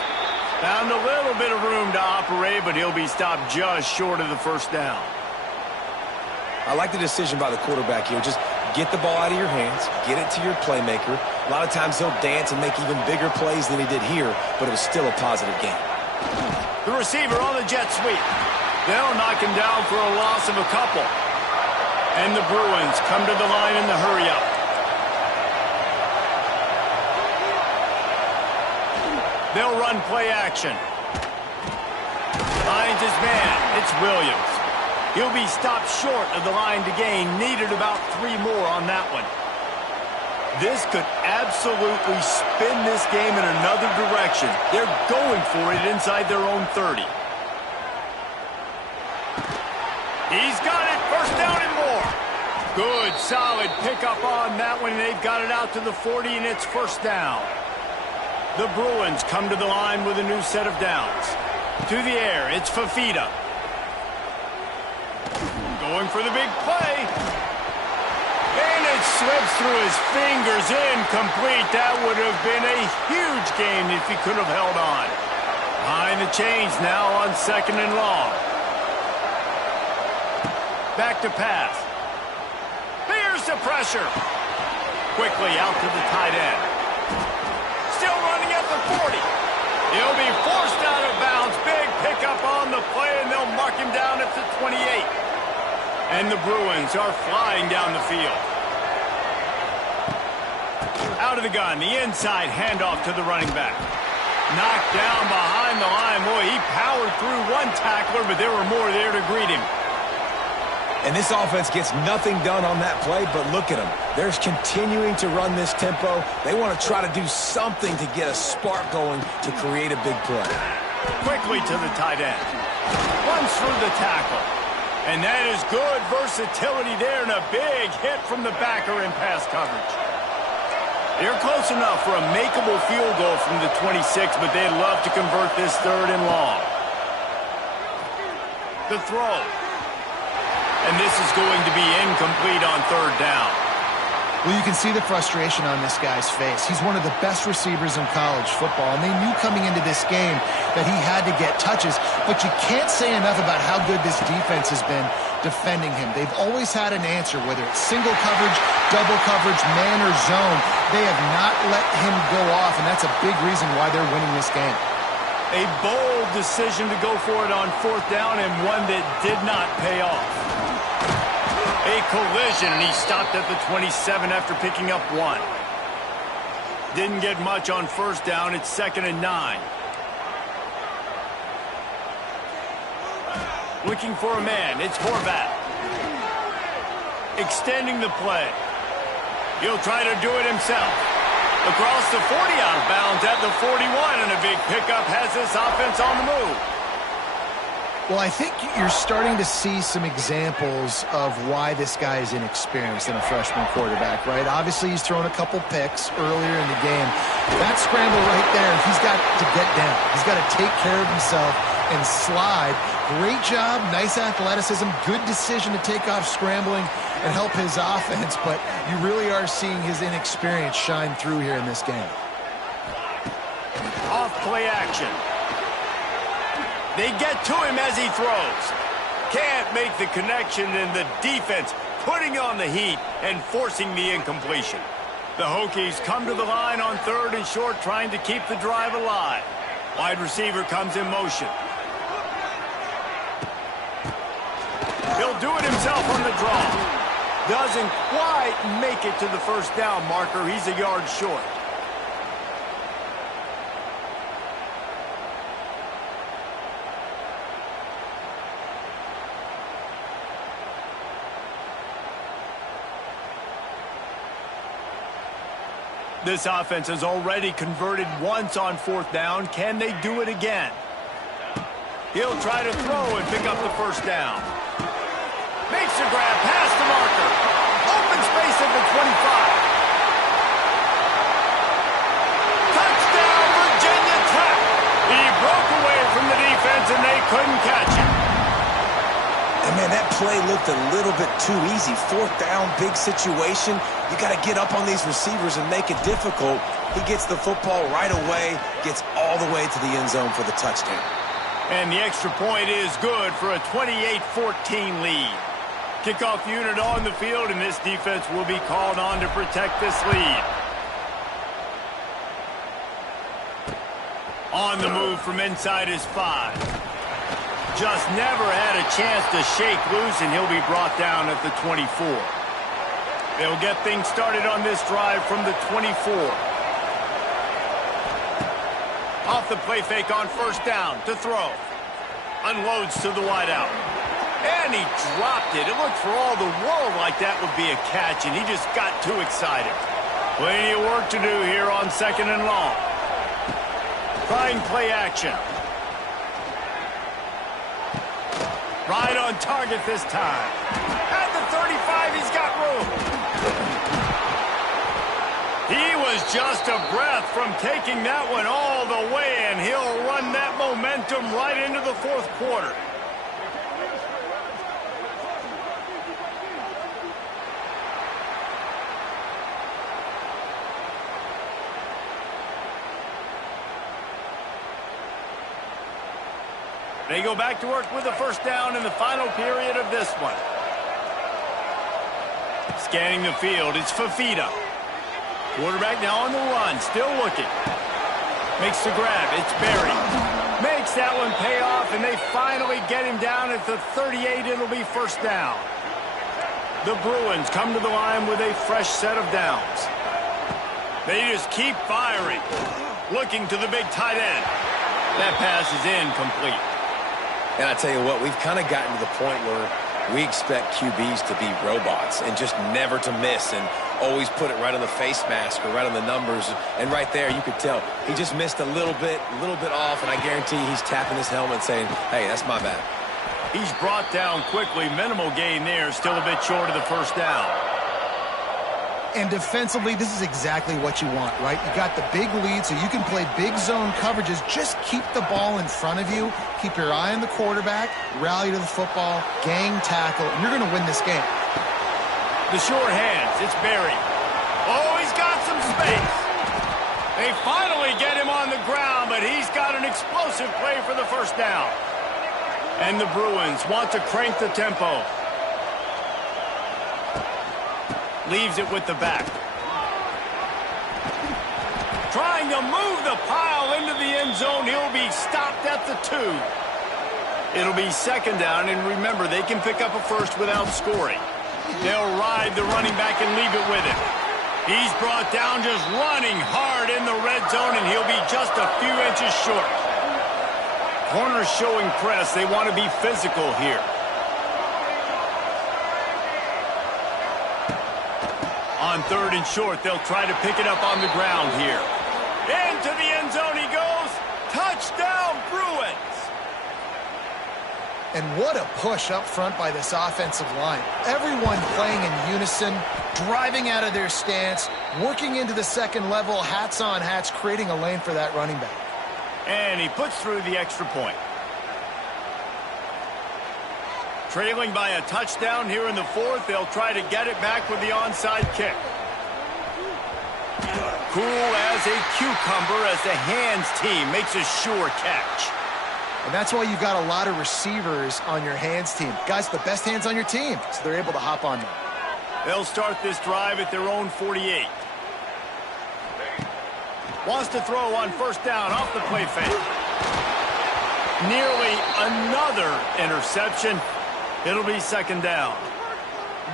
Found a little bit of room to operate, but he'll be stopped just short of the 1st down. I like the decision by the quarterback here. Just get the ball out of your hands, get it to your playmaker. A lot of times he'll dance and make even bigger plays than he did here, but it was still a positive game. The receiver on the jet sweep. They'll knock him down for a loss of a couple. And the Bruins come to the line in the hurry-up. They'll run play action. Finds his man. It's Williams. He'll be stopped short of the line to gain. Needed about 3 more on that one. This could absolutely spin this game in another direction. They're going for it inside their own 30. He's got it. 1st down and more. Good, solid pickup on that one. They've got it out to the 40, and it's 1st down. The Bruins come to the line with a new set of downs. To the air, it's Fafita. Going for the big play. it slips through his fingers, incomplete. That would have been a huge gain if he could have held on. Behind the chains now on 2nd and long. Back to pass. Here's the pressure. Quickly out to the tight end. Still running at the 40. He'll be forced out of bounds. Big pickup on the play, and they'll mark him down at the 28. And the Bruins are flying down the field. Out of the gun, the inside handoff to the running back. Knocked down behind the line. Boy, he powered through one tackler, but there were more there to greet him. And this offense gets nothing done on that play, but look at them. They're continuing to run this tempo. They want to try to do something to get a spark going to create a big play. Quickly to the tight end. Runs through the tackle. And that is good versatility there, and a big hit from the backer in pass coverage. They're close enough for a makeable field goal from the 26, but they'd love to convert this 3rd and long. The throw. And this is going to be incomplete on 3rd down. Well, you can see the frustration on this guy's face. He's one of the best receivers in college football, and they knew coming into this game that he had to get touches, but you can't say enough about how good this defense has been defending him. They've always had an answer, whether it's single coverage, double coverage, man or zone. They have not let him go off, and that's a big reason why they're winning this game. A bold decision to go for it on 4th down, and one that did not pay off. A collision, and he stopped at the 27 after picking up 1. Didn't get much on 1st down. It's 2nd and 9. Looking for a man. It's Horvat. Extending the play. He'll try to do it himself. Across the 40, out of bounds at the 41, and a big pickup has this offense on the move. Well, I think you're starting to see some examples of why this guy is inexperienced in a freshman quarterback, right? Obviously, he's thrown a couple picks earlier in the game. That scramble right there, he's got to get down. He's got to take care of himself and slide. Great job, nice athleticism, good decision to take off scrambling and help his offense, but you really are seeing his inexperience shine through here in this game. Off play action. They get to him as he throws. Can't make the connection, and the defense putting on the heat and forcing the incompletion. The Hokies come to the line on 3rd and short, trying to keep the drive alive. Wide receiver comes in motion. He'll do it himself on the draw. Doesn't quite make it to the 1st down marker. He's a yard short. This offense has already converted once on 4th down. Can they do it again? He'll try to throw and pick up the 1st down. Makes the grab past the marker. Open space at the 25. Touchdown, Virginia Tech. He broke away from the defense, and they couldn't catch him. And, man, that play looked a little bit too easy. 4th down, big situation. You got to get up on these receivers and make it difficult. He gets the football right away, gets all the way to the end zone for the touchdown. And the extra point is good for a 28-14 lead. Kickoff unit on the field, and this defense will be called on to protect this lead. On the move from inside his 5. Just never had a chance to shake loose, and he'll be brought down at the 24. They'll get things started on this drive from the 24. Off the play fake on 1st down to throw. Unloads to the wideout. And he dropped it. It looked for all the world like that would be a catch, and he just got too excited. Plenty of work to do here on 2nd and long. Trying play action. Right on target this time. At the 35, he's got room. He was just a breath from taking that one all the way, and he'll run that momentum right into the 4th quarter. They go back to work with the first down in the final period of this one. Scanning the field, it's Fafita. Quarterback now on the run, still looking. Makes the grab, it's Barry. Makes that one pay off, and they finally get him down at the 38. It'll be first down. The Bruins come to the line with a fresh set of downs. They just keep firing. Looking to the big tight end. That pass is incomplete. And I tell you what, we've kind of gotten to the point where we expect QBs to be robots and just never to miss and always put it right on the face mask or right on the numbers. And right there, you could tell he just missed a little bit off, and I guarantee he's tapping his helmet saying, hey, that's my bad. He's brought down quickly. Minimal gain there. Still a bit short of the first down. And defensively, this is exactly what you want, right? You got the big lead, so you can play big zone coverages. Just keep the ball in front of you. Keep your eye on the quarterback. Rally to the football. Gang tackle. And you're going to win this game. The short hands. It's Barry. Oh, he's got some space. They finally get him on the ground, but he's got an explosive play for the first down. And the Bruins want to crank the tempo. Leaves it with the back. Trying to move the pile into the end zone. He'll be stopped at the 2. It'll be second down, and remember, they can pick up a first without scoring. They'll ride the running back and leave it with him. He's brought down just running hard in the red zone, and he'll be just a few inches short. Corners showing press. They want to be physical here. On third and short, they'll try to pick it up on the ground here. Into the end zone he goes. Touchdown, Bruins! And what a push up front by this offensive line. Everyone playing in unison, driving out of their stance, working into the second level, hats on hats, creating a lane for that running back. And he puts through the extra point. Trailing by a touchdown here in the fourth. They'll try to get it back with the onside kick. Cool as a cucumber as the hands team makes a sure catch. And that's why you've got a lot of receivers on your hands team. Guys, the best hands on your team, so they're able to hop on them. They'll start this drive at their own 48. Wants to throw on first down off the play fake. Nearly another interception. It'll be second down.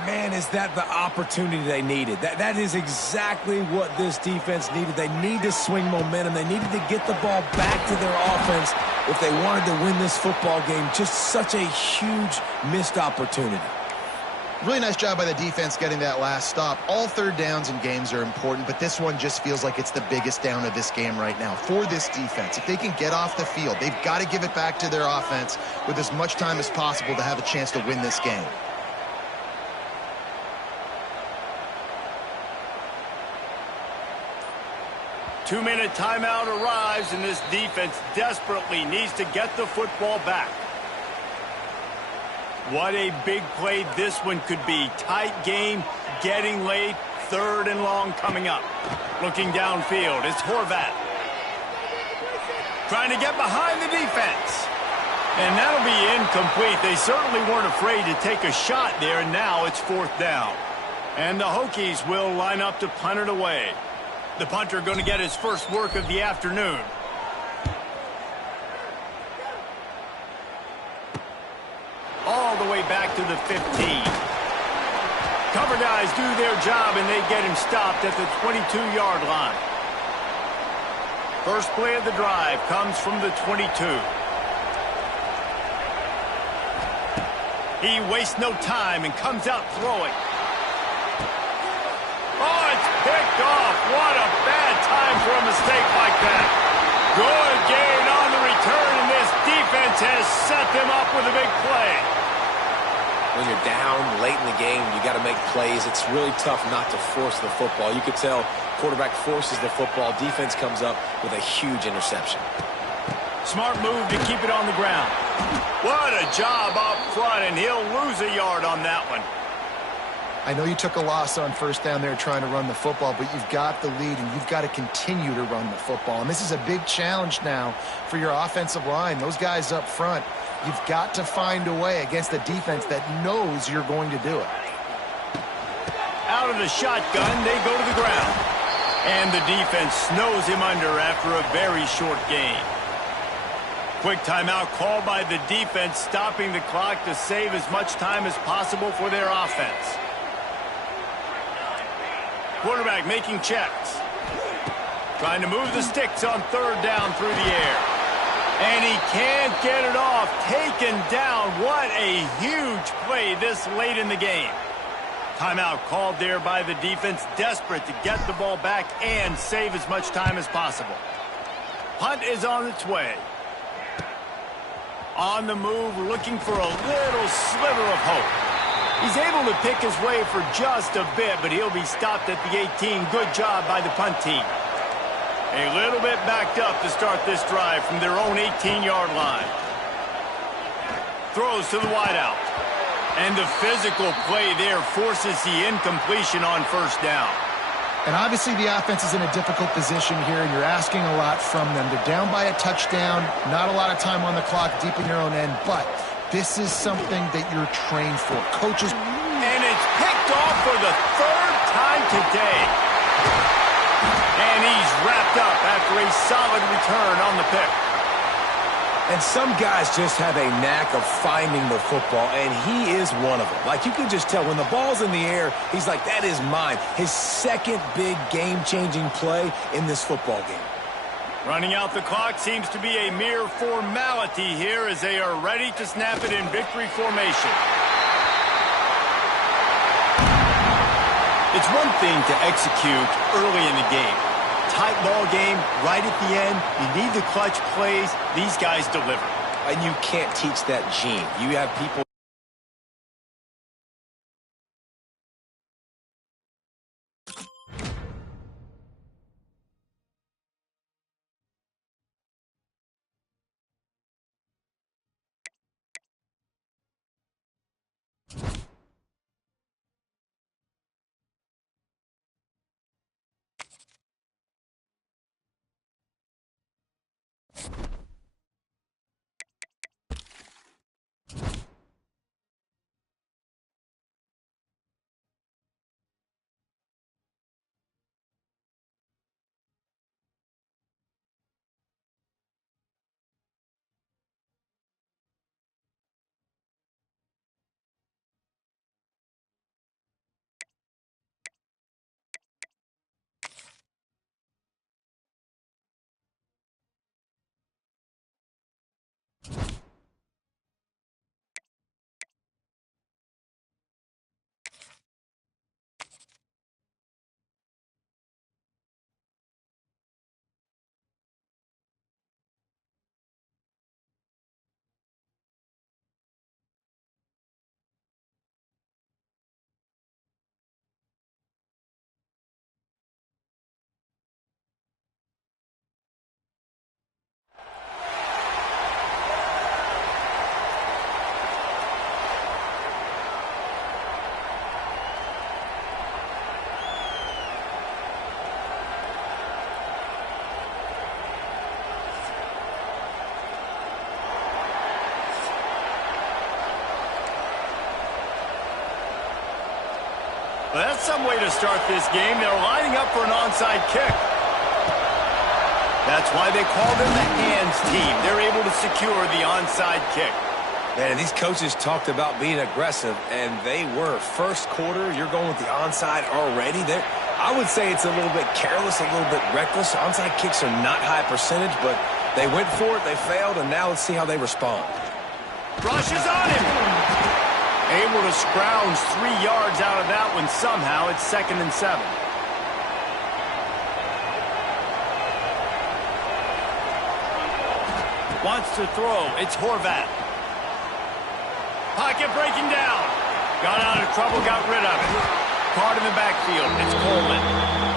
Man, is that the opportunity they needed. That is exactly what this defense needed. They need to swing momentum. They needed to get the ball back to their offense if they wanted to win this football game. Just such a huge missed opportunity. Really nice job by the defense getting that last stop. All third downs in games are important, but this one just feels like it's the biggest down of this game right now for this defense. If they can get off the field, they've got to give it back to their offense with as much time as possible to have a chance to win this game. Two-minute timeout arrives, and this defense desperately needs to get the football back. What a big play this one could be. Tight game, getting late, third and long coming up. Looking downfield, it's Horvat. Trying to get behind the defense. And that'll be incomplete. They certainly weren't afraid to take a shot there, and now it's fourth down. And the Hokies will line up to punt it away. The punter going to get his first work of the afternoon. All the way back to the 15. Cover guys do their job, and they get him stopped at the 22-yard line. First play of the drive comes from the 22. He wastes no time and comes out throwing. Oh, it's picked off. What a bad time for a mistake like that. Good gain on the return, and this defense has set them up with a big play. When you're down late in the game, you got to make plays. It's really tough not to force the football. You could tell quarterback forces the football. Defense comes up with a huge interception. Smart move to keep it on the ground. What a job up front, and he'll lose a yard on that one. I know you took a loss on first down there trying to run the football, but you've got the lead, and you've got to continue to run the football. And this is a big challenge now for your offensive line. Those guys up front, You've got to find a way against a defense that knows you're going to do it. Out of the shotgun, they go to the ground. And the defense snows him under after a very short gain. Quick timeout called by the defense, stopping the clock to save as much time as possible for their offense. Quarterback making checks. Trying to move the sticks on third down through the air. And he can't get it off. Taken down. What a huge play this late in the game. Timeout called there by the defense, desperate to get the ball back and save as much time as possible. Punt is on its way. On the move, looking for a little sliver of hope. He's able to pick his way for just a bit, but he'll be stopped at the 18. Good job by the punt team. A little bit backed up to start this drive from their own 18-yard line. Throws to the wideout. And the physical play there forces the incompletion on first down. And obviously the offense is in a difficult position here, and you're asking a lot from them. They're down by a touchdown, not a lot of time on the clock, deep in your own end, but this is something that you're trained for. Coaches. And it's picked off for the third time today. And he's wrapped up after a solid return on the pick. And some guys just have a knack of finding the football, and he is one of them. Like, you can just tell when the ball's in the air, he's like, that is mine. His second big game-changing play in this football game. Running out the clock seems to be a mere formality here as they are ready to snap it in victory formation. It's one thing to execute early in the game. Tight ball game, right at the end. You need the clutch plays. These guys deliver. And you can't teach that gene. You have people. Well, that's some way to start this game. They're lining up for an onside kick. That's why they call them the hands team. They're able to secure the onside kick. Man, these coaches talked about being aggressive, and they were. First quarter, you're going with the onside already. I would say it's a little bit careless, a little bit reckless. Onside kicks are not high percentage, but they went for it, they failed, and now let's see how they respond. Rushes on him. Able to scrounge 3 yards out of that one somehow. It's 2nd and 7. Wants to throw. It's Horvat. Pocket breaking down. Got out of trouble, got rid of it. Caught in the backfield. It's Coleman.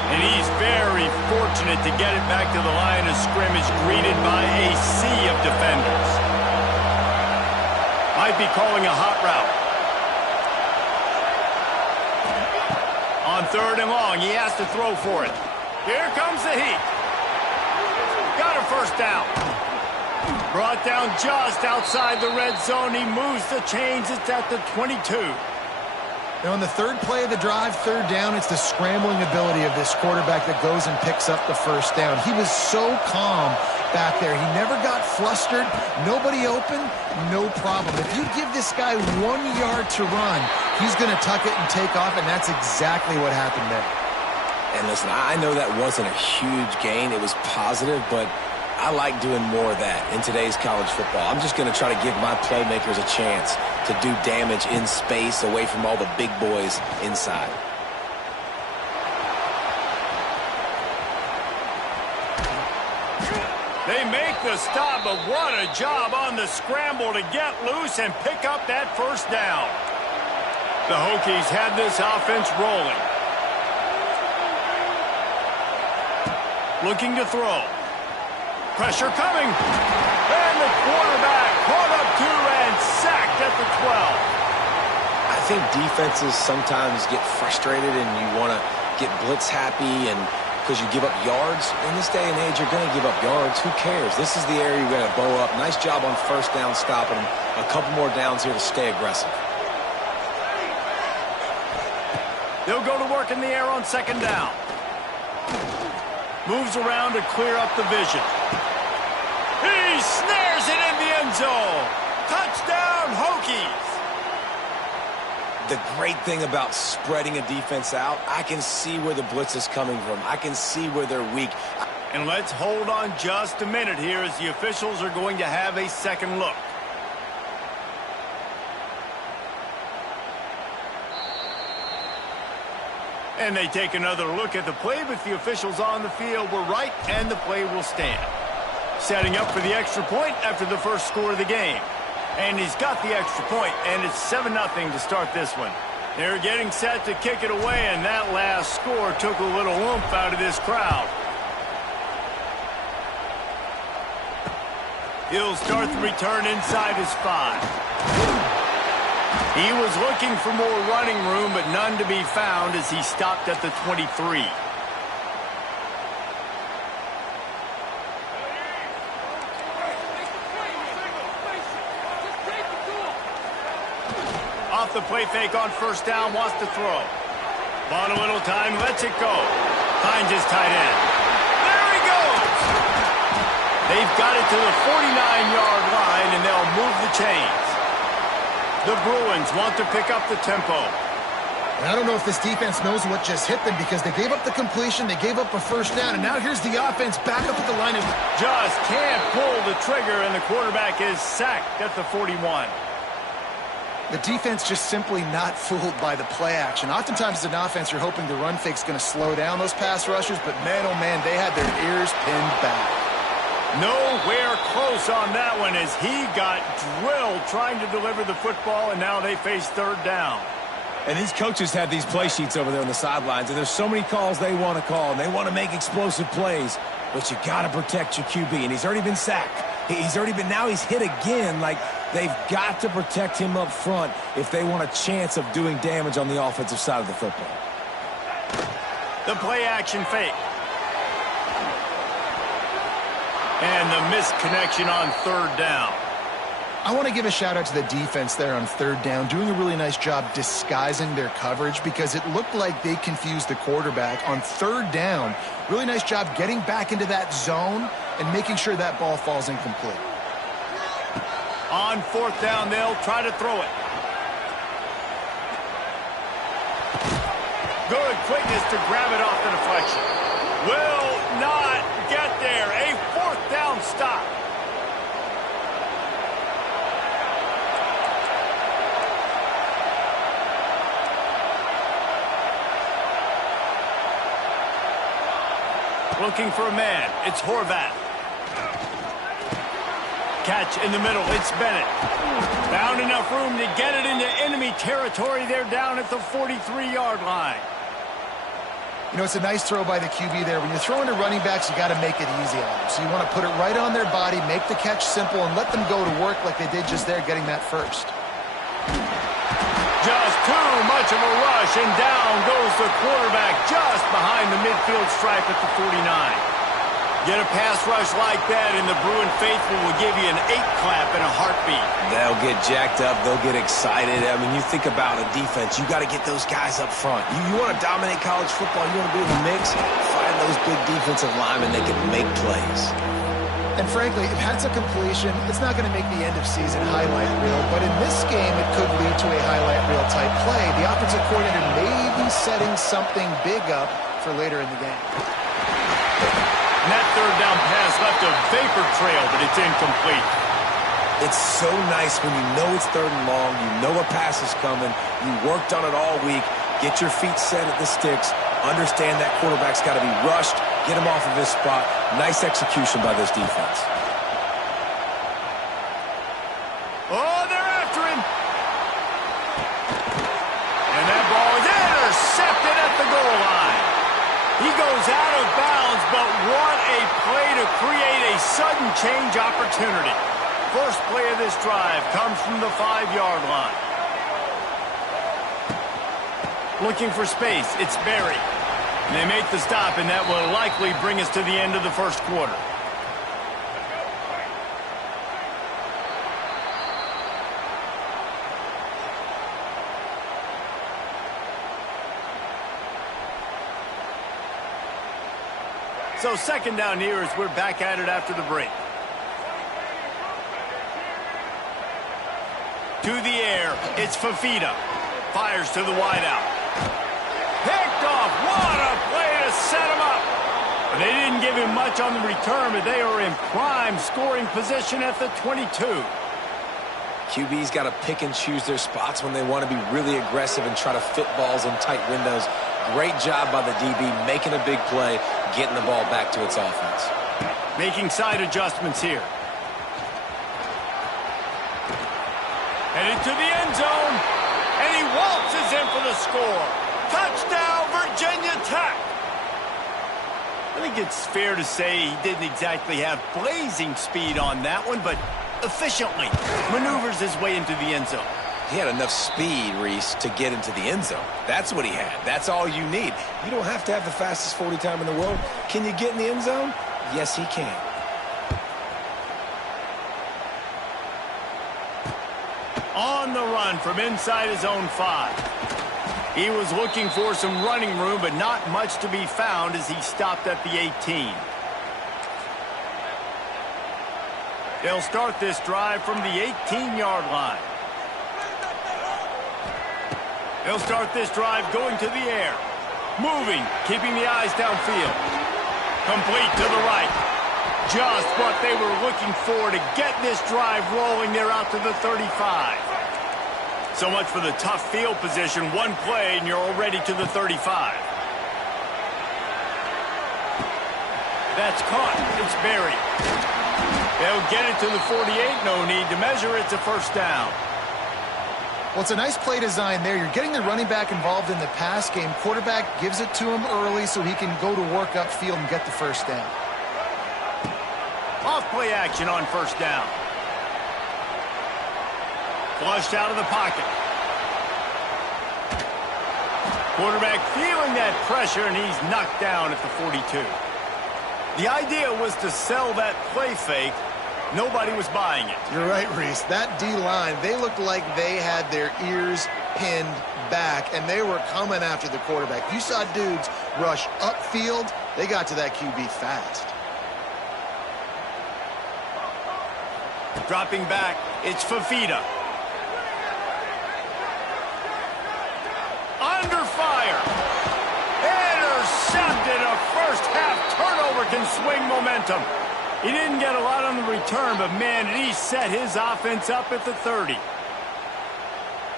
And he's very fortunate to get it back to the line of scrimmage, greeted by a sea of defenders. Might be calling a hot route. On 3rd and long, he has to throw for it. Here comes the heat. Got a first down. Brought down just outside the red zone. He moves the chains. It's at the 22. Now, on the third play of the drive, third down, it's the scrambling ability of this quarterback that goes and picks up the first down. He was so calm back there. He never got flustered. Nobody open, no problem. If you give this guy 1 yard to run, he's going to tuck it and take off, and that's exactly what happened there. And listen, I know that wasn't a huge gain. It was positive, but I like doing more of that in today's college football. I'm just going to try to give my playmakers a chance to do damage in space away from all the big boys inside. They make the stop, but what a job on the scramble to get loose and pick up that first down. The Hokies had this offense rolling. Looking to throw. Pressure coming. And the quarterback caught up to and sacked at the 12. I think defenses sometimes get frustrated and you want to get blitz happy and because you give up yards. In this day and age, you're going to give up yards. Who cares? This is the area you're going to bow up. Nice job on first down stopping them. A couple more downs here to stay aggressive. They'll go to work in the air on second down. Moves around to clear up the vision. He snares it in the end zone. Touchdown, Hokies. The great thing about spreading a defense out, I can see where the blitz is coming from. I can see where they're weak. And let's hold on just a minute here as the officials are going to have a second look. And they take another look at the play, but the officials on the field were right, and the play will stand. Setting up for the extra point after the first score of the game. And he's got the extra point, and it's 7-0 to start this one. They're getting set to kick it away, and that last score took a little oomph out of this crowd. He'll start the return inside his 5. He was looking for more running room, but none to be found as he stopped at the 23. Off the play fake on first down, wants to throw. Bought a little time, lets it go. Finds his tight end. There he goes! They've got it to the 49-yard line, and they'll move the chains. The Bruins want to pick up the tempo. And I don't know if this defense knows what just hit them because they gave up the completion, they gave up a first down, and now here's the offense back up at the line. Just can't pull the trigger, and the quarterback is sacked at the 41. The defense just simply not fooled by the play action. Oftentimes as an offense, you're hoping the run fake's going to slow down those pass rushers, but man, oh man, they had their ears pinned back. Nowhere close on that one as he got drilled trying to deliver the football, and now they face third down. And these coaches have these play sheets over there on the sidelines, and there's so many calls they want to call, and they want to make explosive plays, but you got to protect your QB, and he's already been sacked. Now he's hit again. Like, they've got to protect him up front if they want a chance of doing damage on the offensive side of the football. The play action fake. And the misconnection on third down. I want to give a shout out to the defense there on third down, doing a really nice job disguising their coverage because it looked like they confused the quarterback on third down. Really nice job getting back into that zone and making sure that ball falls incomplete. On fourth down, they'll try to throw it. Good quickness to grab it off the deflection. Will not get there. A fourth down stop. Looking for a man. It's Horvath. Catch in the middle. It's Bennett. Found enough room to get it into enemy territory. They're down at the 43-yard line. You know, it's a nice throw by the QB there. When you're throwing to running backs, you got to make it easy on them. So you want to put it right on their body, make the catch simple, and let them go to work like they did just there, getting that first. Just too much of a rush, and down goes the quarterback just behind the midfield stripe at the 49. Get a pass rush like that, and the Bruin faithful will give you an 8-clap in a heartbeat. They'll get jacked up. They'll get excited. I mean, you think about a defense. You got to get those guys up front. You want to dominate college football. You want to be in the mix. Find those big defensive linemen that can make plays. And frankly, if that's a completion, it's not going to make the end-of-season highlight reel. But in this game, it could lead to a highlight reel type play. The offensive coordinator may be setting something big up for later in the game. And that third down pass left a vapor trail, but it's incomplete. It's so nice when you know it's 3rd and long, you know a pass is coming, you worked on it all week, get your feet set at the sticks, understand that quarterback's got to be rushed, get him off of his spot. Nice execution by this defense. Oh, they're after him. And that ball is intercepted at the goal line. He goes out of bounds, but what a play to create a sudden change opportunity. First play of this drive comes from the 5-yard line. Looking for space, it's Berry. And they make the stop, and that will likely bring us to the end of the first quarter. So 2nd down here as we're back at it after the break. To the air, it's Fafita. Fires to the wideout. Picked off. What a play to set him up. But they didn't give him much on the return, but they are in prime scoring position at the 22. QB's got to pick and choose their spots when they want to be really aggressive and try to fit balls in tight windows. Great job by the DB making a big play, getting the ball back to its offense. Making side adjustments here. Headed to the end zone, and he waltzes in for the score. Touchdown, Virginia Tech. I think it's fair to say he didn't exactly have blazing speed on that one, but efficiently maneuvers his way into the end zone. He had enough speed, Reese, to get into the end zone. That's what he had. That's all you need. You don't have to have the fastest 40 time in the world. Can you get in the end zone? Yes, he can. On the run from inside his own 5. He was looking for some running room, but not much to be found as he stopped at the 18. They'll start this drive from the 18-yard line. They'll start this drive going to the air. Moving, keeping the eyes downfield. Complete to the right. Just what they were looking for to get this drive rolling. They're out to the 35. So much for the tough field position. One play and you're already to the 35. That's caught. It's Berry. They'll get it to the 48. No need to measure. It's a first down. Well, it's a nice play design there. You're getting the running back involved in the pass game. Quarterback gives it to him early so he can go to work upfield and get the first down. Off play action on first down. Flushed out of the pocket. Quarterback feeling that pressure, and he's knocked down at the 42. The idea was to sell that play fake. Nobody was buying it. You're right, Reese. That D-line, they looked like they had their ears pinned back, and they were coming after the quarterback. You saw dudes rush upfield. They got to that QB fast. Dropping back, it's Fafita. Under fire. Intercepted. A first-half turnover can swing momentum. He didn't get a lot on the return, but, man, did he set his offense up at the 30.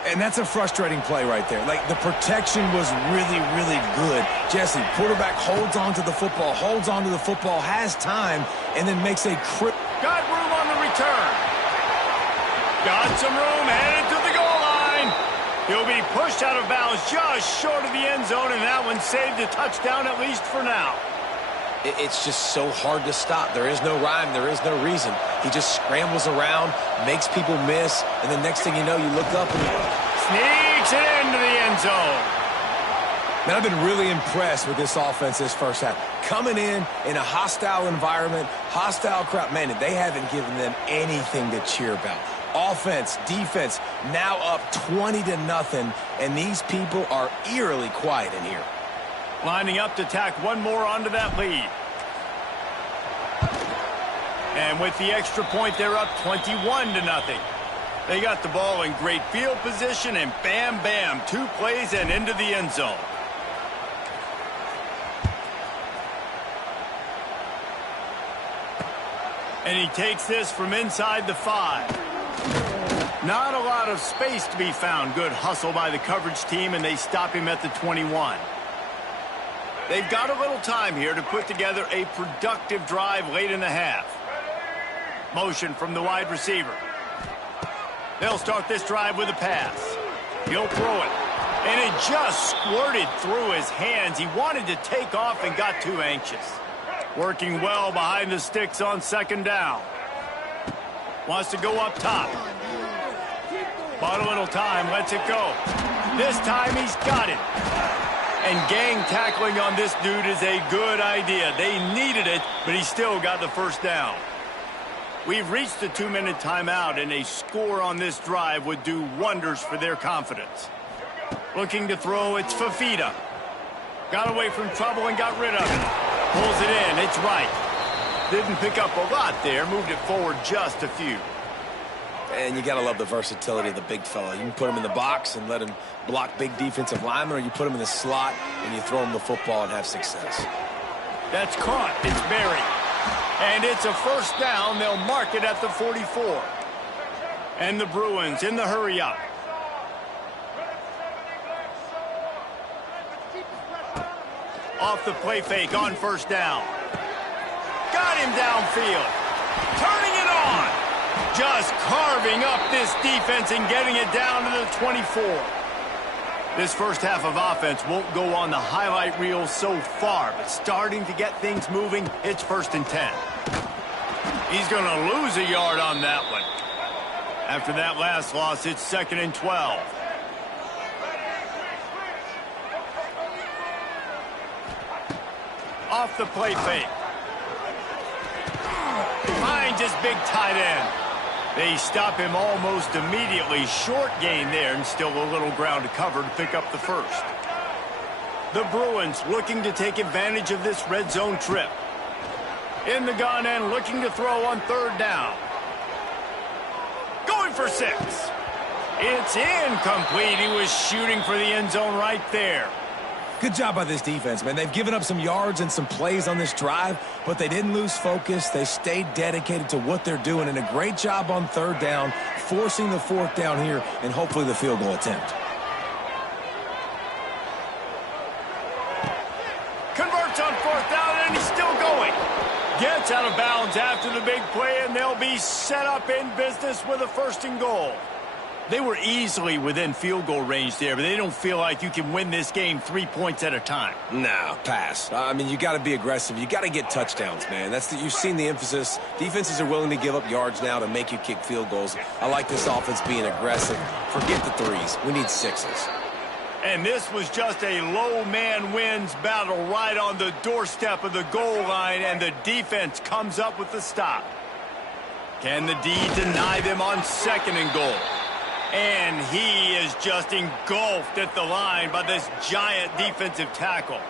And that's a frustrating play right there. Like, the protection was really, really good. Jesse, quarterback holds on to the football, has time, and then makes a Got room on the return. Got some room, headed to the goal line. He'll be pushed out of bounds just short of the end zone, and that one saved a touchdown, at least for now. It's just so hard to stop. There is no rhyme. There is no reason. He just scrambles around, makes people miss, and the next thing you know, you look up and sneaks it into the end zone. Man, I've been really impressed with this offense this first half. Coming in a hostile environment, hostile crowd, man, they haven't given them anything to cheer about. Offense, defense, now up 20-0, and these people are eerily quiet in here. Lining up to tack one more onto that lead. And with the extra point, they're up 21-0. They got the ball in great field position, and bam, bam, 2 plays and into the end zone. And he takes this from inside the 5. Not a lot of space to be found. Good hustle by the coverage team, and they stop him at the 21. They've got a little time here to put together a productive drive late in the half. Motion from the wide receiver. They'll start this drive with a pass. He'll throw it. And it just squirted through his hands. He wanted to take off and got too anxious. Working well behind the sticks on second down. Wants to go up top. Bought a little time, lets it go. This time he's got it. And gang tackling on this dude is a good idea. They needed it, but he still got the first down. We've reached the 2-minute timeout, and a score on this drive would do wonders for their confidence. Looking to throw, it's Fafita. Got away from trouble and got rid of it. Pulls it in, it's right. Didn't pick up a lot there, moved it forward just a few. And you got to love the versatility of the big fella. You can put him in the box and let him block big defensive linemen, or you put him in the slot and you throw him the football and have success. That's caught. It's buried. And it's a first down. They'll mark it at the 44. And the Bruins in the hurry-up. Off the play fake on first down. Got him downfield. Turning it on. Just carving up this defense and getting it down to the 24. This first half of offense won't go on the highlight reel so far, but starting to get things moving, it's 1st and 10. He's going to lose a yard on that one. After that last loss, it's 2nd and 12. Off the play fake. Finds his big tight end. They stop him almost immediately. Short gain there, and still a little ground to cover to pick up the first. The Bruins looking to take advantage of this red zone trip. In the gun and looking to throw on 3rd down. Going for 6. It's incomplete. He was shooting for the end zone right there. Good job by this defense, man. They've given up some yards and some plays on this drive, but they didn't lose focus. They stayed dedicated to what they're doing, and a great job on 3rd down, forcing the 4th down here, and hopefully the field goal attempt. Converts on 4th down, and he's still going. Gets out of bounds after the big play, and they'll be set up in business with a 1st and goal. They were easily within field goal range there, but they don't feel like you can win this game 3 points at a time. No, pass. I mean, you got to be aggressive. You got to get touchdowns, man. You've seen the emphasis. Defenses are willing to give up yards now to make you kick field goals. I like this offense being aggressive. Forget the 3s. We need 6s. And this was just a low man wins battle right on the doorstep of the goal line, and the defense comes up with the stop. Can the D deny them on 2nd and goal? And he is just engulfed at the line by this giant defensive tackle.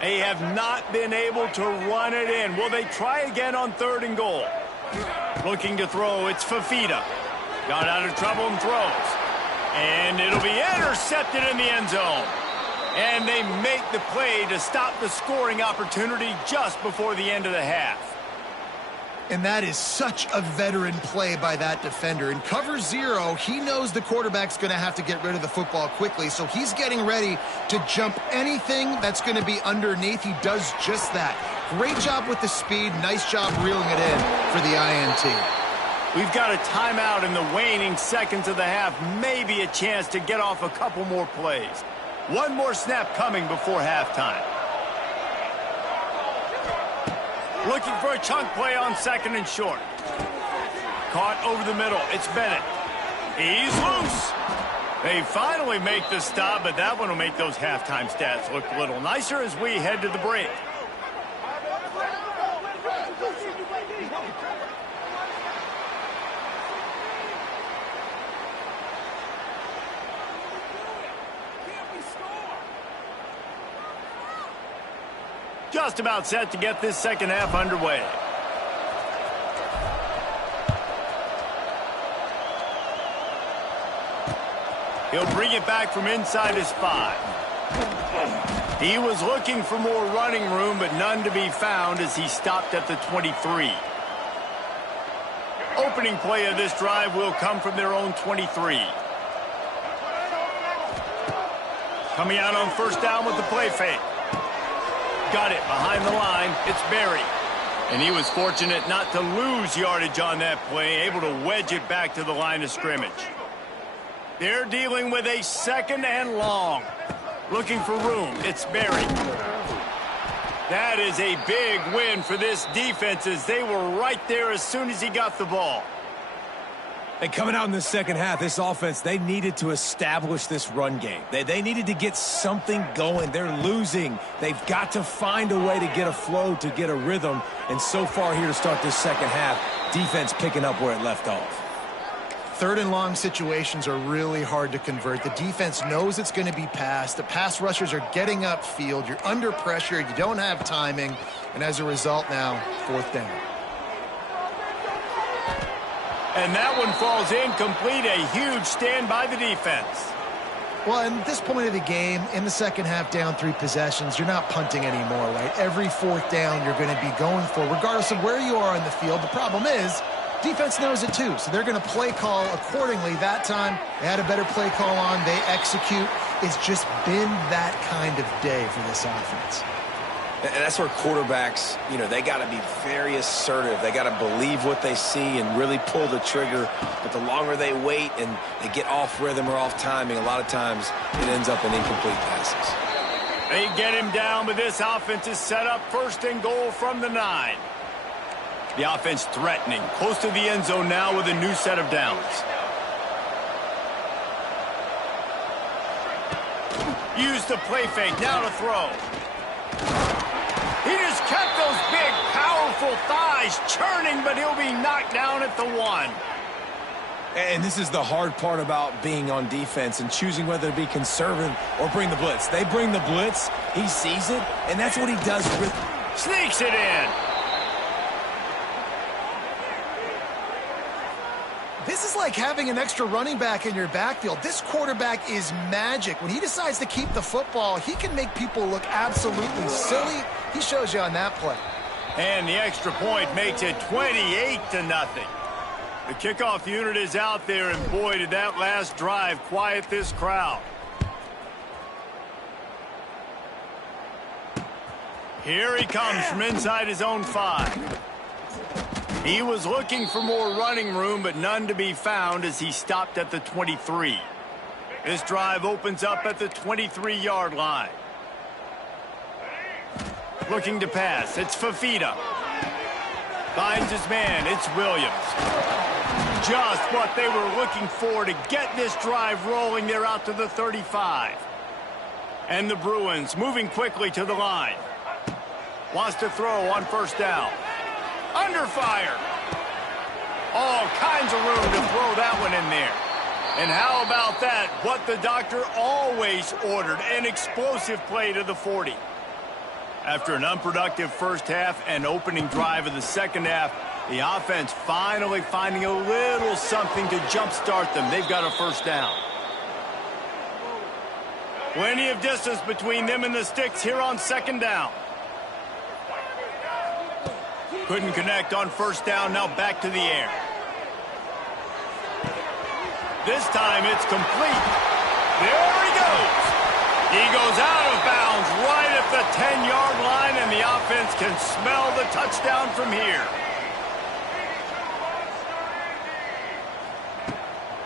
They have not been able to run it in. Will they try again on 3rd and goal? Looking to throw, it's Fafita. Got out of trouble and throws. And it'll be intercepted in the end zone. And they make the play to stop the scoring opportunity just before the end of the half. And that is such a veteran play by that defender. In cover 0, he knows the quarterback's going to have to get rid of the football quickly, so he's getting ready to jump anything that's going to be underneath. He does just that. Great job with the speed. Nice job reeling it in for the INT. We've got a timeout in the waning seconds of the half. Maybe a chance to get off a couple more plays. One more snap coming before halftime. Looking for a chunk play on 2nd and short. Caught over the middle. It's Bennett. He's loose. They finally make the stop, but that one will make those halftime stats look a little nicer as we head to the break. Just about set to get this second half underway. He'll bring it back from inside his 5. He was looking for more running room, but none to be found as he stopped at the 23. Opening play of this drive will come from their own 23. Coming out on first down with the play fake. Got it behind the line. It's Berry. And he was fortunate not to lose yardage on that play, able to wedge it back to the line of scrimmage. They're dealing with a second and long. Looking for room. It's Berry. That is a big win for this defense as they were right there as soon as he got the ball. And coming out in the second half, this offense, they needed to establish this run game. They needed to get something going. They're losing. They've got to find a way to get a flow, to get a rhythm. And so far here to start this second half, defense picking up where it left off. Third and long situations are really hard to convert. The defense knows it's going to be passed. The pass rushers are getting upfield. You're under pressure. You don't have timing. And as a result now, fourth down. And that one falls incomplete. A huge stand by the defense. Well, at this point of the game, in the second half, down 3 possessions, you're not punting anymore, right? Every fourth down you're going to be going for, regardless of where you are on the field. The problem is, defense knows it too, so they're going to play call accordingly. That time, they had a better play call on. They execute. It's just been that kind of day for this offense. And that's where quarterbacks, they got to be very assertive. They got to believe what they see and really pull the trigger. But the longer they wait and they get off rhythm or off timing, a lot of times it ends up in incomplete passes. They get him down, but this offense is set up first and goal from the 9. The offense threatening, close to the end zone now with a new set of downs. Use the play fake, now to throw. He just kept those big, powerful thighs churning, but he'll be knocked down at the 1. And this is the hard part about being on defense and choosing whether to be conservative or bring the blitz. They bring the blitz, he sees it, and that's what he does. Sneaks it in. This is like having an extra running back in your backfield. This quarterback is magic. When he decides to keep the football, he can make people look absolutely silly. He shows you on that play. And the extra point makes it 28-0. The kickoff unit is out there, and boy, did that last drive quiet this crowd. Here he comes from inside his own 5. He was looking for more running room, but none to be found as he stopped at the 23. This drive opens up at the 23-yard line. Looking to pass, it's Fafita. Finds his man, it's Williams. Just what they were looking for to get this drive rolling. They're out to the 35. And the Bruins moving quickly to the line. Wants to throw on first down. Under fire. All kinds of room to throw that one in there. And how about that? What the doctor always ordered, an explosive play to the 40. After an unproductive first half and opening drive of the second half, the offense finally finding a little something to jumpstart them. They've got a first down. Plenty of distance between them and the sticks here on second down. Couldn't connect on first down, now back to the air. This time it's complete. There he goes. He goes out of bounds right at the 10-yard line, and the offense can smell the touchdown from here.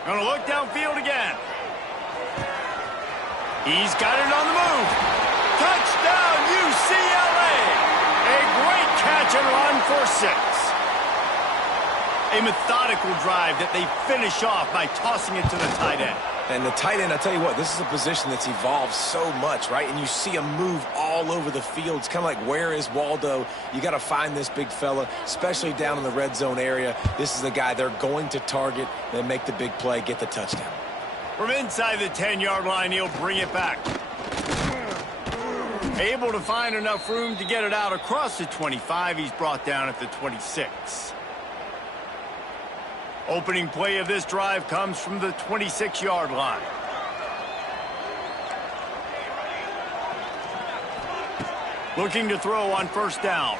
Gonna look downfield again. He's got it on the move. Touchdown, UCLA. A great catch and run for 6. A methodical drive that they finish off by tossing it to the tight end. And the tight end, I tell you what, this is a position that's evolved so much, right? And you see him move all over the field. It's kind of like, where is Waldo? You got to find this big fella, especially down in the red zone area. This is the guy they're going to target, then make the big play, get the touchdown. From inside the 10-yard line, he'll bring it back. Able to find enough room to get it out across the 25. He's brought down at the 26. Opening play of this drive comes from the 26-yard line. Looking to throw on first down.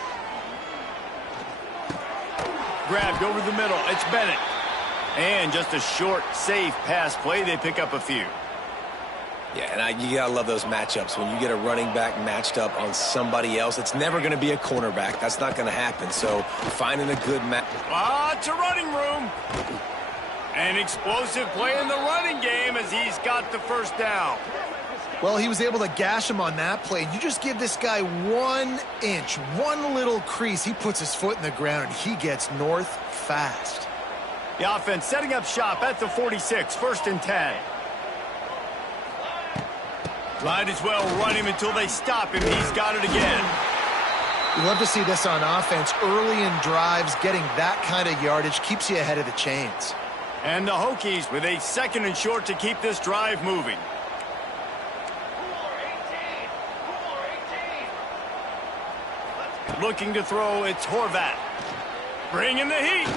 Grabbed over the middle. It's Bennett. And just a short, safe pass play. They pick up a few. Yeah, and you got to love those matchups. When you get a running back matched up on somebody else, it's never going to be a cornerback. That's not going to happen. So finding a good match. Lots of running room. An explosive play in the running game as he's got the first down. Well, he was able to gash him on that play. You just give this guy 1 inch, one little crease. He puts his foot in the ground, and he gets north fast. The offense setting up shop at the 46, 1st and 10. Might as well run him until they stop him. He's got it again. You love to see this on offense. Early in drives, getting that kind of yardage keeps you ahead of the chains. And the Hokies with a 2nd and short to keep this drive moving. Looking to throw, it's Horvat. Bringing the heat.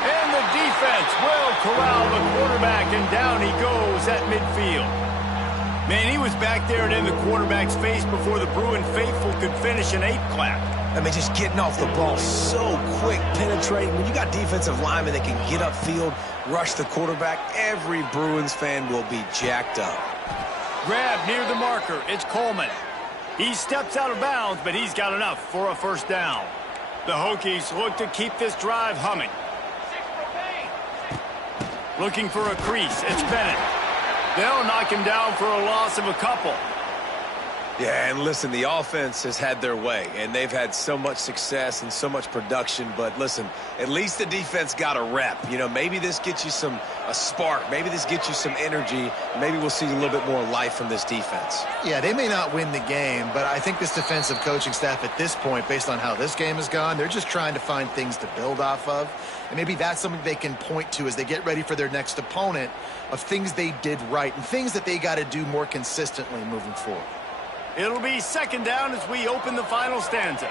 And the defense will corral the quarterback, and down he goes at midfield. Man, he was back there and in the quarterback's face before the Bruin faithful could finish an 8 clap. I mean, just getting off the ball so quick, penetrating. When you got defensive linemen that can get upfield, rush the quarterback, every Bruins fan will be jacked up. Grab near the marker. It's Coleman. He steps out of bounds, but he's got enough for a first down. The Hokies look to keep this drive humming. Looking for a crease. It's Bennett. They'll knock him down for a loss of a couple. Yeah, and listen, the offense has had their way, and they've had so much success and so much production. But listen, at least the defense got a rep. You know, maybe this gets you a spark. Maybe this gets you some energy. Maybe we'll see a little bit more life from this defense. Yeah, they may not win the game, but I think this defensive coaching staff at this point, based on how this game has gone, they're just trying to find things to build off of. And maybe that's something they can point to as they get ready for their next opponent, of things they did right and things that they got to do more consistently moving forward. It'll be 2nd down as we open the final stanza.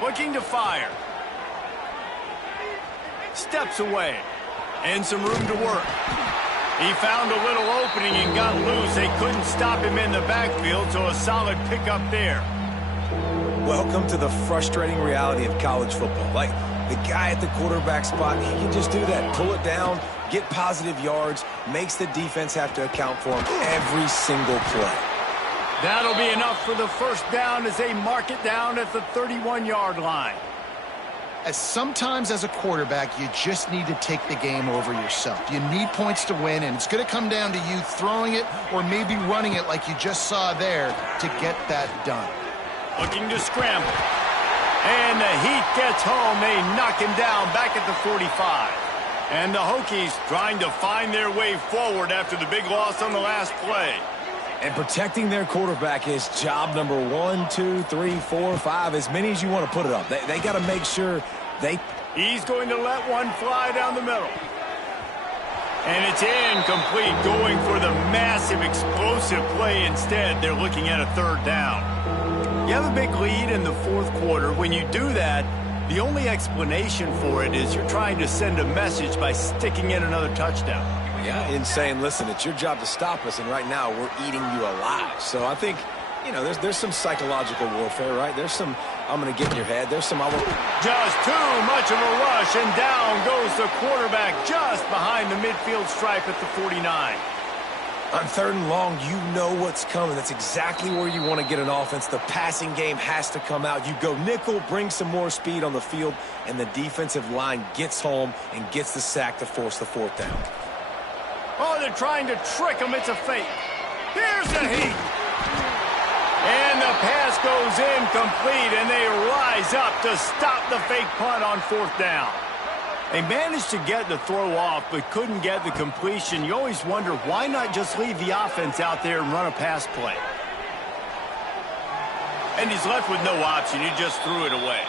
Looking to fire. Steps away. And some room to work. He found a little opening and got loose. They couldn't stop him in the backfield, so a solid pickup there. Welcome to the frustrating reality of college football. Like, the guy at the quarterback spot, he can just do that. Pull it down, get positive yards, makes the defense have to account for him every single play. That'll be enough for the first down as they mark it down at the 31-yard line. As sometimes as a quarterback, you just need to take the game over yourself. You need points to win, and it's going to come down to you throwing it or maybe running it like you just saw there to get that done. Looking to scramble. And the heat gets home. They knock him down back at the 45. And the Hokies trying to find their way forward after the big loss on the last play. And protecting their quarterback is job number 1, 2, 3, 4, 5, as many as you want to put it up. They got to make sure He's going to let one fly down the middle. And it's incomplete, going for the massive explosive play instead. They're looking at a 3rd down. You have a big lead in the 4th quarter. When you do that, the only explanation for it is you're trying to send a message by sticking in another touchdown. Yeah, and saying, listen, it's your job to stop us, and right now we're eating you alive. So I think, you know, there's some psychological warfare, right? There's some, I'm going to get in your head. There's some, just too much of a rush, and down goes the quarterback just behind the midfield stripe at the 49. On 3rd and long, you know what's coming. That's exactly where you want to get an offense. The passing game has to come out. You go nickel, bring some more speed on the field, and the defensive line gets home and gets the sack to force the 4th down. Oh, they're trying to trick him. It's a fake. Here's the heat. And the pass goes incomplete, and they rise up to stop the fake punt on 4th down. They managed to get the throw off, but couldn't get the completion. You always wonder, why not just leave the offense out there and run a pass play? And he's left with no option. He just threw it away.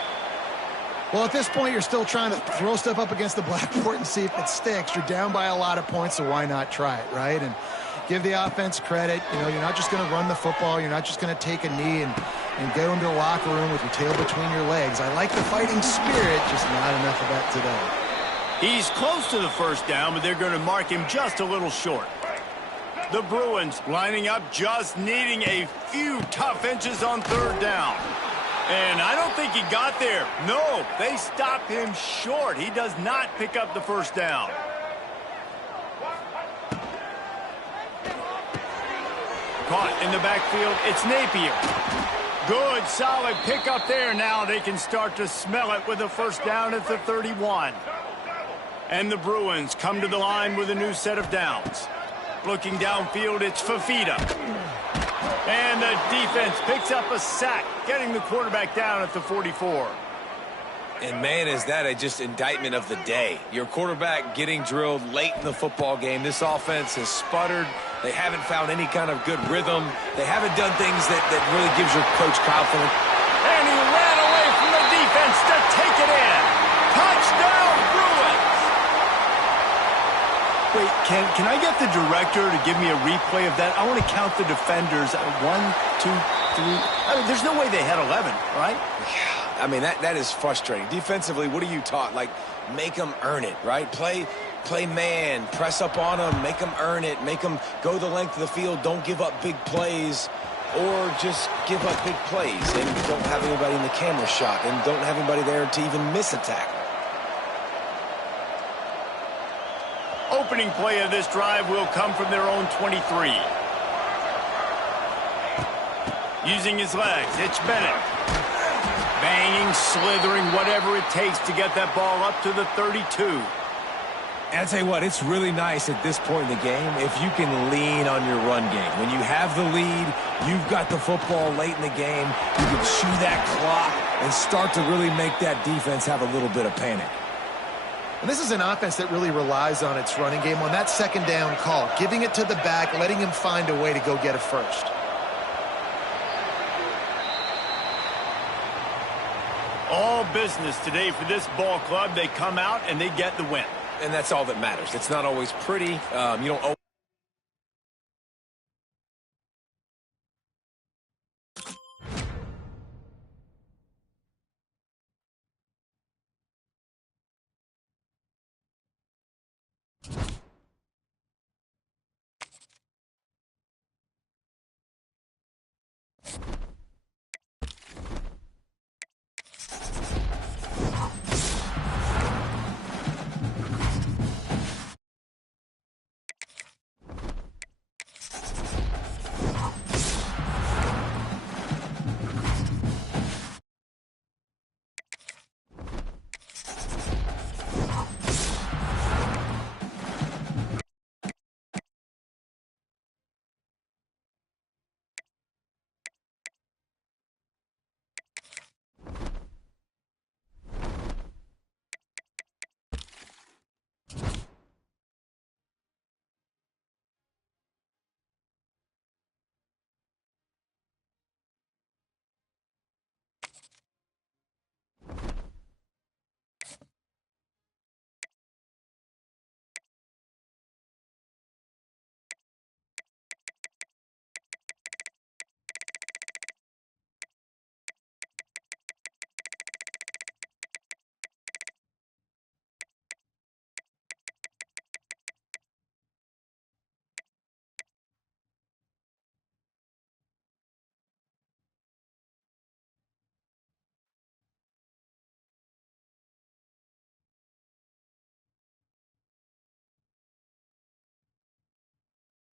Well, at this point, you're still trying to throw stuff up against the blackboard and see if it sticks. You're down by a lot of points, so why not try it, right? And give the offense credit. You know, you're not just going to run the football. You're not just going to take a knee and go into the locker room with your tail between your legs. I like the fighting spirit, just not enough of that today. He's close to the first down, but they're going to mark him just a little short. The Bruins lining up, just needing a few tough inches on third down. And I don't think he got there. No, they stopped him short. He does not pick up the first down. Caught in the backfield, it's Napier. Good, solid pickup there. Now they can start to smell it with a first down at the 31. And the Bruins come to the line with a new set of downs. Looking downfield, it's Fafita. And the defense picks up a sack, getting the quarterback down at the 44. And, man, is that just indictment of the day. Your quarterback getting drilled late in the football game. This offense has sputtered. They haven't found any kind of good rhythm. They haven't done things that really gives your coach confidence. And he ran away from the defense to take it in. Touchdown, Bruins! Wait, can I get the director to give me a replay of that? I want to count the defenders. 1, 2, 3. I mean, there's no way they had 11, right? Yeah, I mean, that is frustrating. Defensively, what are you taught? Like, make them earn it, right? Play man, press up on them, make them earn it, make them go the length of the field, don't give up big plays, or just give up big plays and don't have anybody in the camera shot and don't have anybody there to even miss a tackle. Opening play of this drive will come from their own 23. Using his legs, it's Bennett. Banging, slithering, whatever it takes to get that ball up to the 32. And I'll tell you what, it's really nice at this point in the game if you can lean on your run game. When you have the lead, you've got the football late in the game, you can chew that clock and start to really make that defense have a little bit of panic. And this is an offense that really relies on its running game on that second down call, giving it to the back, letting him find a way to go get a first. All business today for this ball club. They come out and they get the win. And that's all that matters. It's not always pretty. You don't